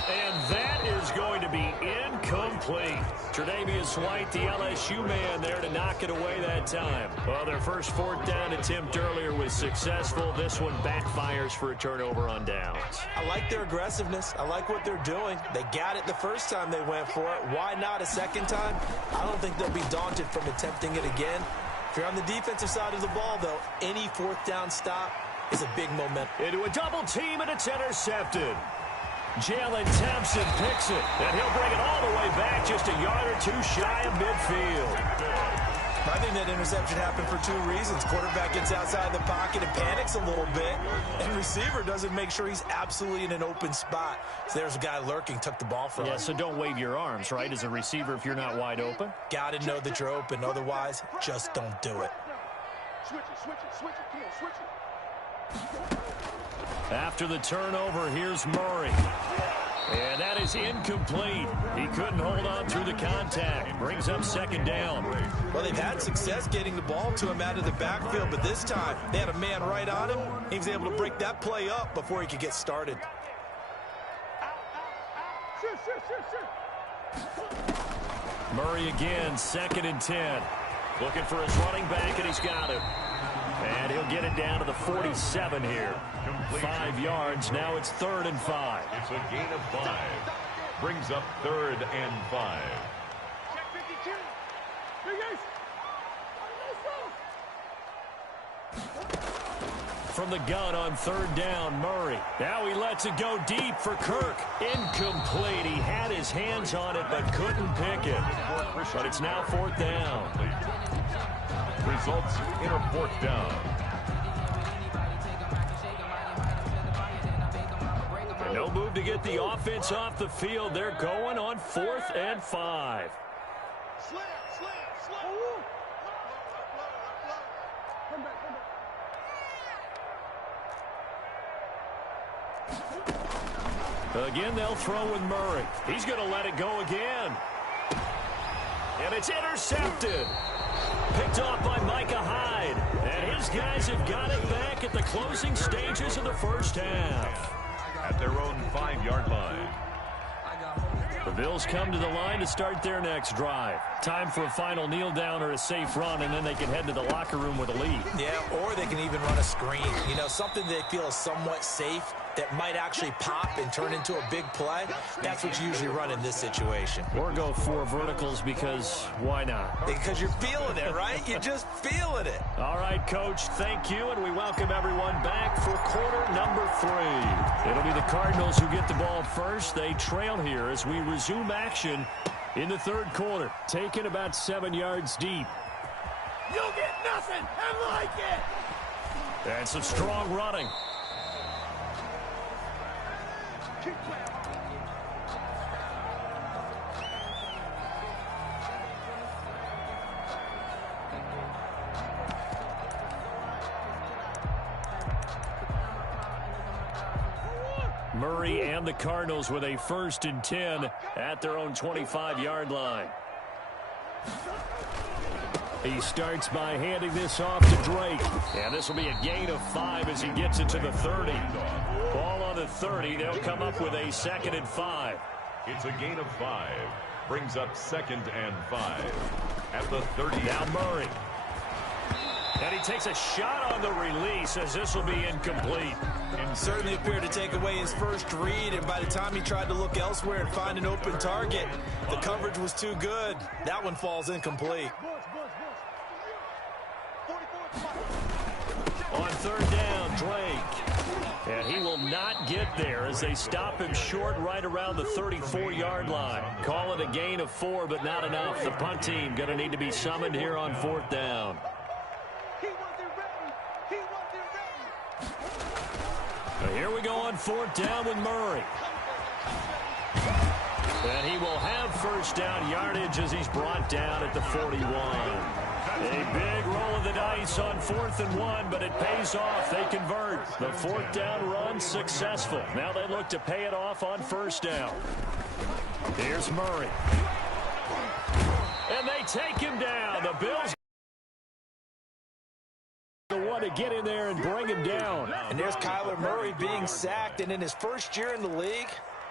And that is going to be incomplete. Tre'Davious White, the LSU man, there to knock it away that time. Well, their first 4th down attempt earlier was successful. This one backfires for a turnover on downs. I like their aggressiveness. I like what they're doing. They got it the first time they went for it. Why not a second time? I don't think they'll be daunted from attempting it again. If you're on the defensive side of the ball, though, any 4th down stop is a big moment. Into a double team, and it's intercepted. Jalen Thompson picks it, and he'll bring it all the way back just a yard or 2 shy of midfield. I think that interception happened for 2 reasons. Quarterback gets outside the pocket and panics a little bit, and receiver doesn't make sure he's absolutely in an open spot. So there's a guy lurking, took the ball from him. Yeah, so don't wave your arms, right, as a receiver if you're not wide open? Got to know that you're open. Otherwise, just don't do it. Switch it. Come on, switch it. After the turnover, here's Murray. And that is incomplete. He couldn't hold on through the contact. Brings up 2nd down. Well, they've had success getting the ball to him out of the backfield, but this time they had a man right on him. He was able to break that play up before he could get started. Murray again, 2nd and 10. Looking for his running back, and he's got it. And he'll get it down to the 47 here. 5 yards. Now it's 3rd and 5. It's a gain of 5. Brings up 3rd and 5. Check 52. Here you from the gun on third down. Murray. Now he lets it go deep for Kirk. Incomplete. He had his hands on it but couldn't pick it. But it's now fourth down. Results in a fourth down. And no move to get the offense off the field. They're going on 4th and 5. Again, they'll throw with Murray. He's going to let it go again. And it's intercepted. Picked off by Micah Hyde. And his guys have got it back at the closing stages of the first half. At their own 5-yard line. The Bills come to the line to start their next drive. Time for a final kneel down or a safe run, and then they can head to the locker room with a lead. Yeah, or they can even run a screen. You know, something they feel is somewhat safe that might actually pop and turn into a big play. That's what you usually run in this situation. Or go 4 verticals because why not? Because you're feeling it, right? You're just feeling it. All right, Coach, thank you, and we welcome everyone back for quarter number 3. It'll be the Cardinals who get the ball first. They trail here as we resume action in the third quarter. Taken about 7 yards deep. You'll get nothing and like it. And some strong running. Murray and the Cardinals with a 1st and 10 at their own 25-yard line. He starts by handing this off to Drake. And this will be a gain of 5 as he gets it to the 30. Ball on the 30. They'll come up with a 2nd and 5. It's a gain of 5. Brings up 2nd and 5. At the 30. Now Murray. And he takes a shot on the release as this will be incomplete. Certainly appeared to take away his first read, and by the time he tried to look elsewhere and find an open target, the coverage was too good. That one falls incomplete. On third down, Drake. And he will not get there as they stop him short right around the 34-yard line. Call it a gain of 4, but not enough. The punt team going to need to be summoned here on 4th down. Here we go on 4th down with Murray. And he will have first down yardage as he's brought down at the 41. A big roll of the dice on 4th and 1, but it pays off. They convert. The 4th down run successful. Now they look to pay it off on 1st down. Here's Murray. And they take him down. The Bills want to get in there and bring him down. And there's Kyler Murray being sacked, and in his first year in the league,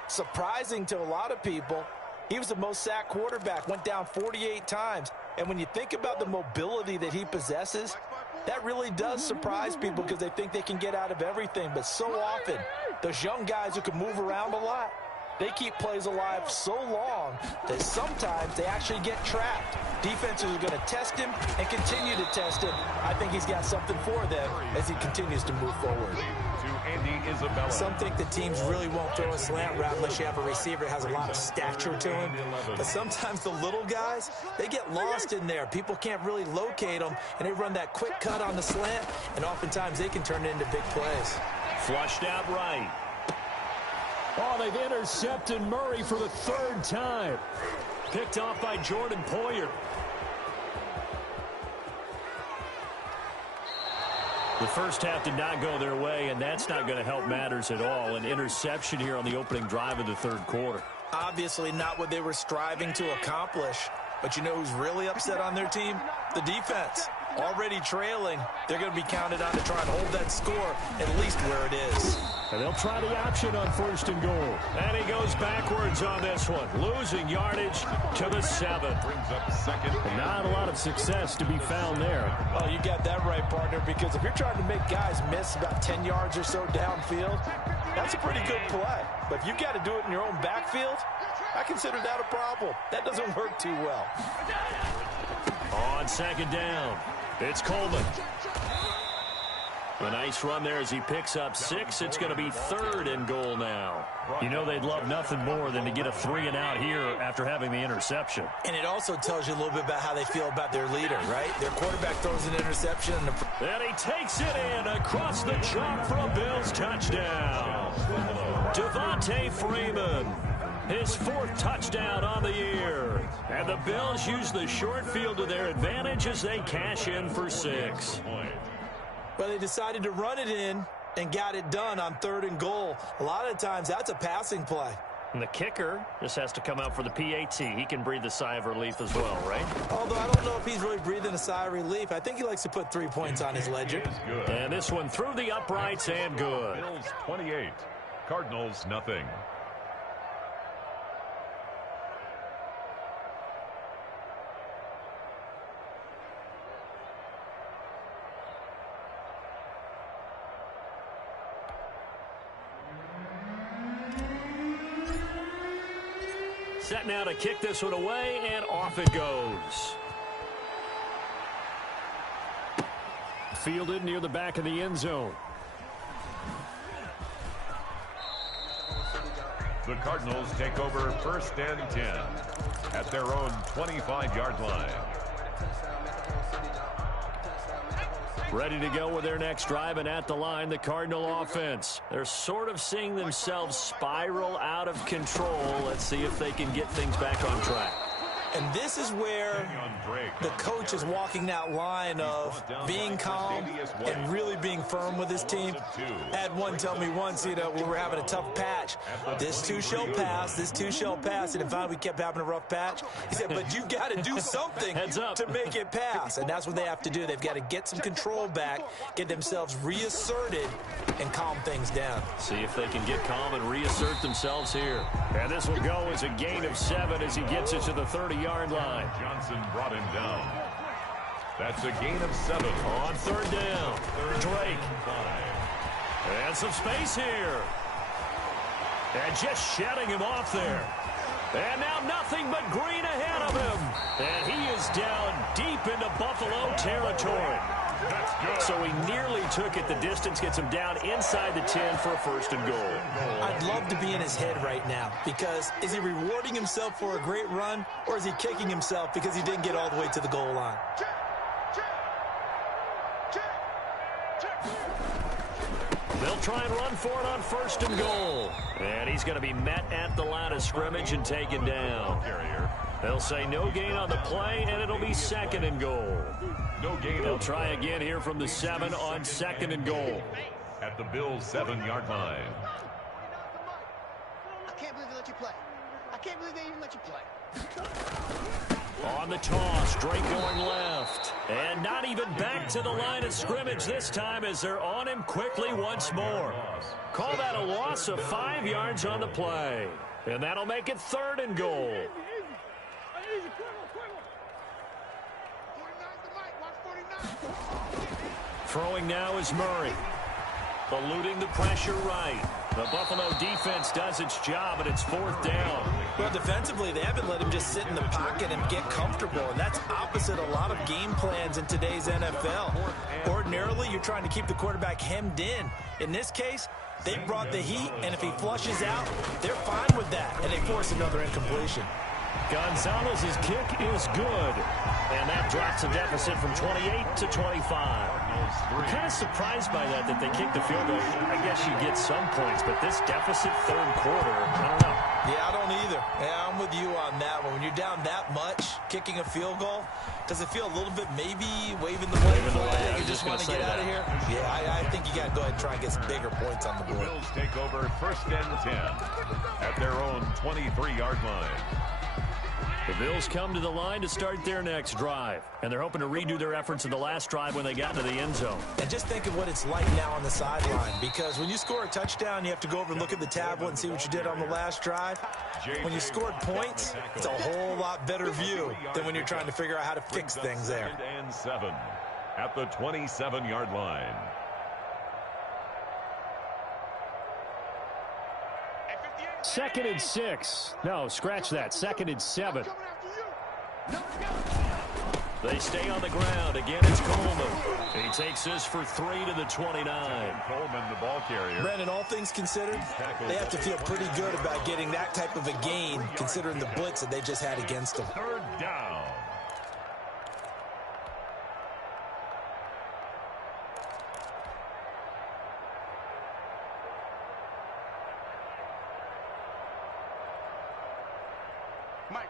surprising to a lot of people, he was the most sacked quarterback, went down 48 times. And when you think about the mobility that he possesses, that really does surprise people because they think they can get out of everything. But so often, those young guys who can move around a lot, they keep plays alive so long that sometimes they actually get trapped. Defenses are going to test him and continue to test him. I think he's got something for them as he continues to move forward. Some think the teams really won't throw a slant route unless you have a receiver that has a lot of stature to him. But sometimes the little guys, they get lost in there. People can't really locate them, and they run that quick cut on the slant, and oftentimes they can turn it into big plays. Flushed out right. Oh, they've intercepted Murray for the 3rd time. Picked off by Jordan Poyer. The first half did not go their way, and that's not going to help matters at all. An interception here on the opening drive of the 3rd quarter. Obviously not what they were striving to accomplish. But you know who's really upset on their team? The defense. Already trailing, they're going to be counted on to try and hold that score at least where it is. And they'll try the option on 1st and goal. And he goes backwards on this one, losing yardage to the 7. Brings up 2nd. And not a lot of success to be found there. Oh, you got that right, partner, because if you're trying to make guys miss about 10 yards or so downfield, that's a pretty good play. But if you've got to do it in your own backfield, I consider that a problem. That doesn't work too well. On 2nd down, it's Coleman. A nice run there as he picks up 6. It's going to be 3rd and goal now. You know they'd love nothing more than to get a 3 and out here after having the interception. And it also tells you a little bit about how they feel about their leader, right? Their quarterback throws an interception. And he takes it in across the chalk for a Bills touchdown. Devontae Freeman, his 4th touchdown on the year. And the Bills use the short field to their advantage as they cash in for 6. Well, they decided to run it in and got it done on 3rd and goal. A lot of times, that's a passing play. And the kicker just has to come out for the PAT. He can breathe a sigh of relief as well, right? Although I don't know if he's really breathing a sigh of relief. I think he likes to put 3 points on his ledger. And this one through the uprights and good. Bills 28, Cardinals nothing. Set now to kick this one away, and off it goes. Fielded near the back of the end zone. The Cardinals take over 1st and 10 at their own 25-yard line. Ready to go with their next drive, and at the line, the Cardinal offense. They're sort of seeing themselves spiral out of control. Let's see if they can get things back on track. And this is where the coach is walking that line of being calm and really being firm with his team. I had one tell me once, we were having a tough patch. This too shall pass, this too shall pass. And finally we kept having a rough patch. He said, but you got to do something to make it pass. And that's what they have to do. They've got to get some control back, get themselves reasserted, and calm things down. See if they can get calm and reassert themselves here. And this will go as a gain of 7 as he gets it to the 30-yard line. Johnson brought him down. That's a gain of 7. On 3rd down, Drake. And some space here. And just shutting him off there. And now nothing but green ahead of him. And he is down deep into Buffalo territory. That's good. So he nearly took it the distance, gets him down inside the 10 for a 1st and goal. I'd love to be in his head right now, because is he rewarding himself for a great run, or is he kicking himself because he didn't get all the way to the goal line? They'll try and run for it on 1st and goal. And he's going to be met at the line of scrimmage and taken down. They'll say no gain on the play, and it'll be 2nd and goal. No gain. They'll try again here from the 7 on 2nd and goal. At the Bills' 7-yard line. I can't believe they let you play. I can't believe they even let you play. On the toss, Drake going left. And not even back to the line of scrimmage this time as they're on him quickly once more. Call that a loss of 5 yards on the play. And that'll make it 3rd and goal. Throwing now is Murray. Eluding the pressure right. The Buffalo defense does its job, and it's 4th down. Well, defensively, they haven't let him just sit in the pocket and get comfortable, and that's opposite a lot of game plans in today's NFL. Ordinarily, you're trying to keep the quarterback hemmed in. In this case, they brought the heat, and if he flushes out, they're fine with that, and they force another incompletion. Gonzalez's kick is good. And that drops the deficit from 28 to 25. I'm kind of surprised by that they kicked the field goal. I guess you get some points, but this deficit 3rd quarter, I don't know. Yeah, I don't either. Yeah, I'm with you on that one. When you're down that much, kicking a field goal, does it feel a little bit maybe waving the white flag? You just want to get out of here? Yeah, I think you got to go ahead and try and get some bigger points on the board. The Bills take over 1st and 10 at their own 23-yard line. The Bills come to the line to start their next drive. And they're hoping to redo their efforts in the last drive when they got into the end zone. And just think of what it's like now on the sideline. Because when you score a touchdown, you have to go over and look at the tablet and see what you did on the last drive. When you scored points, it's a whole lot better view than when you're trying to figure out how to fix things there. 2nd and 7 at the 27-yard line. Second and 6. No, scratch that. 2nd and 7. They stay on the ground. Again, it's Coleman. He takes this for 3 to the 29. Coleman, the ball carrier. Brandon, all things considered, they have to feel pretty good about getting that type of a gain, considering the blitz that they just had against them. Third down. Mike.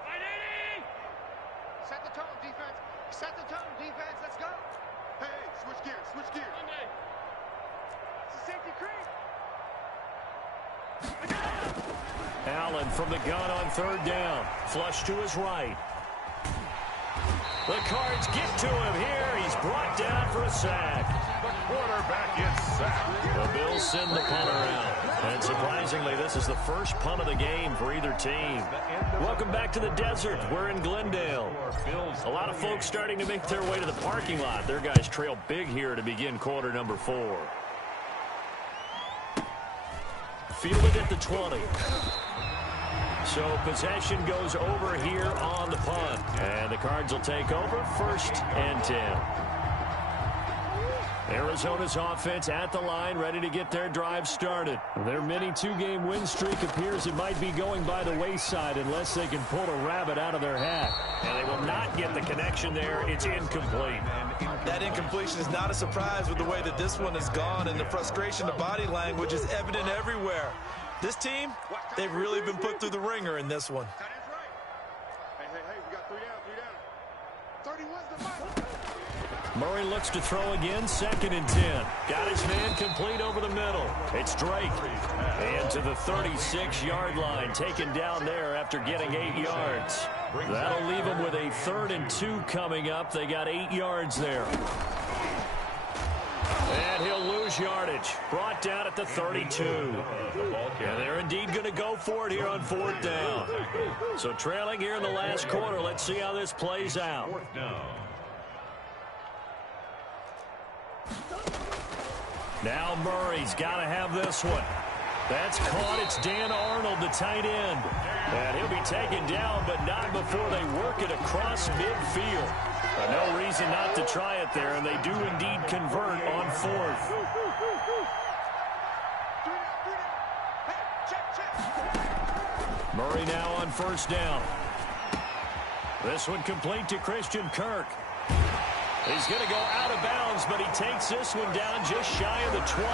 Set the tone, defense. Set the tone, defense. Let's go. Hey, switch gears. Switch gears. It's a safety creep. Allen from the gun on third down. Flush to his right. The Cards get to him here. He's brought down for a sack. The quarterback is sacked. The Bills send the punter out. And surprisingly, this is the first punt of the game for either team. Welcome back to the desert. We're in Glendale. A lot of folks starting to make their way to the parking lot. Their guys trail big here to begin quarter number 4. Fielded at the 20. So possession goes over here on the punt. And the Cards will take over 1st and 10. Arizona's offense at the line, ready to get their drive started. Their mini 2-game win streak appears it might be going by the wayside unless they can pull a rabbit out of their hat. And they will not get the connection there. It's incomplete. That incompletion is not a surprise with the way that this one has gone, and the frustration of body language is evident everywhere. This team, they've really been put through the ringer in this one. That is right. Hey, we got 3 down. 31's the mark. Murray looks to throw again, 2nd and 10. Got his man complete over the middle. It's Drake. And to the 36-yard line, taken down there after getting 8 yards. That'll leave him with a 3rd and 2 coming up. They got 8 yards there. And he'll lose yardage. Brought down at the 32. And they're indeed going to go for it here on 4th down. So trailing here in the last quarter. Let's see how this plays out. 4th down. Now Murray's got to have this one. That's caught. It's Dan Arnold, the tight end. And he'll be taken down, but not before they work it across midfield. No reason not to try it there, and they do indeed convert on 4th. Murray now on 1st down. This one complete to Christian Kirk. He's going to go out of bounds, but he takes this one down just shy of the 20.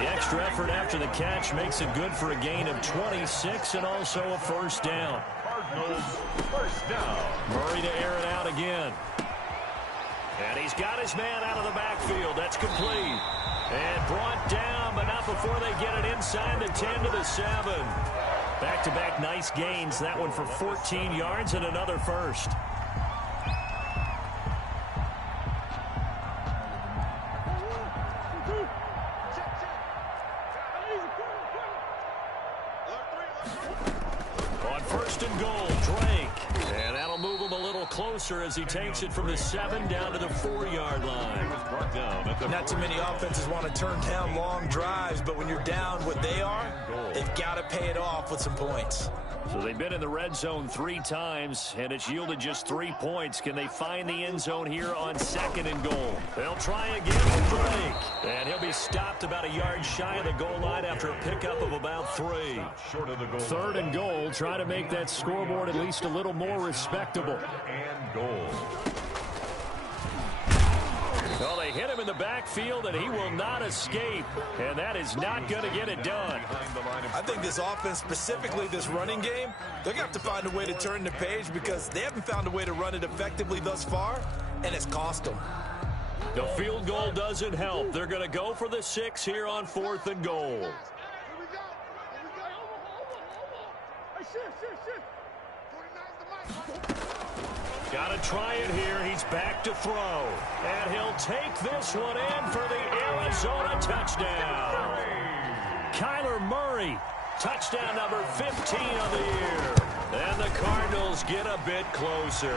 The extra effort after the catch makes it good for a gain of 26 and also a 1st down. Cardinals, 1st down. Murray to air it out again. And he's got his man out of the backfield. That's complete. And brought down, but not before they get it inside the 10 to the 7. Back-to-back nice gains. That one for 14 yards and another 1st. On 1st and goal, Drake. And that'll move him a little closer as he takes it from the 7 down to the 4-yard line. Not too many offenses want to turn down long drives, but when you're down what they are, they've got to pay it off with some points. So they've been in the red zone 3 times, and it's yielded just 3 points. Can they find the end zone here on 2nd and goal? They'll try again with Drake. And he'll be stopped about a yard shy of the goal line after a pickup of about 3. Short of the goal. 3rd and goal. Try to make that scoreboard at least a little more respectable. And goal. Well, they hit him in the backfield, and he will not escape. And that is not going to get it done. I think this offense, specifically this running game, they're going to have to find a way to turn the page because they haven't found a way to run it effectively thus far, and it's cost them. The field goal doesn't help. They're going to go for the 6 here on 4th and goal. Here we go. Hey, shift. 49's the mic. Got to try it here. He's back to throw. And he'll take this one in for the Arizona touchdown. Kyler Murray, touchdown number 15 on the year. And the Cardinals get a bit closer.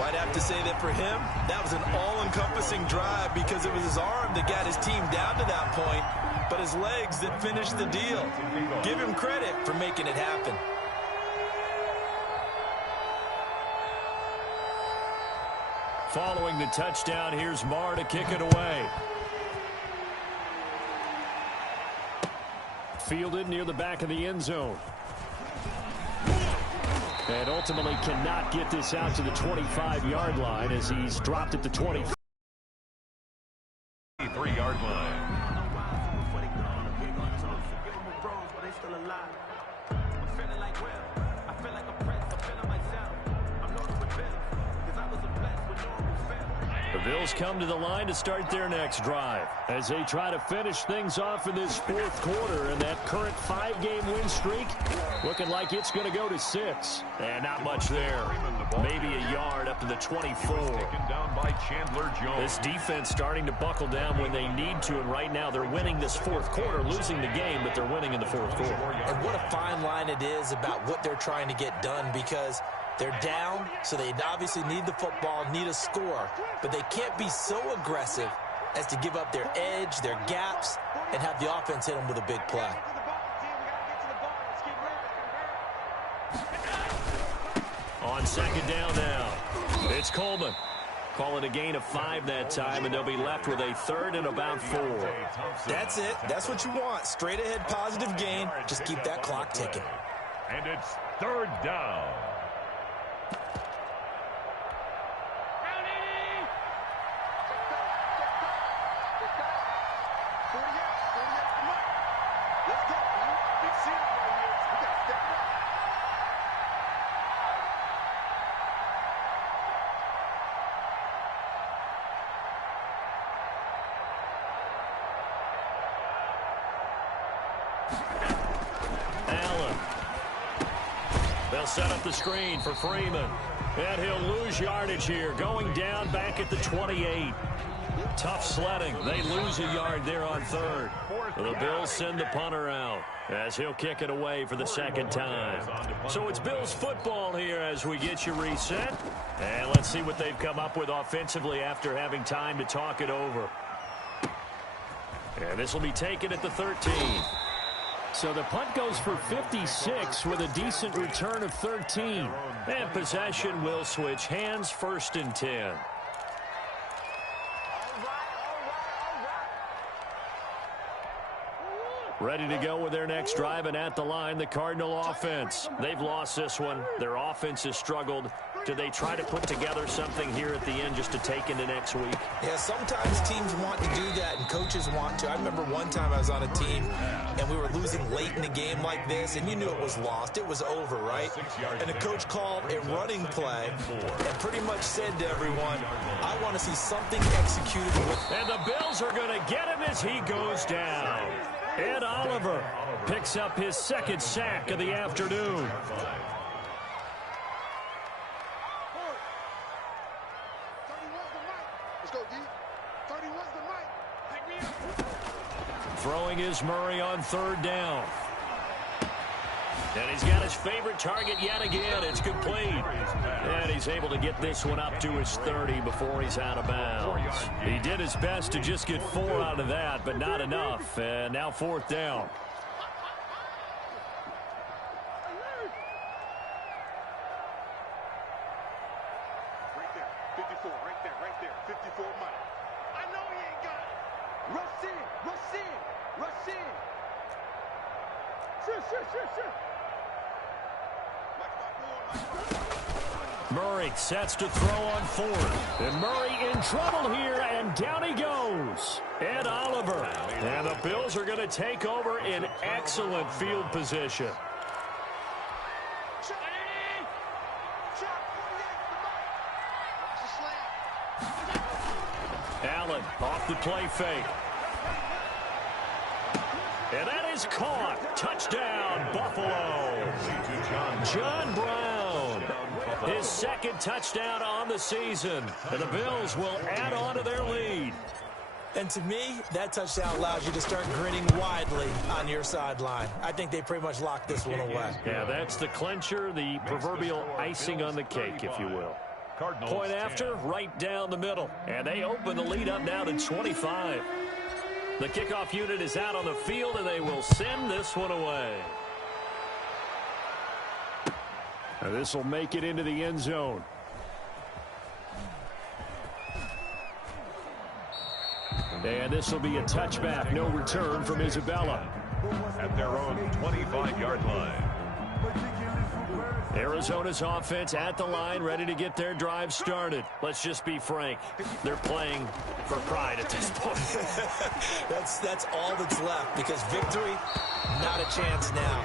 I'd have to say that for him, that was an all-encompassing drive because it was his arm that got his team down to that point, but his legs that finished the deal. Give him credit for making it happen. Following the touchdown, here's Marr to kick it away. Fielded near the back of the end zone. And ultimately cannot get this out to the 25-yard line as he's dropped at the 23-yard line. The Bills come to the line to start their next drive as they try to finish things off in this fourth quarter, and that current 5-game win streak looking like it's going to go to 6. And not much there. Maybe a yard up to the 24. Down by Chandler Jones. This defense starting to buckle down when they need to, and right now they're winning this fourth quarter, losing the game, but they're winning in the fourth quarter. And what a fine line it is about what they're trying to get done, because they're down, so they obviously need the football, need a score, but they can't be so aggressive as to give up their edge, their gaps, and have the offense hit them with a big play. On second down now, it's Coleman. Calling a gain of 5 that time, and they'll be left with a 3rd and about 4. That's it. That's what you want. Straight ahead positive gain. Just keep that clock ticking. And it's 3rd down. They'll set up the screen for Freeman. And he'll lose yardage here, going down back at the 28. Tough sledding. They lose a yard there on 3rd. The Bills send the punter out as he'll kick it away for the 2nd time. So it's Bills football here as we get you reset. And let's see what they've come up with offensively after having time to talk it over. And this will be taken at the 13. So the punt goes for 56 with a decent return of 13. And possession will switch hands, 1st and 10. Ready to go with their next drive, and at the line, the Cardinal offense. They've lost this one. Their offense has struggled. Do they try to put together something here at the end just to take into next week? Yeah, sometimes teams want to do that and coaches want to. I remember one time I was on a team and we were losing late in the game like this, and you knew it was lost. It was over, right? And the coach called a running play and pretty much said to everyone, I want to see something executed. And the Bills are going to get him as he goes down. Ed Oliver picks up his 2nd sack of the afternoon. Throwing is Murray on 3rd down. And he's got his favorite target yet again. It's complete. And he's able to get this one up to his 30 before he's out of bounds. He did his best to just get 4 out of that, but not enough. And now 4th down. Right there, 54, right there, 54 Mike. I know he ain't got it. Rush in, rush in, rush in. Sure. Murray sets to throw on 4th. And Murray in trouble here, and down he goes. Ed Oliver. And the Bills are going to take over in excellent field position. Allen off the play fake. And that is caught. Touchdown, Buffalo. John Brown. His 2nd touchdown on the season. And the Bills will add on to their lead. And to me, that touchdown allows you to start grinning widely on your sideline. I think they pretty much locked this one away. Yeah, that's the clincher, the proverbial icing on the cake, if you will. Point after, right down the middle. And they open the lead up now to 25. The kickoff unit is out on the field, and they will send this one away. And this will make it into the end zone. And this will be a touchback, no return from Isabella. At their own 25-yard line. Arizona's offense at the line, ready to get their drive started. Let's just be frank. They're playing for pride at this point. That's all that's left, because victory, not a chance now.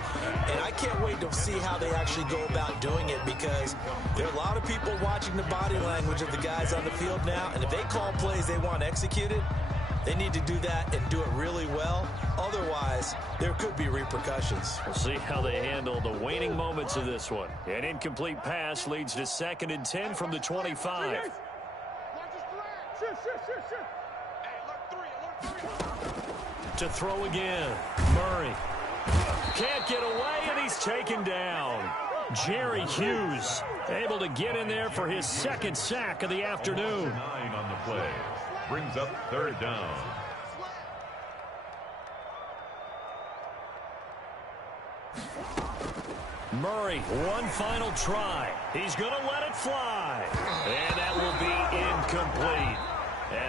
And I can't wait to see how they actually go about doing it, because there are a lot of people watching the body language of the guys on the field now, and if they call plays they want executed, they need to do that and do it really well. Otherwise, there could be repercussions. We'll see how they handle the waning moments of this one. An incomplete pass leads to 2nd and 10 from the 25. To throw again. Murray. Can't get away, and he's taken down. Jerry Hughes able to get in there for his 2nd sack of the afternoon. 9 on the play. Brings up 3rd down. Murray, one final try. He's going to let it fly. And that will be incomplete,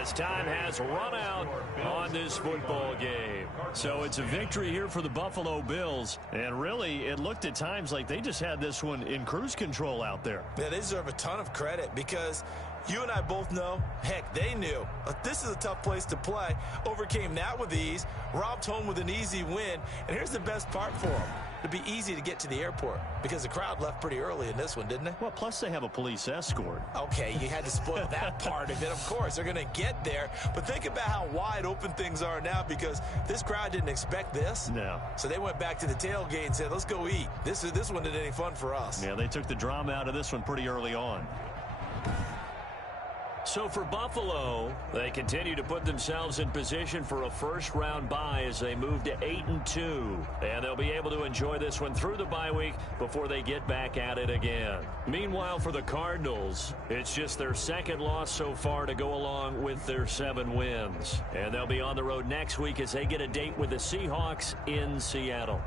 as time has run out on this football game. So it's a victory here for the Buffalo Bills. And really, it looked at times like they just had this one in cruise control out there. Yeah, they deserve a ton of credit, because you and I both know, heck, they knew, this is a tough place to play. Overcame that with ease, robbed home with an easy win. And here's the best part for them. It'd be easy to get to the airport, because the crowd left pretty early in this one, didn't they? Well, plus they have a police escort. Okay, you had to spoil that part of it. Of course, they're going to get there. But think about how wide open things are now, because this crowd didn't expect this. No. So they went back to the tailgate and said, let's go eat. This one isn't any fun for us. Yeah, they took the drama out of this one pretty early on. So for Buffalo, they continue to put themselves in position for a first-round bye as they move to 8-2. And they'll be able to enjoy this one through the bye week before they get back at it again. Meanwhile, for the Cardinals, it's just their 2nd loss so far to go along with their 7 wins. And they'll be on the road next week as they get a date with the Seahawks in Seattle.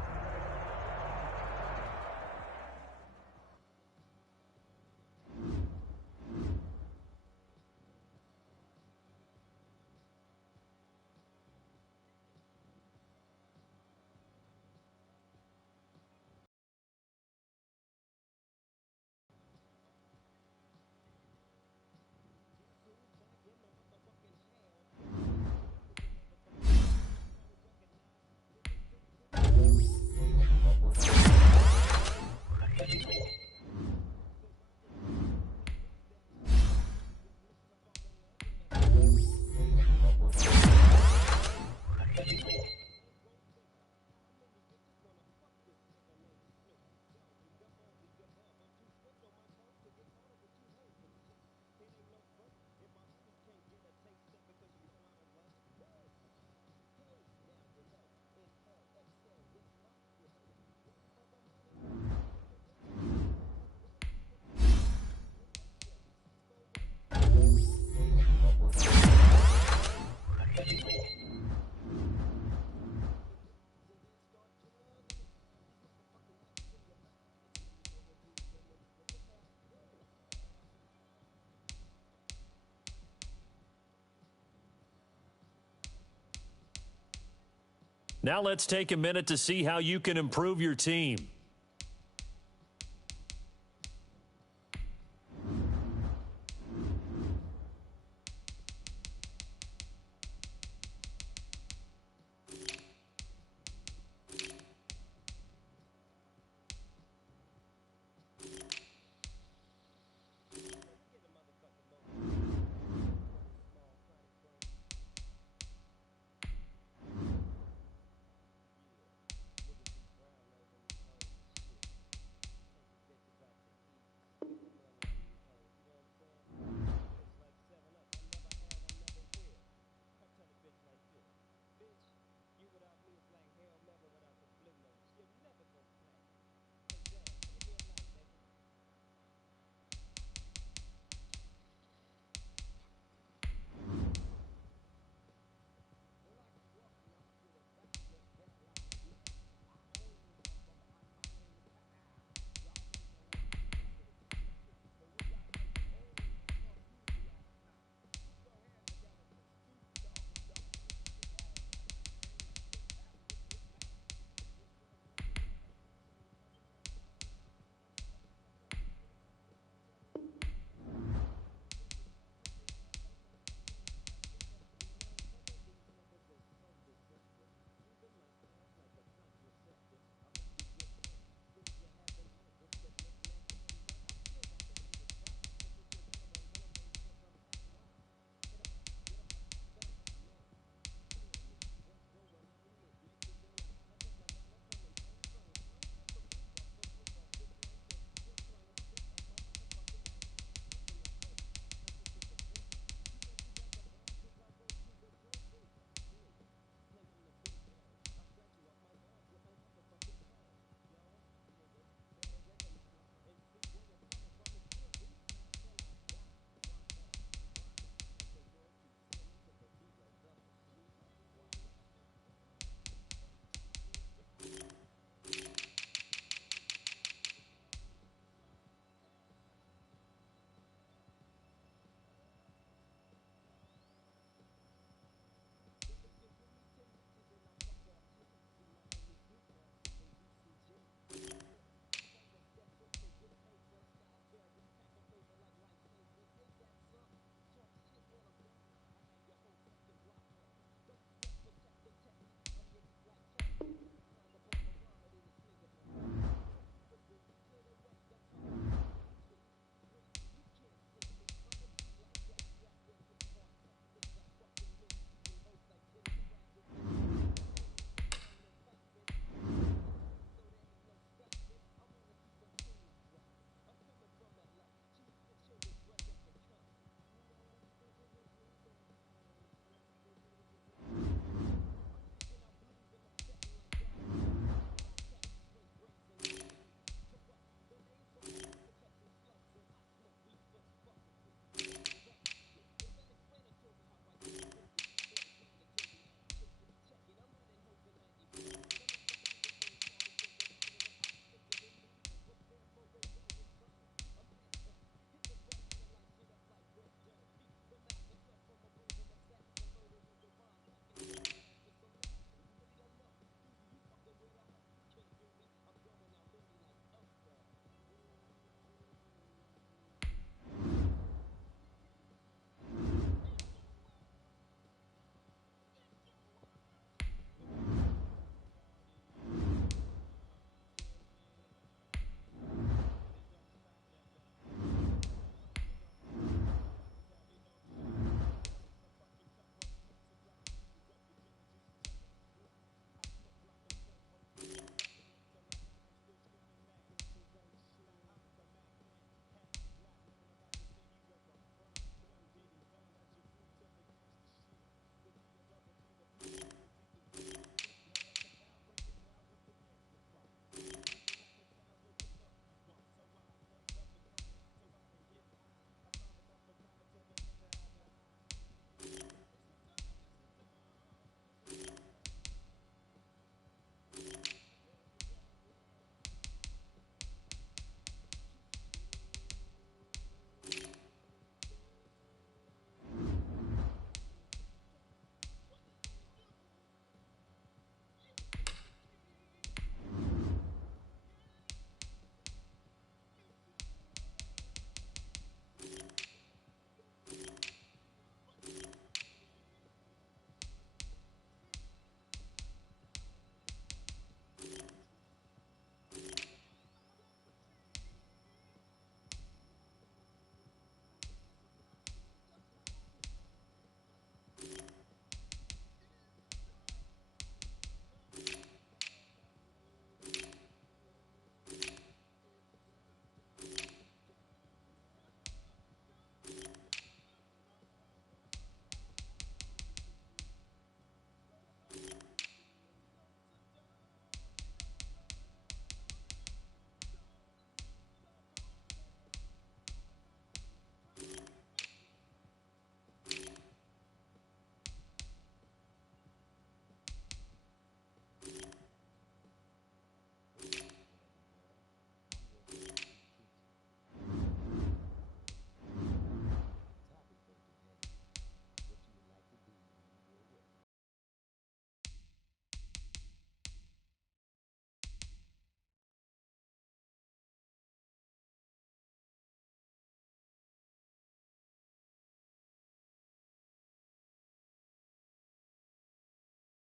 Now let's take a minute to see how you can improve your team.